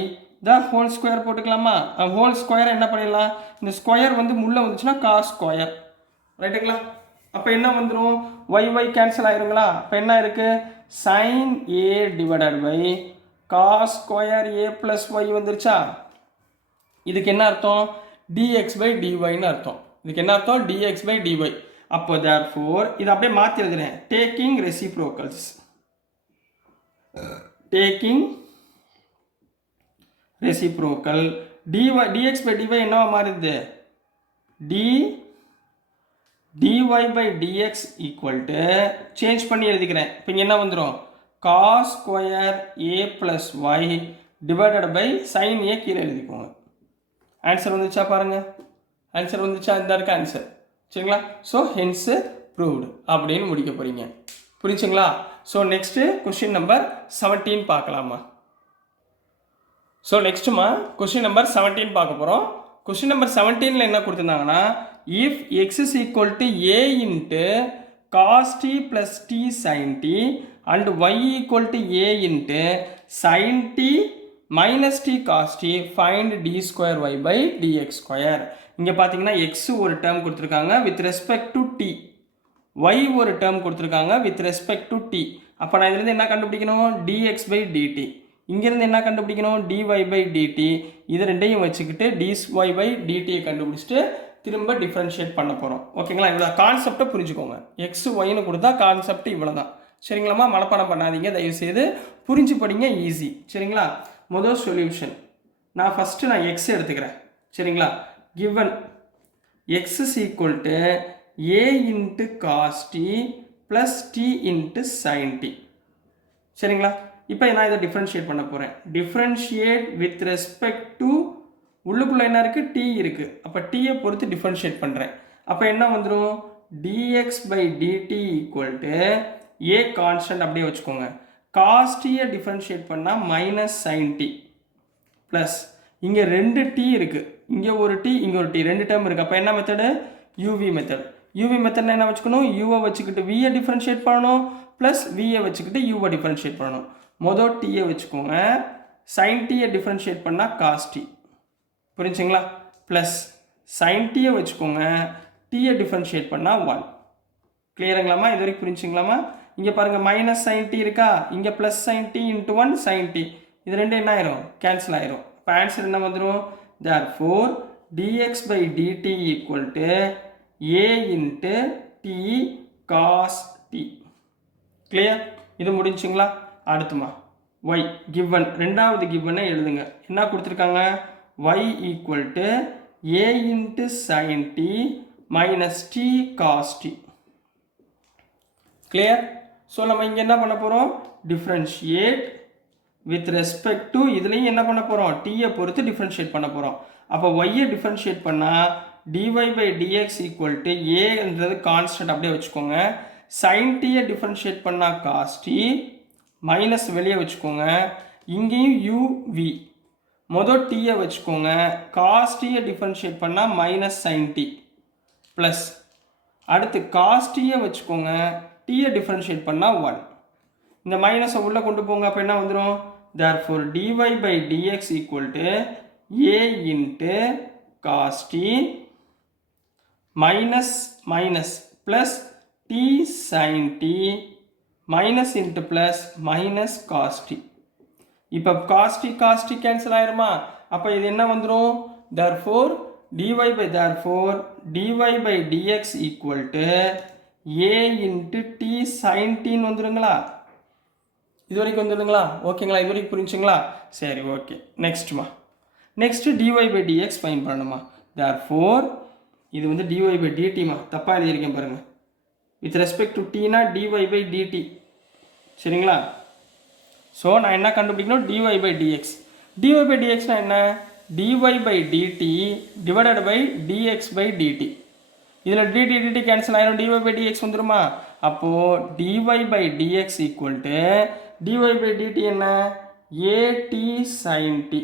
the whole square போட்டுக்கலாமா. ஹோல் ஸ்கொயரை என்ன பண்ணிடலாம், இந்த ஸ்கொயர் வந்து முள்ளே வந்துச்சுன்னா cos ஸ்கொயர், ரைட்டுங்களா. அப்போ என்ன வந்துடும், y கேன்சல் ஆயிருங்களா. அப்போ என்ன இருக்குது, sin a divided by cos square a plus y வந்துருச்சா. இதுக்கு என்ன அர்த்தம், dx பை dyன்னு அர்த்தம். இதுக்கு என்ன அர்த்தம், dx பை dy. அப்போ therefore இதை அப்படியே மாற்றி எழுதுறேன், taking reciprocals, taking reciprocal dx by dy என்னவா மாறுது, dy by dx equal to change பண்ணி எழுதிக்கிறேன். இப்போ இங்கே என்ன வந்துடும், cos square a plus y divided by sin a கீழே எழுதிக்கோங்க. ஆன்சர் வந்துச்சா பாருங்க, ஆன்சர் வந்துச்சா, இந்த இருக்க ஆன்சர். சரிங்களா. ஸோ ஹென்ஸ் ப்ரூவ்டு அப்படின்னு முடிக்க போறீங்க. புரிஞ்சுங்களா. ஸோ நெக்ஸ்ட் கொஸ்டின் நம்பர் 17 பார்க்கலாமா. ஸோ நெக்ஸ்ட்டுமா கொஸ்டின் நம்பர் 17 பார்க்க போகிறோம். கொஸ்டின் நம்பர் 17ல் என்ன கொடுத்துருந்தாங்கன்னா, if x is equal to a into cos t plus t sine t and y equal to a into sine t minus t cos t find d square y by dx square. இங்கே பார்த்தீங்கன்னா எக்ஸ் ஒரு term கொடுத்துருக்காங்க with respect to t, ஒய் ஒரு term கொடுத்துருக்காங்க with respect to t. அப்போ நான் இதுலேருந்து என்ன கண்டுபிடிக்கணும், டிஎக்ஸ் பை டிடி. இங்கேருந்து என்ன கண்டுபிடிக்கணும், டிஒய் பை டிடி. இது ரெண்டையும் வச்சுக்கிட்டு டிஒய் பை டிடியை கண்டுபிடிச்சிட்டு திரும்ப டிஃப்ரென்ஷியேட் பண்ண போகிறோம். ஓகேங்களா. இவ்வளோ கான்செப்டை புரிஞ்சுக்கோங்க. எக்ஸ் ஒய்னு கொடுத்தா கான்செப்ட் இவ்வளோ தான். சரிங்களாம்மா. மனப்பாடம் பண்ணாதீங்க, தயவுசெய்து புரிஞ்சு படிங்க, ஈஸி. சரிங்களா. முதல் சொல்யூஷன் நான் ஃபஸ்ட்டு எக்ஸ் எடுத்துக்கிறேன். சரிங்களா. given x is equal to a into cos t plus t into sin t. சரிங்களா. இப்போ நான் இதை டிஃப்ரென்ஷியேட் பண்ண போகிறேன். டிஃப்ரென்ஷியேட் வித் ரெஸ்பெக்ட் டு உள்ளுக்குள்ளே என்ன இருக்குது, டி இருக்குது. அப்போ டீயை பொறுத்து டிஃப்ரென்ஷியேட் பண்ணுறேன். அப்போ என்ன வந்துடும், dx by dt equal to a constant அப்படியே வச்சுக்கோங்க. cos t-யை டிஃப்ரென்ஷியேட் பண்ணால் மைனஸ் sin t ப்ளஸ் இங்கே ரெண்டு டி இருக்குது, இங்கே ஒரு டி இங்கே ஒரு டி, ரெண்டு டேர்ம் இருக்குது. அப்போ என்ன method, UV method. UV method என்ன வச்சுக்கணும், யூவை வச்சுக்கிட்டு வியை டிஃப்ரென்ஷியேட் பண்ணணும், ப்ளஸ் வியை வச்சுக்கிட்டு யூவை டிஃப்ரென்ஷியேட் பண்ணணும். மொதல் டீயை வச்சுக்கோங்க, சைன் டீயை டிஃப்ரென்ஷியேட் பண்ணால் காஸ் டி. புரிஞ்சுங்களா. ப்ளஸ் சைன் டீயை வச்சுக்கோங்க, டீயை டிஃப்ரென்ஷியேட் பண்ணால் 1. கிளியருங்களாமா. இது வரைக்கும் புரிஞ்சுங்களாமா. இங்கே பாருங்கள் மைனஸ் சைன் டி இருக்கா, இங்கே plus sine t into 1 sine t. இது ரெண்டு என்ன ஆயிரும், கேன்சல் ஆயிரும். இப்போ ஆன்சர் என்ன வந்துடும், therefore dx by dt equal to a into t cos t. Clear. இது முடிஞ்சுங்களா. அடுத்துமா y given, ரெண்டாவது given எழுதுங்க. என்ன கொடுத்துருக்காங்க, y equal to a into sin t minus t cos t. Clear. So நம்ம இங்கே என்ன பண்ண போகிறோம், டிஃப்ரென்ஷியேட் வித் ரெஸ்பெக்ட் டு, இதுலேயும் என்ன பண்ண போகிறோம், டீயை பொறுத்து டிஃப்ரென்ஷியேட் பண்ண போகிறோம். அப்போ ஒய்யை டிஃப்ரென்ஷியேட் பண்ணால் dy by dx equal to ஏன்றது கான்ஸ்டன்ட் அப்படியே வச்சுக்கோங்க. சைன் டீயை டிஃப்ரென்ஷியேட் பண்ணால் காஸ் டி மைனஸ் வெளியே வச்சுக்கோங்க. இங்கேயும் யூவி மொதல் டீயை வச்சுக்கோங்க. காஸ் டீயை டிஃப்ரென்ஷியேட் பண்ணால் மைனஸ் சைன் டி ப்ளஸ் அடுத்து காஸ் டீயை வச்சுக்கோங்க, டீயை டிஃப்ரென்ஷியேட் பண்ணால் 1. இந்த மைனஸை உள்ளே கொண்டு போங்க. அப்போ என்ன வந்துடும், therefore dy by dx equal to a into cos t minus minus plus t sin t minus into plus minus cos t. இப்போ cos t கேன்சல் ஆயிருமா. அப்போ இது என்ன வந்துடும், therefore dy by dx equal to a into t sin t வந்துருங்களா. இது வரைக்கும் வந்துடுங்களா. ஓகேங்களா. இது வரைக்கும் புரிஞ்சுங்களா. சரி okay. Next dy by dx find பண்ணணுமா. தேர்ஃபோர் இது வந்து டிஒய் பை டிடிமா, தப்பாக எழுதியிருக்கேன் பாருங்கள். வித் ரெஸ்பெக்ட் டு டீனா டிஒய் பை டிடி. சரிங்களா. ஸோ நான் என்ன கண்டுபிடிக்கணும், dy by dx. Dy by டிஎக்ஸ்னால் என்ன, dy by dt divided by dx by dt. இதில் டிடி கேன்சல் ஆயிரும், டிஒய் பை டிஎக்ஸ் வந்துருமா. அப்போது dy by dx equal to dy by dt என்ன, a t sine t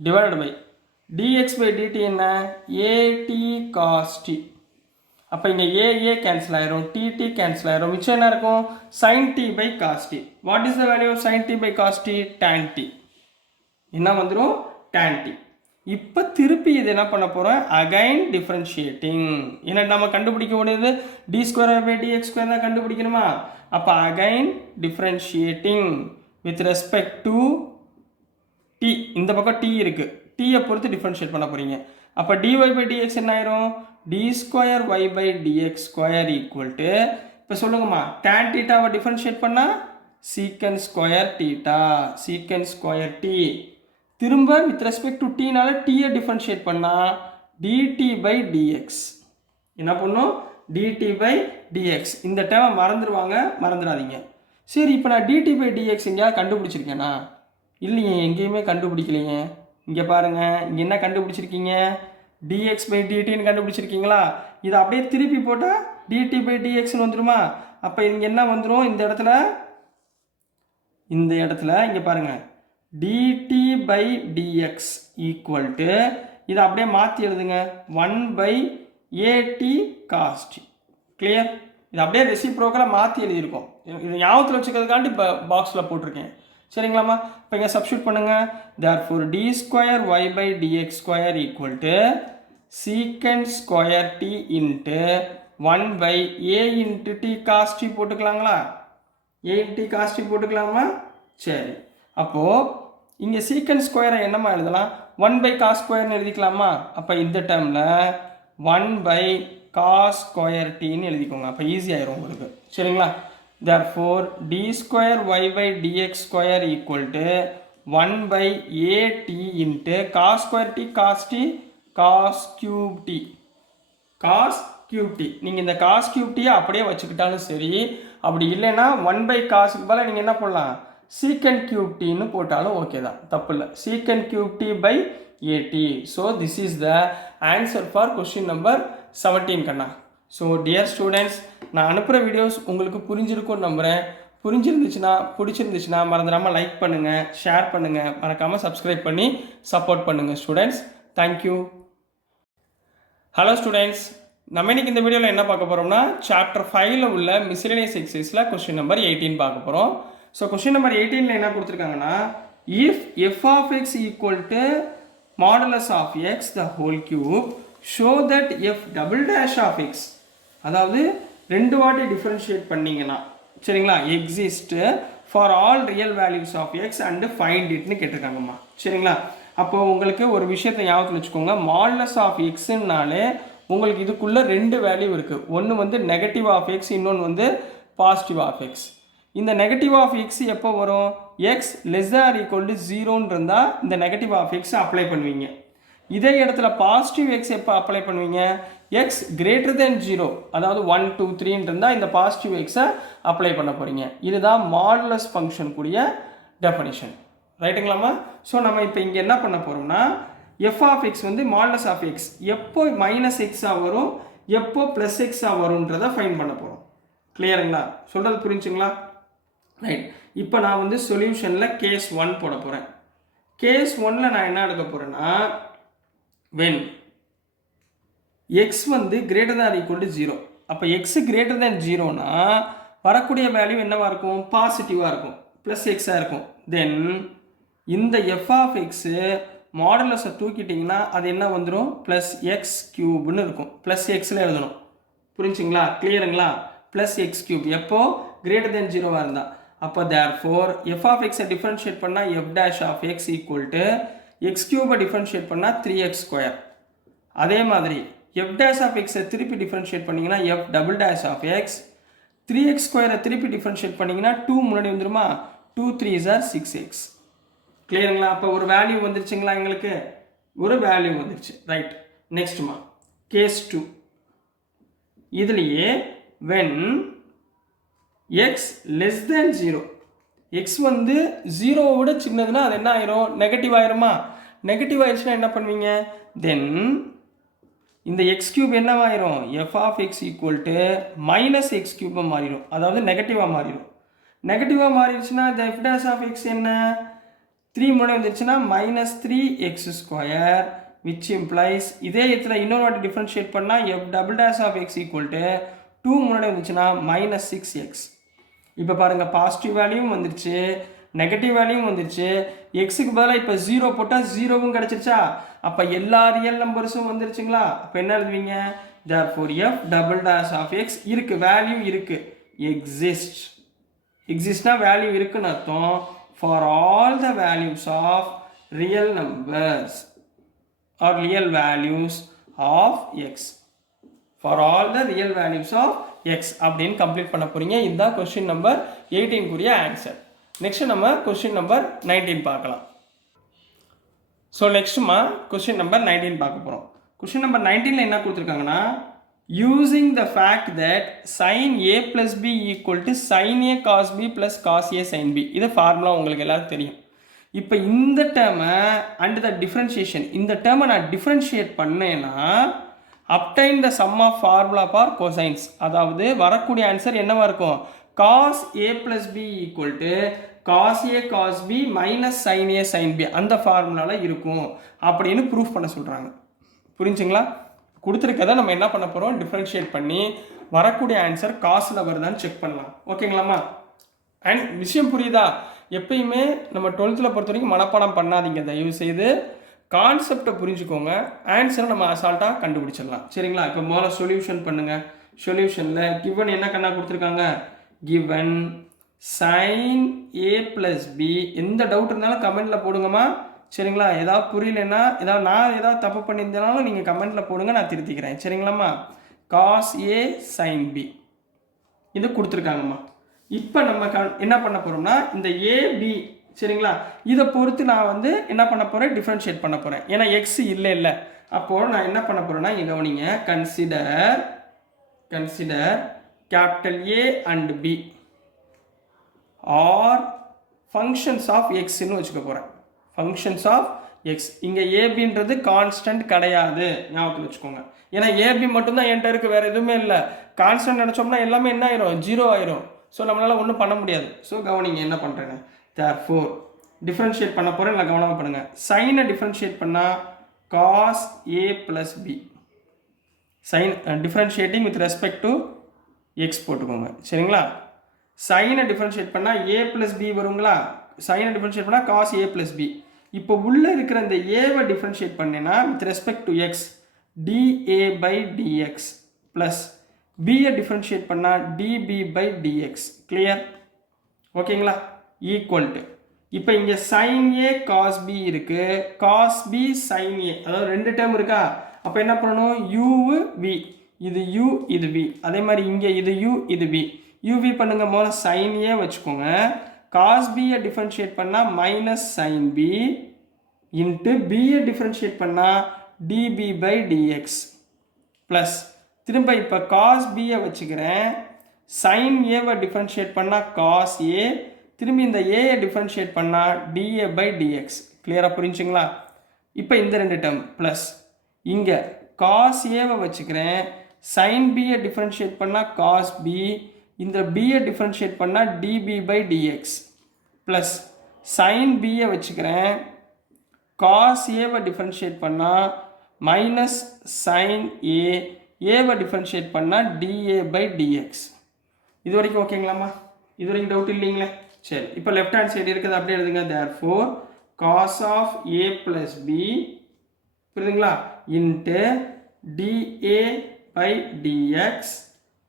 divided by dx by dt என்ன, at cos t. அப்போ இங்கே a cancel ஆயிரும், dt cancel ஆயிரும், மிச்சம் என்ன இருக்கும், sine t by cos t. What is the value of sine t by cos t, tan t. என்ன வந்துடும், டேன் டி. இப்போ திருப்பி இது என்ன பண்ண போகிறோம், அகைன் டிஃப்ரென்ஷியேட்டிங். ஏன்னா நம்ம கண்டுபிடிக்க முடியாது d²/dx² தான் கண்டுபிடிக்கணுமா. அப்போ again differentiating with respect to t. இந்த பக்கம் t இருக்குது, டீயை பொறுத்து டிஃப்ரென்ஷியேட் பண்ண போகிறீங்க. அப்போ dy/dx என்ன ஆயிரும், d²y/dx² ஈக்குவல் டு, இப்போ சொல்லுங்கம்மா, tan θவை டிஃப்ரென்ஷியேட் பண்ணால் sec²θ t. திரும்ப வித் ரெஸ்பெக்ட் டு டீனால டீயை டிஃப்ரென்ஷியேட் பண்ணால் dt/dx. என்ன பண்ணும், dt/dx. இந்த டேர்மை மறந்துடாதீங்க. சரி, இப்போ நான் dt/dx எங்கேயாவது கண்டுபிடிச்சிருக்கேனா? இல்லையே, எங்கேயுமே கண்டுபிடிக்கலையே. இங்கே பாருங்கள், இங்கே என்ன கண்டுபிடிச்சிருக்கீங்க, dx/dtன்னு கண்டுபிடிச்சிருக்கீங்களா? இதை அப்படியே திருப்பி போட்டால் dt/dxன்னு வந்துடுமா. அப்போ இங்கே என்ன வந்துடும், இந்த இடத்துல இங்கே பாருங்கள், dt/dx ஈக்குவல் டு, இதை அப்படியே மாற்றி எழுதுங்க, 1/at cos t. கிளியர்? இது அப்படியே ரெசிப்ரோக்கலாக மாற்றி எழுதியிருக்கோம். இது ஞாபகத்தில் வச்சுக்கிறதுக்காண்டி பாக்ஸில் போட்டிருக்கேன். சரிங்களாம்மா? இப்போ இங்கே சப்ஸ்டியூட் பண்ணுங்கள். therefore d²y/dx² equal to sec² t into 1/a t cos t போட்டுக்கலாங்களா? a t cos t போட்டுக்கலாமா? சரி, அப்போது இங்கே sec² என்னம்மா எழுதலாம், 1/cos²ன்னு எழுதிக்கலாமா? அப்போ இந்த டேர்மில் 1/cos² tன்னு எழுதிக்கோங்க. அப்போ ஈஸியாகிடும் உங்களுக்கு. சரிங்களா? therefore d²y/dx² equal to 1/at into cos² t cos cube t நீங்கள் இந்த cos³ t அப்படியே வச்சுக்கிட்டாலும் சரி, அப்படி இல்லைன்னா 1/cosக்கு பதிலாக நீங்கள் என்ன பண்ணலாம், sec³ tன்னு போட்டாலும் ஓகே தான், தப்பு இல்லை. sec³ t/at. So this is the answer for question number 17 கண்ணா. ஸோ டியர் ஸ்டூடெண்ட்ஸ், நான் அனுப்புகிற வீடியோஸ் உங்களுக்கு புரிஞ்சிருக்கும்னு நம்புகிறேன். பிடிச்சிருந்துச்சுன்னா மறந்துடாமல் லைக் பண்ணுங்கள், ஷேர் பண்ணுங்கள், மறக்காமல் சப்ஸ்கிரைப் பண்ணி சப்போர்ட் பண்ணுங்கள் ஸ்டூடெண்ட்ஸ். தேங்க்யூ. ஹலோ ஸ்டூடெண்ட்ஸ், நம்ம இன்னைக்கு இந்த வீடியோவில் என்ன பார்க்க போகிறோம்னா, சாப்டர் 5ல் உள்ள மிஸ்செலேனியஸ் எக்ஸசைஸில் கொஸ்டின் நம்பர் 18 பார்க்க போகிறோம். ஸோ கொஸ்டின் நம்பர் 18ல் என்ன கொடுத்துருக்காங்கன்னா, if f of x equal to modulus of x the whole cube show that f double dash of x, அதாவது 2 வாட்டி டிஃபரன்ஷியேட் பண்ணிங்கன்னா, சரிங்களா, exist for all real values of x and find இட்னு கேட்டிருக்காங்கம்மா. சரிங்களா? அப்போ உங்களுக்கு ஒரு விஷயத்தை ஞாபகத்தில் வச்சுக்கோங்க, மாடுலஸ் ஆஃப் எக்ஸுன்னாலே உங்களுக்கு இதுக்குள்ளே 2 வேல்யூ இருக்குது. ஒன்று வந்து நெகட்டிவ் ஆஃப் எக்ஸ், இன்னொன்று வந்து பாசிட்டிவ் ஆஃப் எக்ஸ். இந்த நெகட்டிவ் ஆஃப் எக்ஸ் எப்போ வரும், எக்ஸ் <= 0ன்னு இருந்தால் இந்த நெகட்டிவ் ஆஃப் எக்ஸை அப்ளை பண்ணுவீங்க. இதே இடத்துல பாசிட்டிவ் எக்ஸ் எப்போ அப்ளை பண்ணுவீங்க, எக்ஸ் <= 0, அதாவது 1 2 3ன்னு இருந்தால் இந்த பாசிட்டிவ் எக்ஸை அப்ளை பண்ண போகிறீங்க. இதுதான் மாடுலஸ் ஃபங்க்ஷன் கூடிய டெஃபனிஷன். ரைட்டுங்களாம்மா? ஸோ நம்ம இப்போ இங்கே என்ன பண்ண போகிறோம்னா, எஃப் ஆஃப் எக்ஸ் வந்து மாடுலஸ் ஆஃப் எக்ஸ் எப்போ -x வரும், எப்போ +x வரும்ன்றதை ஃபைன் பண்ண போகிறோம். கிளியருங்களா? சொல்கிறது புரிஞ்சுங்களா? ரைட். இப்போ நான் வந்து சொல்யூஷனில் கேஸ் 1 போட போகிறேன். கேஸ் 1ல் நான் என்ன எடுக்க போகிறேன்னா, when x வந்து <= 0, அப்போ x <= 0னா வரக்கூடிய வேல்யூ என்னவாக இருக்கும், பாசிட்டிவாக இருக்கும், +x இருக்கும். தென் இந்த f of x மாடுலஸை தூக்கிட்டிங்கன்னா அது என்ன வந்துடும், +x³ இருக்கும். +xல எழுதணும். புரிஞ்சுங்களா? கிளியருங்களா? +x³ எப்போ <= 0 இருந்தால். அப்போ therefore f of x differentiate பண்ணால் f' of x equal to x³ differentiate பண்ணால் 3x². அதே மாதிரி f' of x திருப்பி டிஃபரன்ஷியேட் பண்ணிங்கன்னா f" of x, 3x² திருப்பி டிஃபரன்ஷியேட் பண்ணிங்கன்னா 2 முன்னாடி வந்துருமா, 2 3s are 6x. கிளியருங்களா? அப்போ ஒரு வேல்யூ வந்துருச்சுங்களா, எங்களுக்கு ஒரு வேல்யூ வந்துருச்சு. ரைட். நெக்ஸ்ட்மா கேஸ் 2. இதுலேயே when x <= 0, x வந்து 0 விட சின்னதுன்னா அது என்ன ஆயிரும், நெகட்டிவ் ஆயிருமா. நெகட்டிவ் ஆயிடுச்சுன்னா என்ன பண்ணுவீங்க, தென் இந்த x³ என்னவாயிரும், f of x equal to -x³ மாறிடும், அதாவது நெகட்டிவாக மாறிடும். நெகட்டிவாக மாறிடுச்சுன்னா the f' of x என்ன, 3 முன்னாடி வந்துருச்சுன்னா -3x², which implies இதே இடத்துல இன்னொரு வாட்டி டிஃபரன்ஷியேட் பண்ணால் f" of x equal to 2 முன்னாடி வந்துச்சுன்னா -6x. இப்போ பாருங்கள், பாசிட்டிவ் வேல்யூவும் வந்துருச்சு, நெகட்டிவ் வேல்யூவும் வந்துருச்சு. எக்ஸுக்கு பதிலாக இப்போ 0 போட்டால் 0வும் கிடச்சிருச்சா? அப்போ எல்லா ரியல் நம்பர்ஸும் வந்துருச்சுங்களா? அப்போ என்ன எழுதுவீங்க? therefore f double dash of x இருக்குது, வேல்யூ இருக்குது, எக்ஸிஸ்ட். எக்ஸிஸ்ட்னா வேல்யூ இருக்குன்னு அர்த்தம். For all the values of real numbers or real values of x, for all the real values of x அப்படின்னு கம்ப்ளீட் பண்ண போகிறீங்க. இதுதான் கொஸ்டின் நம்பர் 18 ஆன்சர். நெக்ஸ்ட் நம்ம கொஸ்டின் நம்பர் 19 பார்க்கலாம். ஸோ நெக்ஸ்ட்டுமா கொஸ்டின் நம்பர் 19 பார்க்க போகிறோம். கொஸ்டின் நம்பர் 19ல் என்ன கொடுத்துருக்காங்கன்னா, using the fact that sin a plus b equal to sin a cos b plus cos a sin b. இது ஃபார்முலா உங்களுக்கு எல்லாரும் தெரியும். இப்போ இந்த டேர்மை அண்ட் த டிஃப்ரென்ஷியேஷன், இந்த டேர்மை நான் டிஃப்ரென்ஷியேட் பண்ணேன்னா obtain the sum of formula for cosines, அதாவது வரக்கூடிய ஆன்சர் என்னவா இருக்கும்? cos a plus b equal to cos a cos b minus sin a sin b அந்த ஃபார்முலாவில் இருக்கும் அப்படின்னு ப்ரூஃப் பண்ண சொல்கிறாங்க. புரிஞ்சுங்களா? கொடுத்துருக்கதை நம்ம என்ன பண்ண போகிறோம்? டிஃப்ரென்ஷியேட் பண்ணி வரக்கூடிய ஆன்சர் காசில் வருதான்னு செக் பண்ணலாம். ஓகேங்களாம்மா? அண்ட் விஷயம் புரியுதா? எப்பயுமே நம்ம 12th பொறுத்த வரைக்கும் மனப்பாடம் பண்ணாதீங்க, தயவு செய்து கான்செப்டை புரிஞ்சுக்கோங்க. ஆன்சரை நம்ம அசால்ட்டாக கண்டுபிடிச்சிடலாம். சரிங்களா? இப்போ முதல்ல சொல்யூஷன் பண்ணுங்கள். சொல்யூஷனில் கிவன் என்ன கண்ணா கொடுத்துருக்காங்க? given sin a plus b. எந்த டவுட் இருந்தாலும் கமெண்ட்டில் போடுங்கம்மா. சரிங்களா? ஏதாவது புரியலன்னா, நான் ஏதாவது தப்பு பண்ணியிருந்தாலும் நீங்கள் கமெண்ட்டில் போடுங்க, நான் திருத்திக்கிறேன். சரிங்களாம்மா? cos a sin b இது கொடுத்துருக்காங்கம்மா. இப்போ நம்ம என்ன பண்ண போகிறோம்னா, இந்த ab, சரிங்களா, இதை பொறுத்து நான் வந்து என்ன பண்ண போகிறேன்? டிஃப்ரென்ஷியேட் பண்ண போகிறேன். ஏன்னா எக்ஸ் இல்லை. அப்போது நான் என்ன பண்ண போகிறேன்னா, இங்கே கவனிங்க, consider capital A and B are functions of x ன்னு வச்சுக்க போகிறேன். functions of x. இங்கே ஏபின்றது கான்ஸ்டன்ட் கிடையாது, ஞாபகத்தில் வச்சுக்கோங்க. ஏன்னா ஏபி மட்டும்தான் என்கிட்ட இருக்குது, வேறு எதுவுமே இல்லை. கான்ஸ்டன்ட் நினச்சோம்னா எல்லாமே என்ன ஆயிரும்? 0 ஆயிரும். ஸோ நம்மளால் ஒன்றும் பண்ண முடியாது. ஸோ கவனிங்க என்ன பண்ணுறேன்னு. therefore டிஃப்ரென்ஷியேட் பண்ண போகிறேன், இல்லை கவனமாக பண்ணுங்கள். சைனை டிஃப்ரென்ஷியேட் பண்ணால் cos a plus b. Sine differentiating with respect to x போட்டுக்கோங்க. சரிங்களா? சைனை டிஃப்ரென்ஷியேட் பண்ணால் ஏ ப்ளஸ் பி வருங்களா? சைனை டிஃப்ரென்ஷியேட் பண்ணால் காஸ் ஏ ப்ளஸ் பி. இப்போ உள்ளே இருக்கிற இந்த ஏவை டிஃப்ரென்ஷியேட் பண்ணேன்னா with respect to x da by dx plus பியை டிஃப்ரென்ஷியேட் பண்ணால் டிபி பை டிஎக்ஸ். கிளியர்? ஓகேங்களா? ஈக்குவல் டு இப்போ இங்கே சைன் ஏ காஸ் பி இருக்குது, காஸ் பி சைன் ஏ, அதாவது ரெண்டு டேர்ம் இருக்கா? அப்போ என்ன பண்ணணும்? யூ வி, இது u இது v. அதே மாதிரி இங்கே இது u இது v. uv பண்ணுங்க, முதல்ல sin a வச்சுக்கோங்க. cos b டிஃபரன்ஷியேட் பண்ணால் minus sin b into b differentiate பண்ணால் db பை dx ப்ளஸ் திரும்ப இப்போ cos b வச்சுக்கிறேன், sin a டிஃபரன்ஷியேட் பண்ணால் cos a, திரும்பி இந்த a டிஃபரன்ஷியேட் பண்ணால் dA பை dx. கிளியராக புரிஞ்சுங்களா? இப்போ இந்த ரெண்டு டேர்ம் ப்ளஸ் இங்கே cos a வச்சுக்கிறேன், sin b டிஃபரன்ஷியேட் பண்ணால் cos b, இந்த b டிஃபரன்ஷியேட் பண்ணால் db by dx plus sin b வச்சுக்கிறேன், cos a டிஃபரன்ஷியேட் பண்ணால் மைனஸ் sin a டிஃபரன்ஷியேட் பண்ணால் dA பை dx. இது வரைக்கும் ஓகேங்களாம்மா? இது வரைக்கும் டவுட் இல்லைங்களே? சரி, இப்போ லெஃப்ட் ஹேண்ட் சைடு இருக்குது அப்படியே எழுதுங்க. therefore cos of a plus b, புரியுதுங்களா, into dA by dx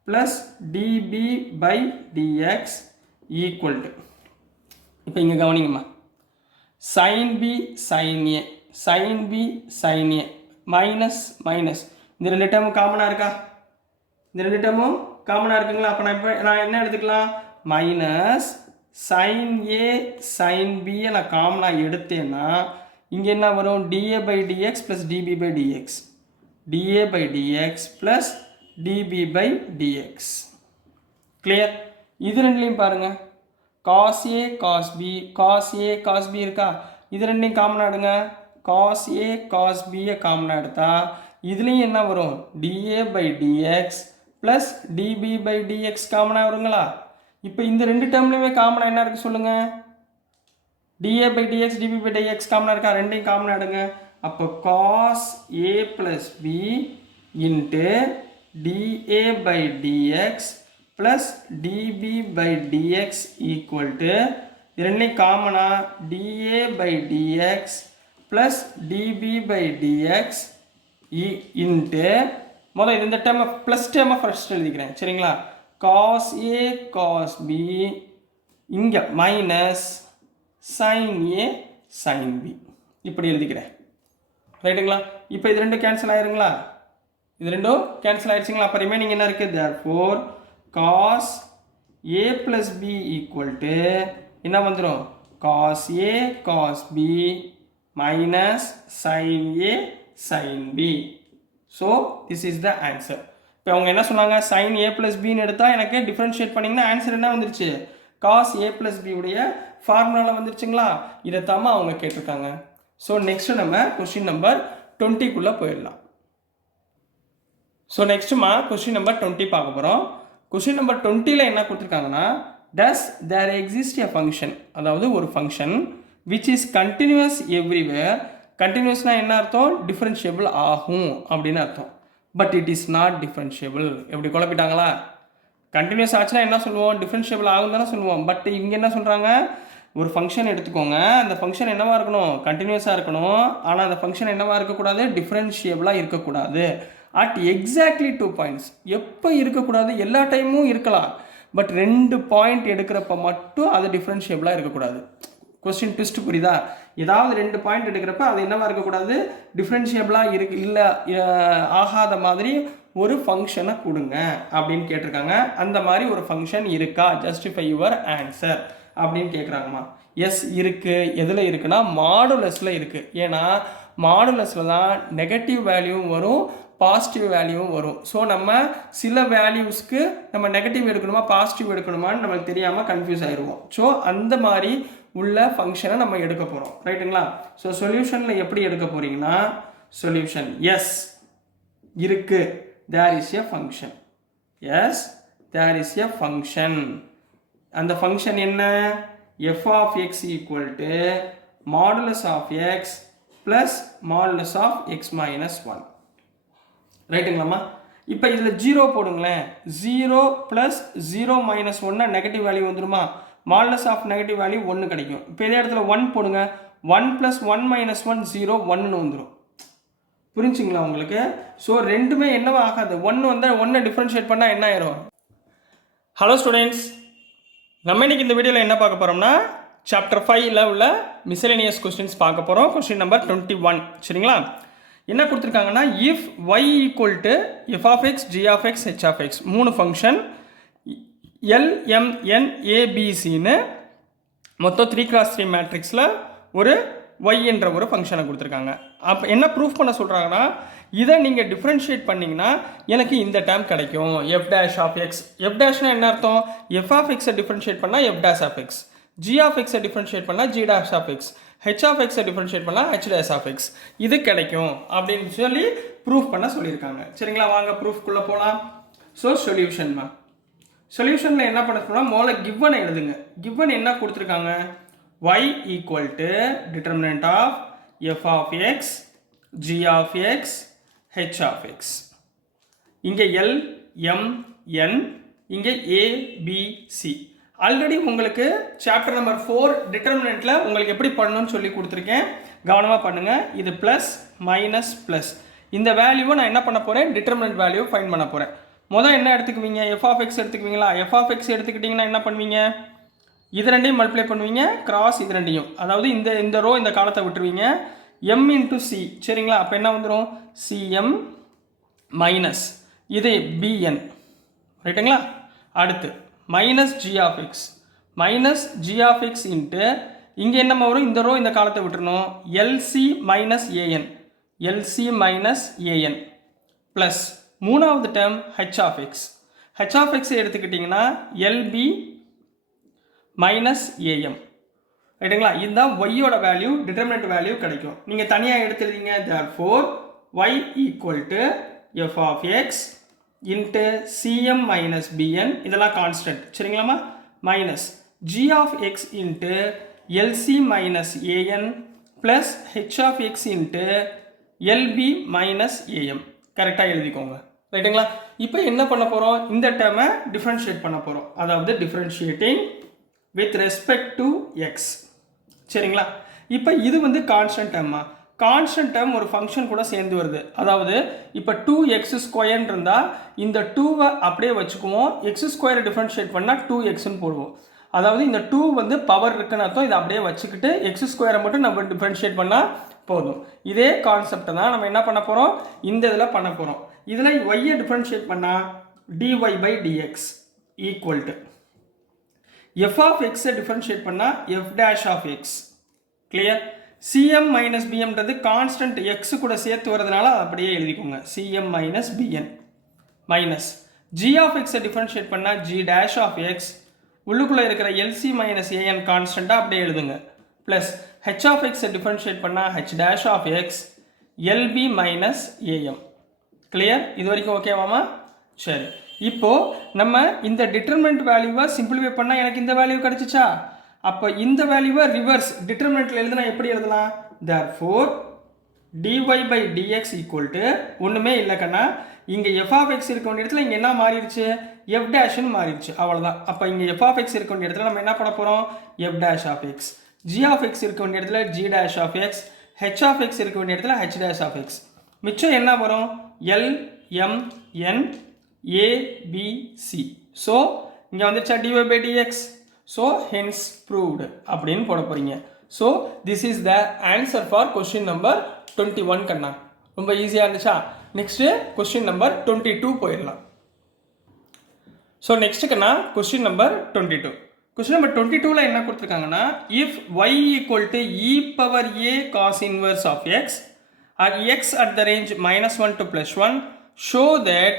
plus dB by dx equal to, இப்போ இங்கே கவனிங்கம்மா, sin b sin a, sin b sin a minus minus, இந்த ரெண்டு டேர்மும் காமனாக இருக்கா? இந்த ரெண்டு டேர்மும் காமனாக இருக்குங்களா? அப்போ நான் என்ன எடுத்துக்கலாம்? Minus sin a sin b நான் காமனாக எடுத்தேன்னா இங்கே என்ன வரும்? dA by dx plus dB by dx, dA by dx plus dB by dx. Clear? இது ரெண்டுலையும் பாருங்கள், cos a cos b, cos a cos b இருக்கா? இது ரெண்டையும் காமனாக எடுங்க. cos a cos b காமனாக எடுத்தா இதுலேயும் என்ன வரும்? dA by dx plus dB by dx காமனாக வருங்களா? இப்போ இந்த ரெண்டு டேர்ம்லையுமே காமனாக என்ன இருக்குது சொல்லுங்கள்? dA by dx dB by dx காமனாக இருக்கா? ரெண்டையும் காமனாக எடுங்க. அப்போ cos a plus b into dA by dx plus dB by dx equal to இது ரெண்டையும் காமனா dA by dx plus dB by dx into முதல்ல இந்த டேர்மை ப்ளஸ் டேர்மை ஃபர்ஸ்ட் எழுதிக்கிறேன் சரிங்களா. cos A cos B இங்கே minus sin A sin B இப்படி எழுதிக்கிறேன் ரைட்டுங்களா. இப்போ இது ரெண்டும் கேன்சல் ஆயிருங்களா, இது ரெண்டும் கேன்சல் ஆயிடுச்சுங்களா. அப்போ ரிமைனிங் என்ன இருக்குது, therefore cos A plus B equal to என்ன வந்துடும், cos A cos B minus sin A sin B. So this is the answer. இப்போ அவங்க என்ன சொன்னாங்க, sin A plus Bன்னு எடுத்தால் எனக்கு டிஃப்ரென்ஷியேட் பண்ணிங்கன்னா ஆன்சர் என்ன வந்துருச்சு, cos A plus B உடைய ஃபார்முலாவில் வந்துருச்சுங்களா. இதை தாம அவங்க கேட்டிருக்காங்க. ஸோ நெக்ஸ்ட்டு நம்ம கொஸ்டின் நம்பர் 20குள்ளே போயிடலாம். ஸோ நெக்ஸ்ட்டுமா கொஸ்டின் நம்பர் 20 பார்க்க போகிறோம். கொஸ்டின் நம்பர் 20ல் என்ன கொடுத்துருக்காங்கன்னா, does there exist a function, அதாவது ஒரு function which is continuous everywhere. கண்டினியூஸ்னால் என்ன அர்த்தம், டிஃப்ரென்ஷியபிள் ஆகும் அப்படின்னு அர்த்தம். But it is not differentiable. எப்படி குழப்பிட்டாங்களா, கண்டினியூஸ் ஆச்சுன்னா என்ன சொல்லுவோம், டிஃப்ரென்ஷியபிள் ஆகும் தானே சொல்லுவோம். பட் இங்கே என்ன சொல்கிறாங்க, ஒரு ஃபங்க்ஷன் எடுத்துக்கோங்க, அந்த ஃபங்க்ஷன் என்னவாக இருக்கணும், கண்டினியூஸாக இருக்கணும். ஆனால் அந்த ஃபங்க்ஷன் என்னவாக இருக்கக்கூடாது, டிஃப்ரென்ஷியபிளாக இருக்கக்கூடாது. At exactly 2 points. எப்போ இருக்கக்கூடாது, எல்லா டைமும் இருக்கலாம், பட் 2 பாயிண்ட் எடுக்கிறப்ப மட்டும் அது டிஃப்ரென்ஷியபிளாக இருக்கக்கூடாது. கொஸ்டின் ட்விஸ்ட் புரியுதா, ஏதாவது 2 பாயிண்ட் எடுக்கிறப்ப அது என்னவாக இருக்கக்கூடாது, டிஃப்ரென்ஷியபிளாக இல்லை ஆகாத மாதிரி ஒரு ஃபங்க்ஷனை கொடுங்க அப்படின்னு கேட்டிருக்காங்க. அந்த மாதிரி ஒரு ஃபங்க்ஷன் இருக்கா, ஜஸ்டிஃபை யுவர் ஆன்சர் அப்படின்னு கேட்குறாங்கம்மா. எஸ் இருக்குது. எதில் இருக்குன்னா மாடுலஸில் இருக்குது. ஏன்னா மாடுலஸில் தான் நெகட்டிவ் வேல்யூவும் வரும், பாசிட்டிவ் வேல்யூவும் வரும். ஸோ நம்ம சில வேல்யூஸ்க்கு நம்ம நெகட்டிவ் எடுக்கணுமா பாசிட்டிவ் எடுக்கணுமான்னு நம்மளுக்கு தெரியாமல் கன்ஃபியூஸ் ஆயிடுவோம். ஸோ அந்த மாதிரி உள்ள ஃபங்க்ஷனை நம்ம எடுக்க போகிறோம் ரைட்டுங்களா. ஸோ சொல்யூஷனில் எப்படி எடுக்க போகிறீங்கன்னா, சொல்யூஷன் எஸ் இருக்குது, there is a function. Yes there is a function. அந்த ஃபங்க்ஷன் என்ன, f of x equal to modulus of x plus modulus of x minus 1 ரைட்டுங்களாம்மா. இப்போ இதில் 0 போடுங்களேன், 0 ப்ளஸ் 0 மைனஸ் 1 நெகட்டிவ் வேல்யூ வந்துடுமா, மாடுலஸ் ஆஃப் நெகட்டிவ் வேல்யூ 1 கிடைக்கும். இப்போ இதே இடத்துல 1 போடுங்க, 1 ப்ளஸ் 1 மைனஸ் 1 0 1ன்னு வந்துடும். புரிஞ்சுங்களா உங்களுக்கு. ஸோ ரெண்டுமே என்னவா ஆகாது, 1 வந்தால் 1 டிஃப்ரென்ஷியேட் பண்ணால் என்ன ஆயிரும். ஹலோ ஸ்டூடெண்ட்ஸ், நம்ம இன்னைக்கு இந்த வீடியோவில் என்ன பார்க்க போகிறோம்னா, சாப்டர் 5ல் உள்ள மிசலேனியஸ் கொஸ்டின்ஸ் பார்க்க போகிறோம். கொஸ்டின் நம்பர் 21 சரிங்களா. என்ன கொடுத்துருக்காங்கன்னா, if y equal to f of x g of x h of x 3 function L M N A B Cன்னு மொத்தம் 3x3 மேட்ரிக்ஸில் ஒரு y என்ற ஒரு ஃபங்க்ஷனை கொடுத்துருக்காங்க. அப்போ என்ன ப்ரூஃப் பண்ண சொல்கிறாங்கன்னா, இதை நீங்கள் டிஃப்ரென்ஷியேட் பண்ணிங்கன்னா எனக்கு இந்த டேர்ம் கிடைக்கும், f dash of x. F டேஷ்னா என்ன அர்த்தம், எஃப் ஆஃப் எக்ஸை டிஃப்ரென்ஷியேட் பண்ணால் f dash of x, g of எக்ஸை டிஃப்ரென்ஷியேட் பண்ணால் g dash of x, h of எக்ஸை டிஃப்ரென்ஷியேட் பண்ணால் ஹெச் டேஷ் ஆஃப் எக்ஸ். இது கிடைக்கும் அப்படின்னு சொல்லி ப்ரூஃப் பண்ண சொல்லியிருக்காங்க சரிங்களா. வாங்க ப்ரூஃப்குள்ளே போகலாம். ஸோ சொல்யூஷன் மேம், சொல்யூஷனில் என்ன பண்ண சொன்னால், முதல்ல கிவனை எழுதுங்க. கிவன் என்ன கொடுத்துருக்காங்க, y equal to determinant of f of x g of x h of x. இங்கே L M N, இங்கே A B C. ஆல்ரெடி உங்களுக்கு சாப்டர் நம்பர் 4 டிட்டர்மினன்ட்ல உங்களுக்கு எப்படி பண்ணணும்னு சொல்லி கொடுத்துருக்கேன், கவனமாக பண்ணுங்க. இது ப்ளஸ் மைனஸ் ப்ளஸ், இந்த வேல்யூவை நான் என்ன பண்ண போகிறேன், டிட்டர்மினன்ட் வேல்யூ ஃபைண்ட் பண்ண போகிறேன். முதல் என்ன எடுத்துக்குவீங்க, f of x எடுத்துக்குவீங்களா. f of x எடுத்துக்கிட்டிங்கன்னா என்ன பண்ணுவீங்க, இது ரெண்டையும் மல்டிப்ளை பண்ணுவீங்க, கிராஸ் இது ரெண்டையும், அதாவது இந்த ரோ இந்த காலத்தை விட்டுருவீங்க, m இன்ட்டு சி சரிங்களா. அப்போ என்ன வந்துடும், cm மைனஸ் இது bn ரைட்டுங்களா. அடுத்து minus g of x, minus g of x into இங்கே என்ன வரும், இந்த ரோ இந்த காலத்தை விட்டுருணும், lc minus an, lc minus an plus மூணாவது term h of x. h of x எடுத்துக்கிட்டிங்கன்னா lb மைனஸ் am ரைட்டுங்களா. இதுதான் ஒய்யோட வேல்யூ, டிட்டர்மினன்ட் வேல்யூ கிடைக்கும். நீங்கள் தனியாக எடுத்துருந்தீங்க, therefore y equal to f of x into cm minus bn, இதெல்லாம் கான்ஸ்டன்ட் சரிங்களாமா, minus g of x into lc minus an plus h of x into lb minus am. கரெக்டாக எழுதிக்கோங்க ரைட்டுங்களா. இப்போ என்ன பண்ண போகிறோம், இந்த டேர்மை டிஃப்ரென்ஷியேட் பண்ண போகிறோம். அதாவது differentiating with respect to x. சரிங்களா? இப்போ இது வந்து கான்ஸ்டன்ட் டேர்மா. கான்ஸ்டன்ட் டேர்ம் ஒரு ஃபங்க்ஷன் கூட சேர்ந்து வருது. அதாவது இப்போ 2x² இருந்தால் இந்த 2வை அப்படியே வச்சுக்குவோம். x² டிஃபரன்ஷியேட் பண்ணால் 2xன்னு போடுவோம். அதாவது இந்த 2 வந்து பவர் இருக்குன்னு அர்த்தம். இதை அப்படியே வச்சுக்கிட்டு x² மட்டும் நம்ம டிஃபரன்ஷியேட் பண்ணால் போதும். இதே கான்செப்டை தான் நம்ம என்ன பண்ண போகிறோம், இந்த இதில் பண்ண போகிறோம். இதில் y டிஃபரன்ஷியேட் பண்ணால் dy/dx equal to f of x differentiate பண்ணால் f dash of x. Clear? cm minus bmன்றது கான்ஸ்டன்ட் x கூட சேர்த்து வரதுனால அப்படியே எழுதிக்கோங்க. cm minus bn minus g of x differentiate பண்ணால் g dash of x. உள்ளுக்குள்ளே இருக்கிற LC மைனஸ் an கான்ஸ்டண்ட்டாக அப்படியே எழுதுங்க. Plus h of x differentiate பண்ணால் h dash of x LB minus am. Clear? இது வரைக்கும் ஓகேவாமா? சரி, இப்போது நம்ம இந்த டிட்டர்மினன்ட் வேல்யூவை சிம்பிளிஃபை பண்ணால் எனக்கு இந்த வேல்யூ கிடச்சிச்சா? அப்போ இந்த வேல்யூவை ரிவர்ஸ் டிட்டர்மினன்ட்டில் எழுதுனா எப்படி எழுதலாம்? therefore dy/dx ஈக்குவல் டு ஒன்றுமே இல்லை கண்ணா, இங்கே f of x இருக்க வேண்டிய இடத்துல இங்கே என்ன மாறிடுச்சு? f டேஷ்னு மாறிடுச்சு, அவ்வளோதான். அப்போ இங்கே f of x இருக்க வேண்டிய இடத்துல நம்ம என்ன பண்ண போகிறோம்? f dash of x. g of x இருக்க வேண்டிய இடத்துல g dash of x. h of x இருக்க வேண்டிய இடத்துல h dash of x. மிச்சம் என்ன வரும்? L M N A B C. So இங்கே வந்துச்சா dy/dx. ஸோ hence proved அப்படின்னு போட போகிறீங்க. So this is the answer for question number 21 கண்ணா. ரொம்ப ஈஸியாக இருந்துச்சா? நெக்ஸ்ட்டு கொஸ்டின் நம்பர் 22 போயிடலாம். ஸோ நெக்ஸ்ட்டு கண்ணா கொஸ்டின் நம்பர் 22. கொஸ்டின் நம்பர் 22ல் என்ன கொடுத்துருக்காங்கன்னா, if y equal to e⁻a cos inverse of x or x at the range -1 to +1 show that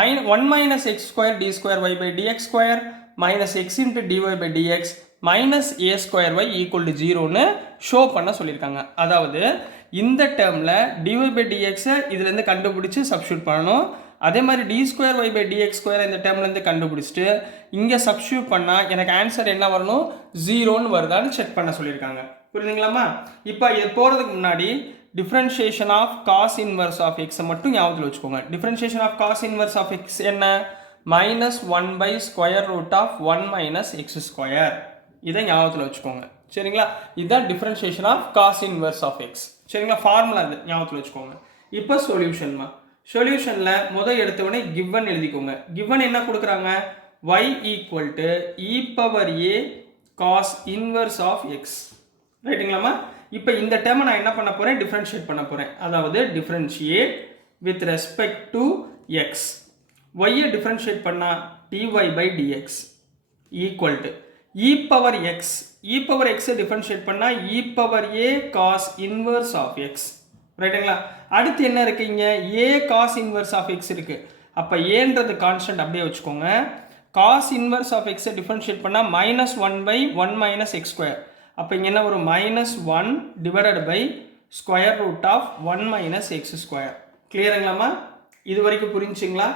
1 minus x square d square y by dx square minus x into dy by dx minus a square y equal to 0ன்னு show பண்ண சொல்லியிருக்காங்க. அதாவது இந்த டேர்மில் dy by dx இதுலேருந்து கண்டுபிடிச்சி substitute பண்ணணும். அதே மாதிரி d square y by dx square இந்த டேர்ம்லேருந்து கண்டுபிடிச்சிட்டு இங்கே சப்ஸ்டியூட் பண்ணால் எனக்கு ஆன்சர் என்ன வரணும்? 0ன்னு வருதான்னு செக் பண்ண சொல்லியிருக்காங்க. புரியுதுங்களாமா? இப்போ இது போகிறதுக்கு முன்னாடி differentiation of cos inverse of எக்ஸை மட்டும் ஞாபகத்தில் வச்சுக்கோங்க. Differentiation of cos inverse of x என்ன? -1/√1 minus x². இதை ஞாபகத்தில் வச்சுக்கோங்க. சரிங்களா? இதுதான் differentiation of cos inverse of x. சரிங்களா? ஃபார்முலா இது ஞாபகத்தில் வச்சுக்கோங்க. இப்போ சொல்யூஷன்மா. சொல்யூஷனில் முதல் எடுத்தவொடனே கிவன் எழுதிக்கோங்க. கிவன் என்ன கொடுக்குறாங்க? y equal to e⁻a cos inverse of x. ரைட்டுங்களாமா? இப்போ இந்த டேர்மை நான் என்ன பண்ண போகிறேன்? டிஃப்ரென்ஷியேட் பண்ண போகிறேன். அதாவது differentiate with respect to x. ஒய்யை டிஃப்ரென்ஷியேட் பண்ணால் dy/dx equal to e⁻x. e⁻xை differentiate பண்ணால் e⁻a cos inverse of x. ரைட்டுங்களா? அடுத்து என்ன இருக்குது? இங்கே a cos inverse of x இருக்குது. அப்போ ஏன்றது கான்ஸ்டன்ட் அப்படியே வச்சுக்கோங்க. cos inverse of x differentiate பண்ணால் -1/1 minus x². அப்போ இங்கே என்ன வரும்? -1 டிவைடட் பை √1 minus x². கிளியருங்களாமா? இது வரைக்கும் புரிஞ்சுங்களா?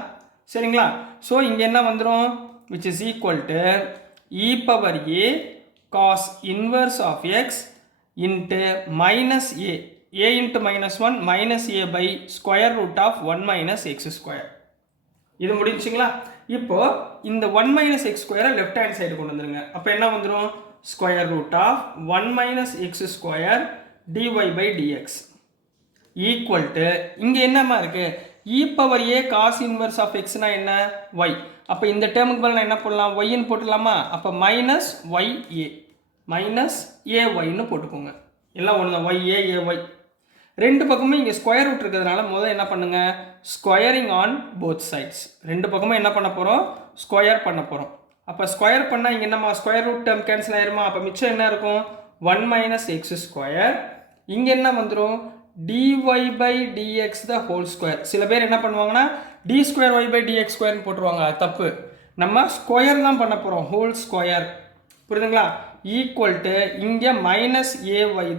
சரிங்களா? ஸோ இங்கே என்ன வந்துடும்? Which is equal to e⁻a cos inverse of x into -a. a into -1 -a by √1 minus x². இது முடிஞ்சுங்களா? இப்போ இந்த 1 minus x² left hand side கொண்டு வந்துருங்க. அப்போ என்ன வந்துடும்? √1 minus x² dy/dx equal to இங்கே என்னமா இருக்குது? e⁻a cos inverse of xனா என்ன? y. அப்போ இந்த டேர்முக்கு பதிலாக நான் என்ன போடலாம்? yன்னு போட்டுடலாமா? அப்போ -ya போட்டுக்கோங்க. எல்லாம் ஒன்று தான். ya ay ரெண்டு பக்கமும் இங்கே ஸ்கொயர் ரூட் இருக்கிறதுனால முதல்ல என்ன பண்ணுங்க? Squaring on both sides. ரெண்டு பக்கமும் என்ன பண்ண போகிறோம்? ஸ்கொயர் பண்ண போகிறோம். அப்போ ஸ்கொயர் பண்ணால் இங்கே என்னம்மா? ஸ்கொயர் ரூட் டேர்ம் கேன்சல் ஆயிருமா? அப்போ மிச்சம் என்ன இருக்கும்? 1 minus x². இங்கே என்ன வந்துடும்? dy/dx the whole square. சில பேர் என்ன பண்ணுவாங்கன்னா d²y/dx² போட்டுருவாங்க. அது தப்பு. நம்ம ஸ்கொயர் தான் பண்ண போகிறோம். Whole square. புரியுதுங்களா? ஈக்குவல் டு இங்கே -ay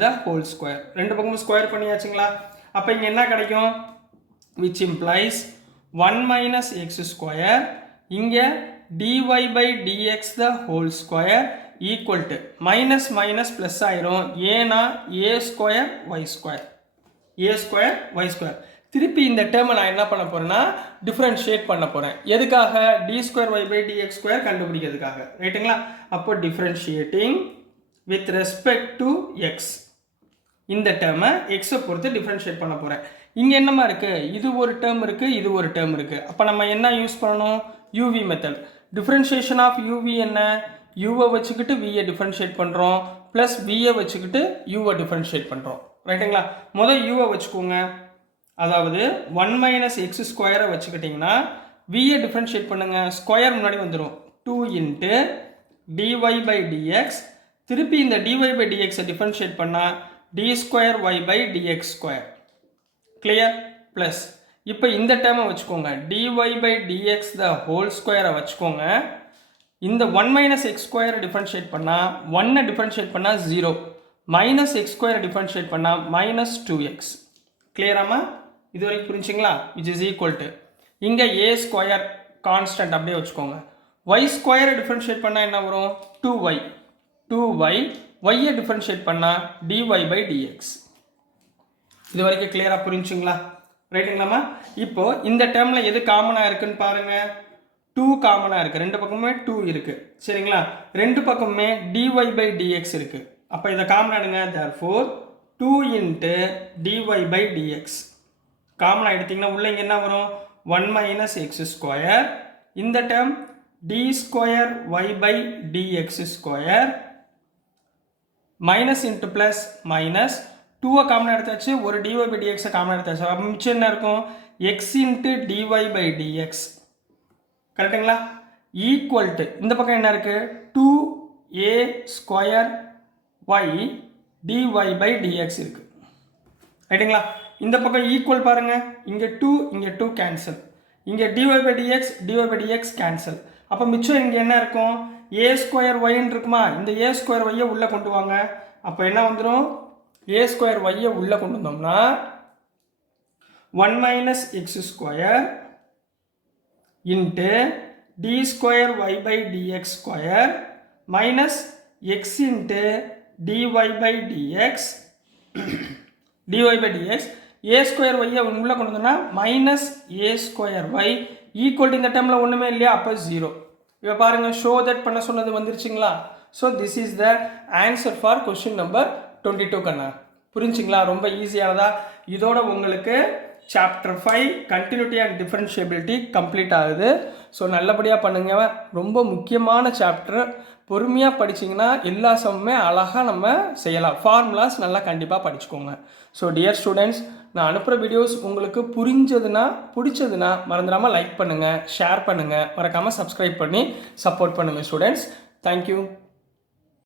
the whole square. ரெண்டு பக்கமும் ஸ்கொயர் பண்ணியாச்சுங்களா? அப்போ இங்கே என்ன கிடைக்கும்? which implies 1 minus x². இங்கே dy/dx the whole square equal to minus plus ஆயிரும். ஏனா a² y². a² y². திருப்பி இந்த டேர்மை நான் என்ன பண்ண போகிறேன்னா டிஃப்ரென்ஷியேட் பண்ண போகிறேன். எதுக்காக? d²y/dx² கண்டுபிடிக்கிறதுக்காக, ரைட்டுங்களா? அப்போ differentiating with respect to X, இந்த டேர்மை எக்ஸை பொறுத்து டிஃப்ரென்ஷியேட் பண்ண போகிறேன். இங்கே என்னமா இருக்குது? இது ஒரு டேர்ம் இருக்குது, இது ஒரு டேர்ம் இருக்குது. அப்போ நம்ம என்ன யூஸ் பண்ணணும்? U v method. Differentiation of UV என்ன? யூவை வச்சுக்கிட்டு வியை டிஃப்ரென்ஷியேட் பண்ணுறோம், ப்ளஸ் வியை வச்சுக்கிட்டு யூவை டிஃப்ரென்ஷியேட் பண்ணுறோம், ரைட்டுங்களா? முதல் யூவை வச்சுக்கோங்க. அதாவது 1 - x² வச்சுக்கிட்டிங்கன்னா வியை டிஃப்ரென்ஷியேட் பண்ணுங்கள், ஸ்கொயர் முன்னாடி வந்துடும். 2 × dy/dx. திருப்பி இந்த dy/dxை டிஃப்ரென்ஷியேட் பண்ணால் d²y/dx². கிளியர்? ப்ளஸ் இப்போ இந்த டேர்மை வச்சுக்கோங்க, dy/dx த ஹோல் ஸ்கொயரை வச்சுக்கோங்க. இந்த 1 - x² டிஃப்ரென்ஷியேட் பண்ணால் 1 டிஃப்ரென்ஷியேட் பண்ணால் 0, -x² டிஃப்ரென்ஷியேட் பண்ணால் -2x. கிளியராமா? இது வரைக்கும் புரிஞ்சுங்களா? விச் இஸ் ஈக்குவல் டு இங்கே a² கான்ஸ்டன்ட் அப்படியே வச்சுக்கோங்க. y² டிஃப்ரென்ஷியேட் பண்ணால் என்ன வரும்? 2y. 2y y-ஐ டிஃப்ரென்ஷியேட் பண்ணால் dy/dx. இது வரைக்கும் கிளியராக புரிஞ்சுங்களா? ரைட்டுங்களாம்மா? இப்போ இந்த டேர்மில் எது காமனாக இருக்குன்னு பாருங்கள். 2 காமனாக இருக்குது, ரெண்டு பக்கமுமே 2 இருக்குது, சரிங்களா? ரெண்டு பக்கமுமே dy/dx இருக்குது. அப்போ இதை காமனாக எடுங்க. therefore 2 × dy/dx காமனாக எடுத்திங்கன்னா உள்ள இங்கே என்ன வரும்? 1 - x². இந்த term d²y/dx². Minus into plus minus 2-ஐ காமனாக எடுத்தாச்சு, ஒரு dy/dx-ஐ காமனாக எடுத்தாச்சு. அப்போ மிச்சம் என்ன இருக்கும்? x × dy/dx. கரெக்டுங்களா? ஈக்குவல் டு இந்த பக்கம் என்ன இருக்குது? 2a² dy/dx இருக்குது, ரைட்டுங்களா? இந்த பக்கம் ஈக்குவல் பாருங்கள், இங்கே 2 இங்கே 2 கேன்சல், இங்கே dy/dx dy/dx கேன்சல். அப்போ மிச்சம் இங்கே என்ன இருக்கும்? a²y இருக்குமா? இந்த a²y உள்ளே கொண்டு வாங்க. அப்போ என்ன வந்துடும்? a²y உள்ளே கொண்டு வந்தோம்னா 1 - x² into d²y/dx² minus x into dy/dx dy/dx a²y உள்ளே கொண்டு வந்தோம்னா -a²y ஈக்குவல் டு இந்த டைமில் ஒன்றுமே இல்லையா? அப்போ 0. இப்போ பாருங்கள், ஷோ தட் பண்ண சொன்னது வந்துருச்சுங்களா? So this is the answer for question number 22 கண்ணா. புரிஞ்சுங்களா? ரொம்ப ஈஸியானதா. இதோட உங்களுக்கு chapter 5 continuity and differentiability complete ஆகுது. ஸோ நல்லபடியாக பண்ணுங்க. ரொம்ப முக்கியமான சாப்டர். பொறுமையாக படிச்சிங்கன்னா எல்லா சமமே அழகாக நம்ம செய்யலாம். ஃபார்முலாஸ் நல்லா கண்டிப்பாக படிச்சுக்கோங்க. ஸோ டியர் ஸ்டூடெண்ட்ஸ், நான் அனுப்புகிற வீடியோஸ் உங்களுக்கு புரிஞ்சதுன்னா பிடிச்சதுன்னா மறந்துடாமல் லைக் பண்ணுங்கள், ஷேர் பண்ணுங்கள், மறக்காமல் சப்ஸ்கிரைப் பண்ணி சப்போர்ட் பண்ணுங்கள் ஸ்டூடெண்ட்ஸ். தேங்க்யூ.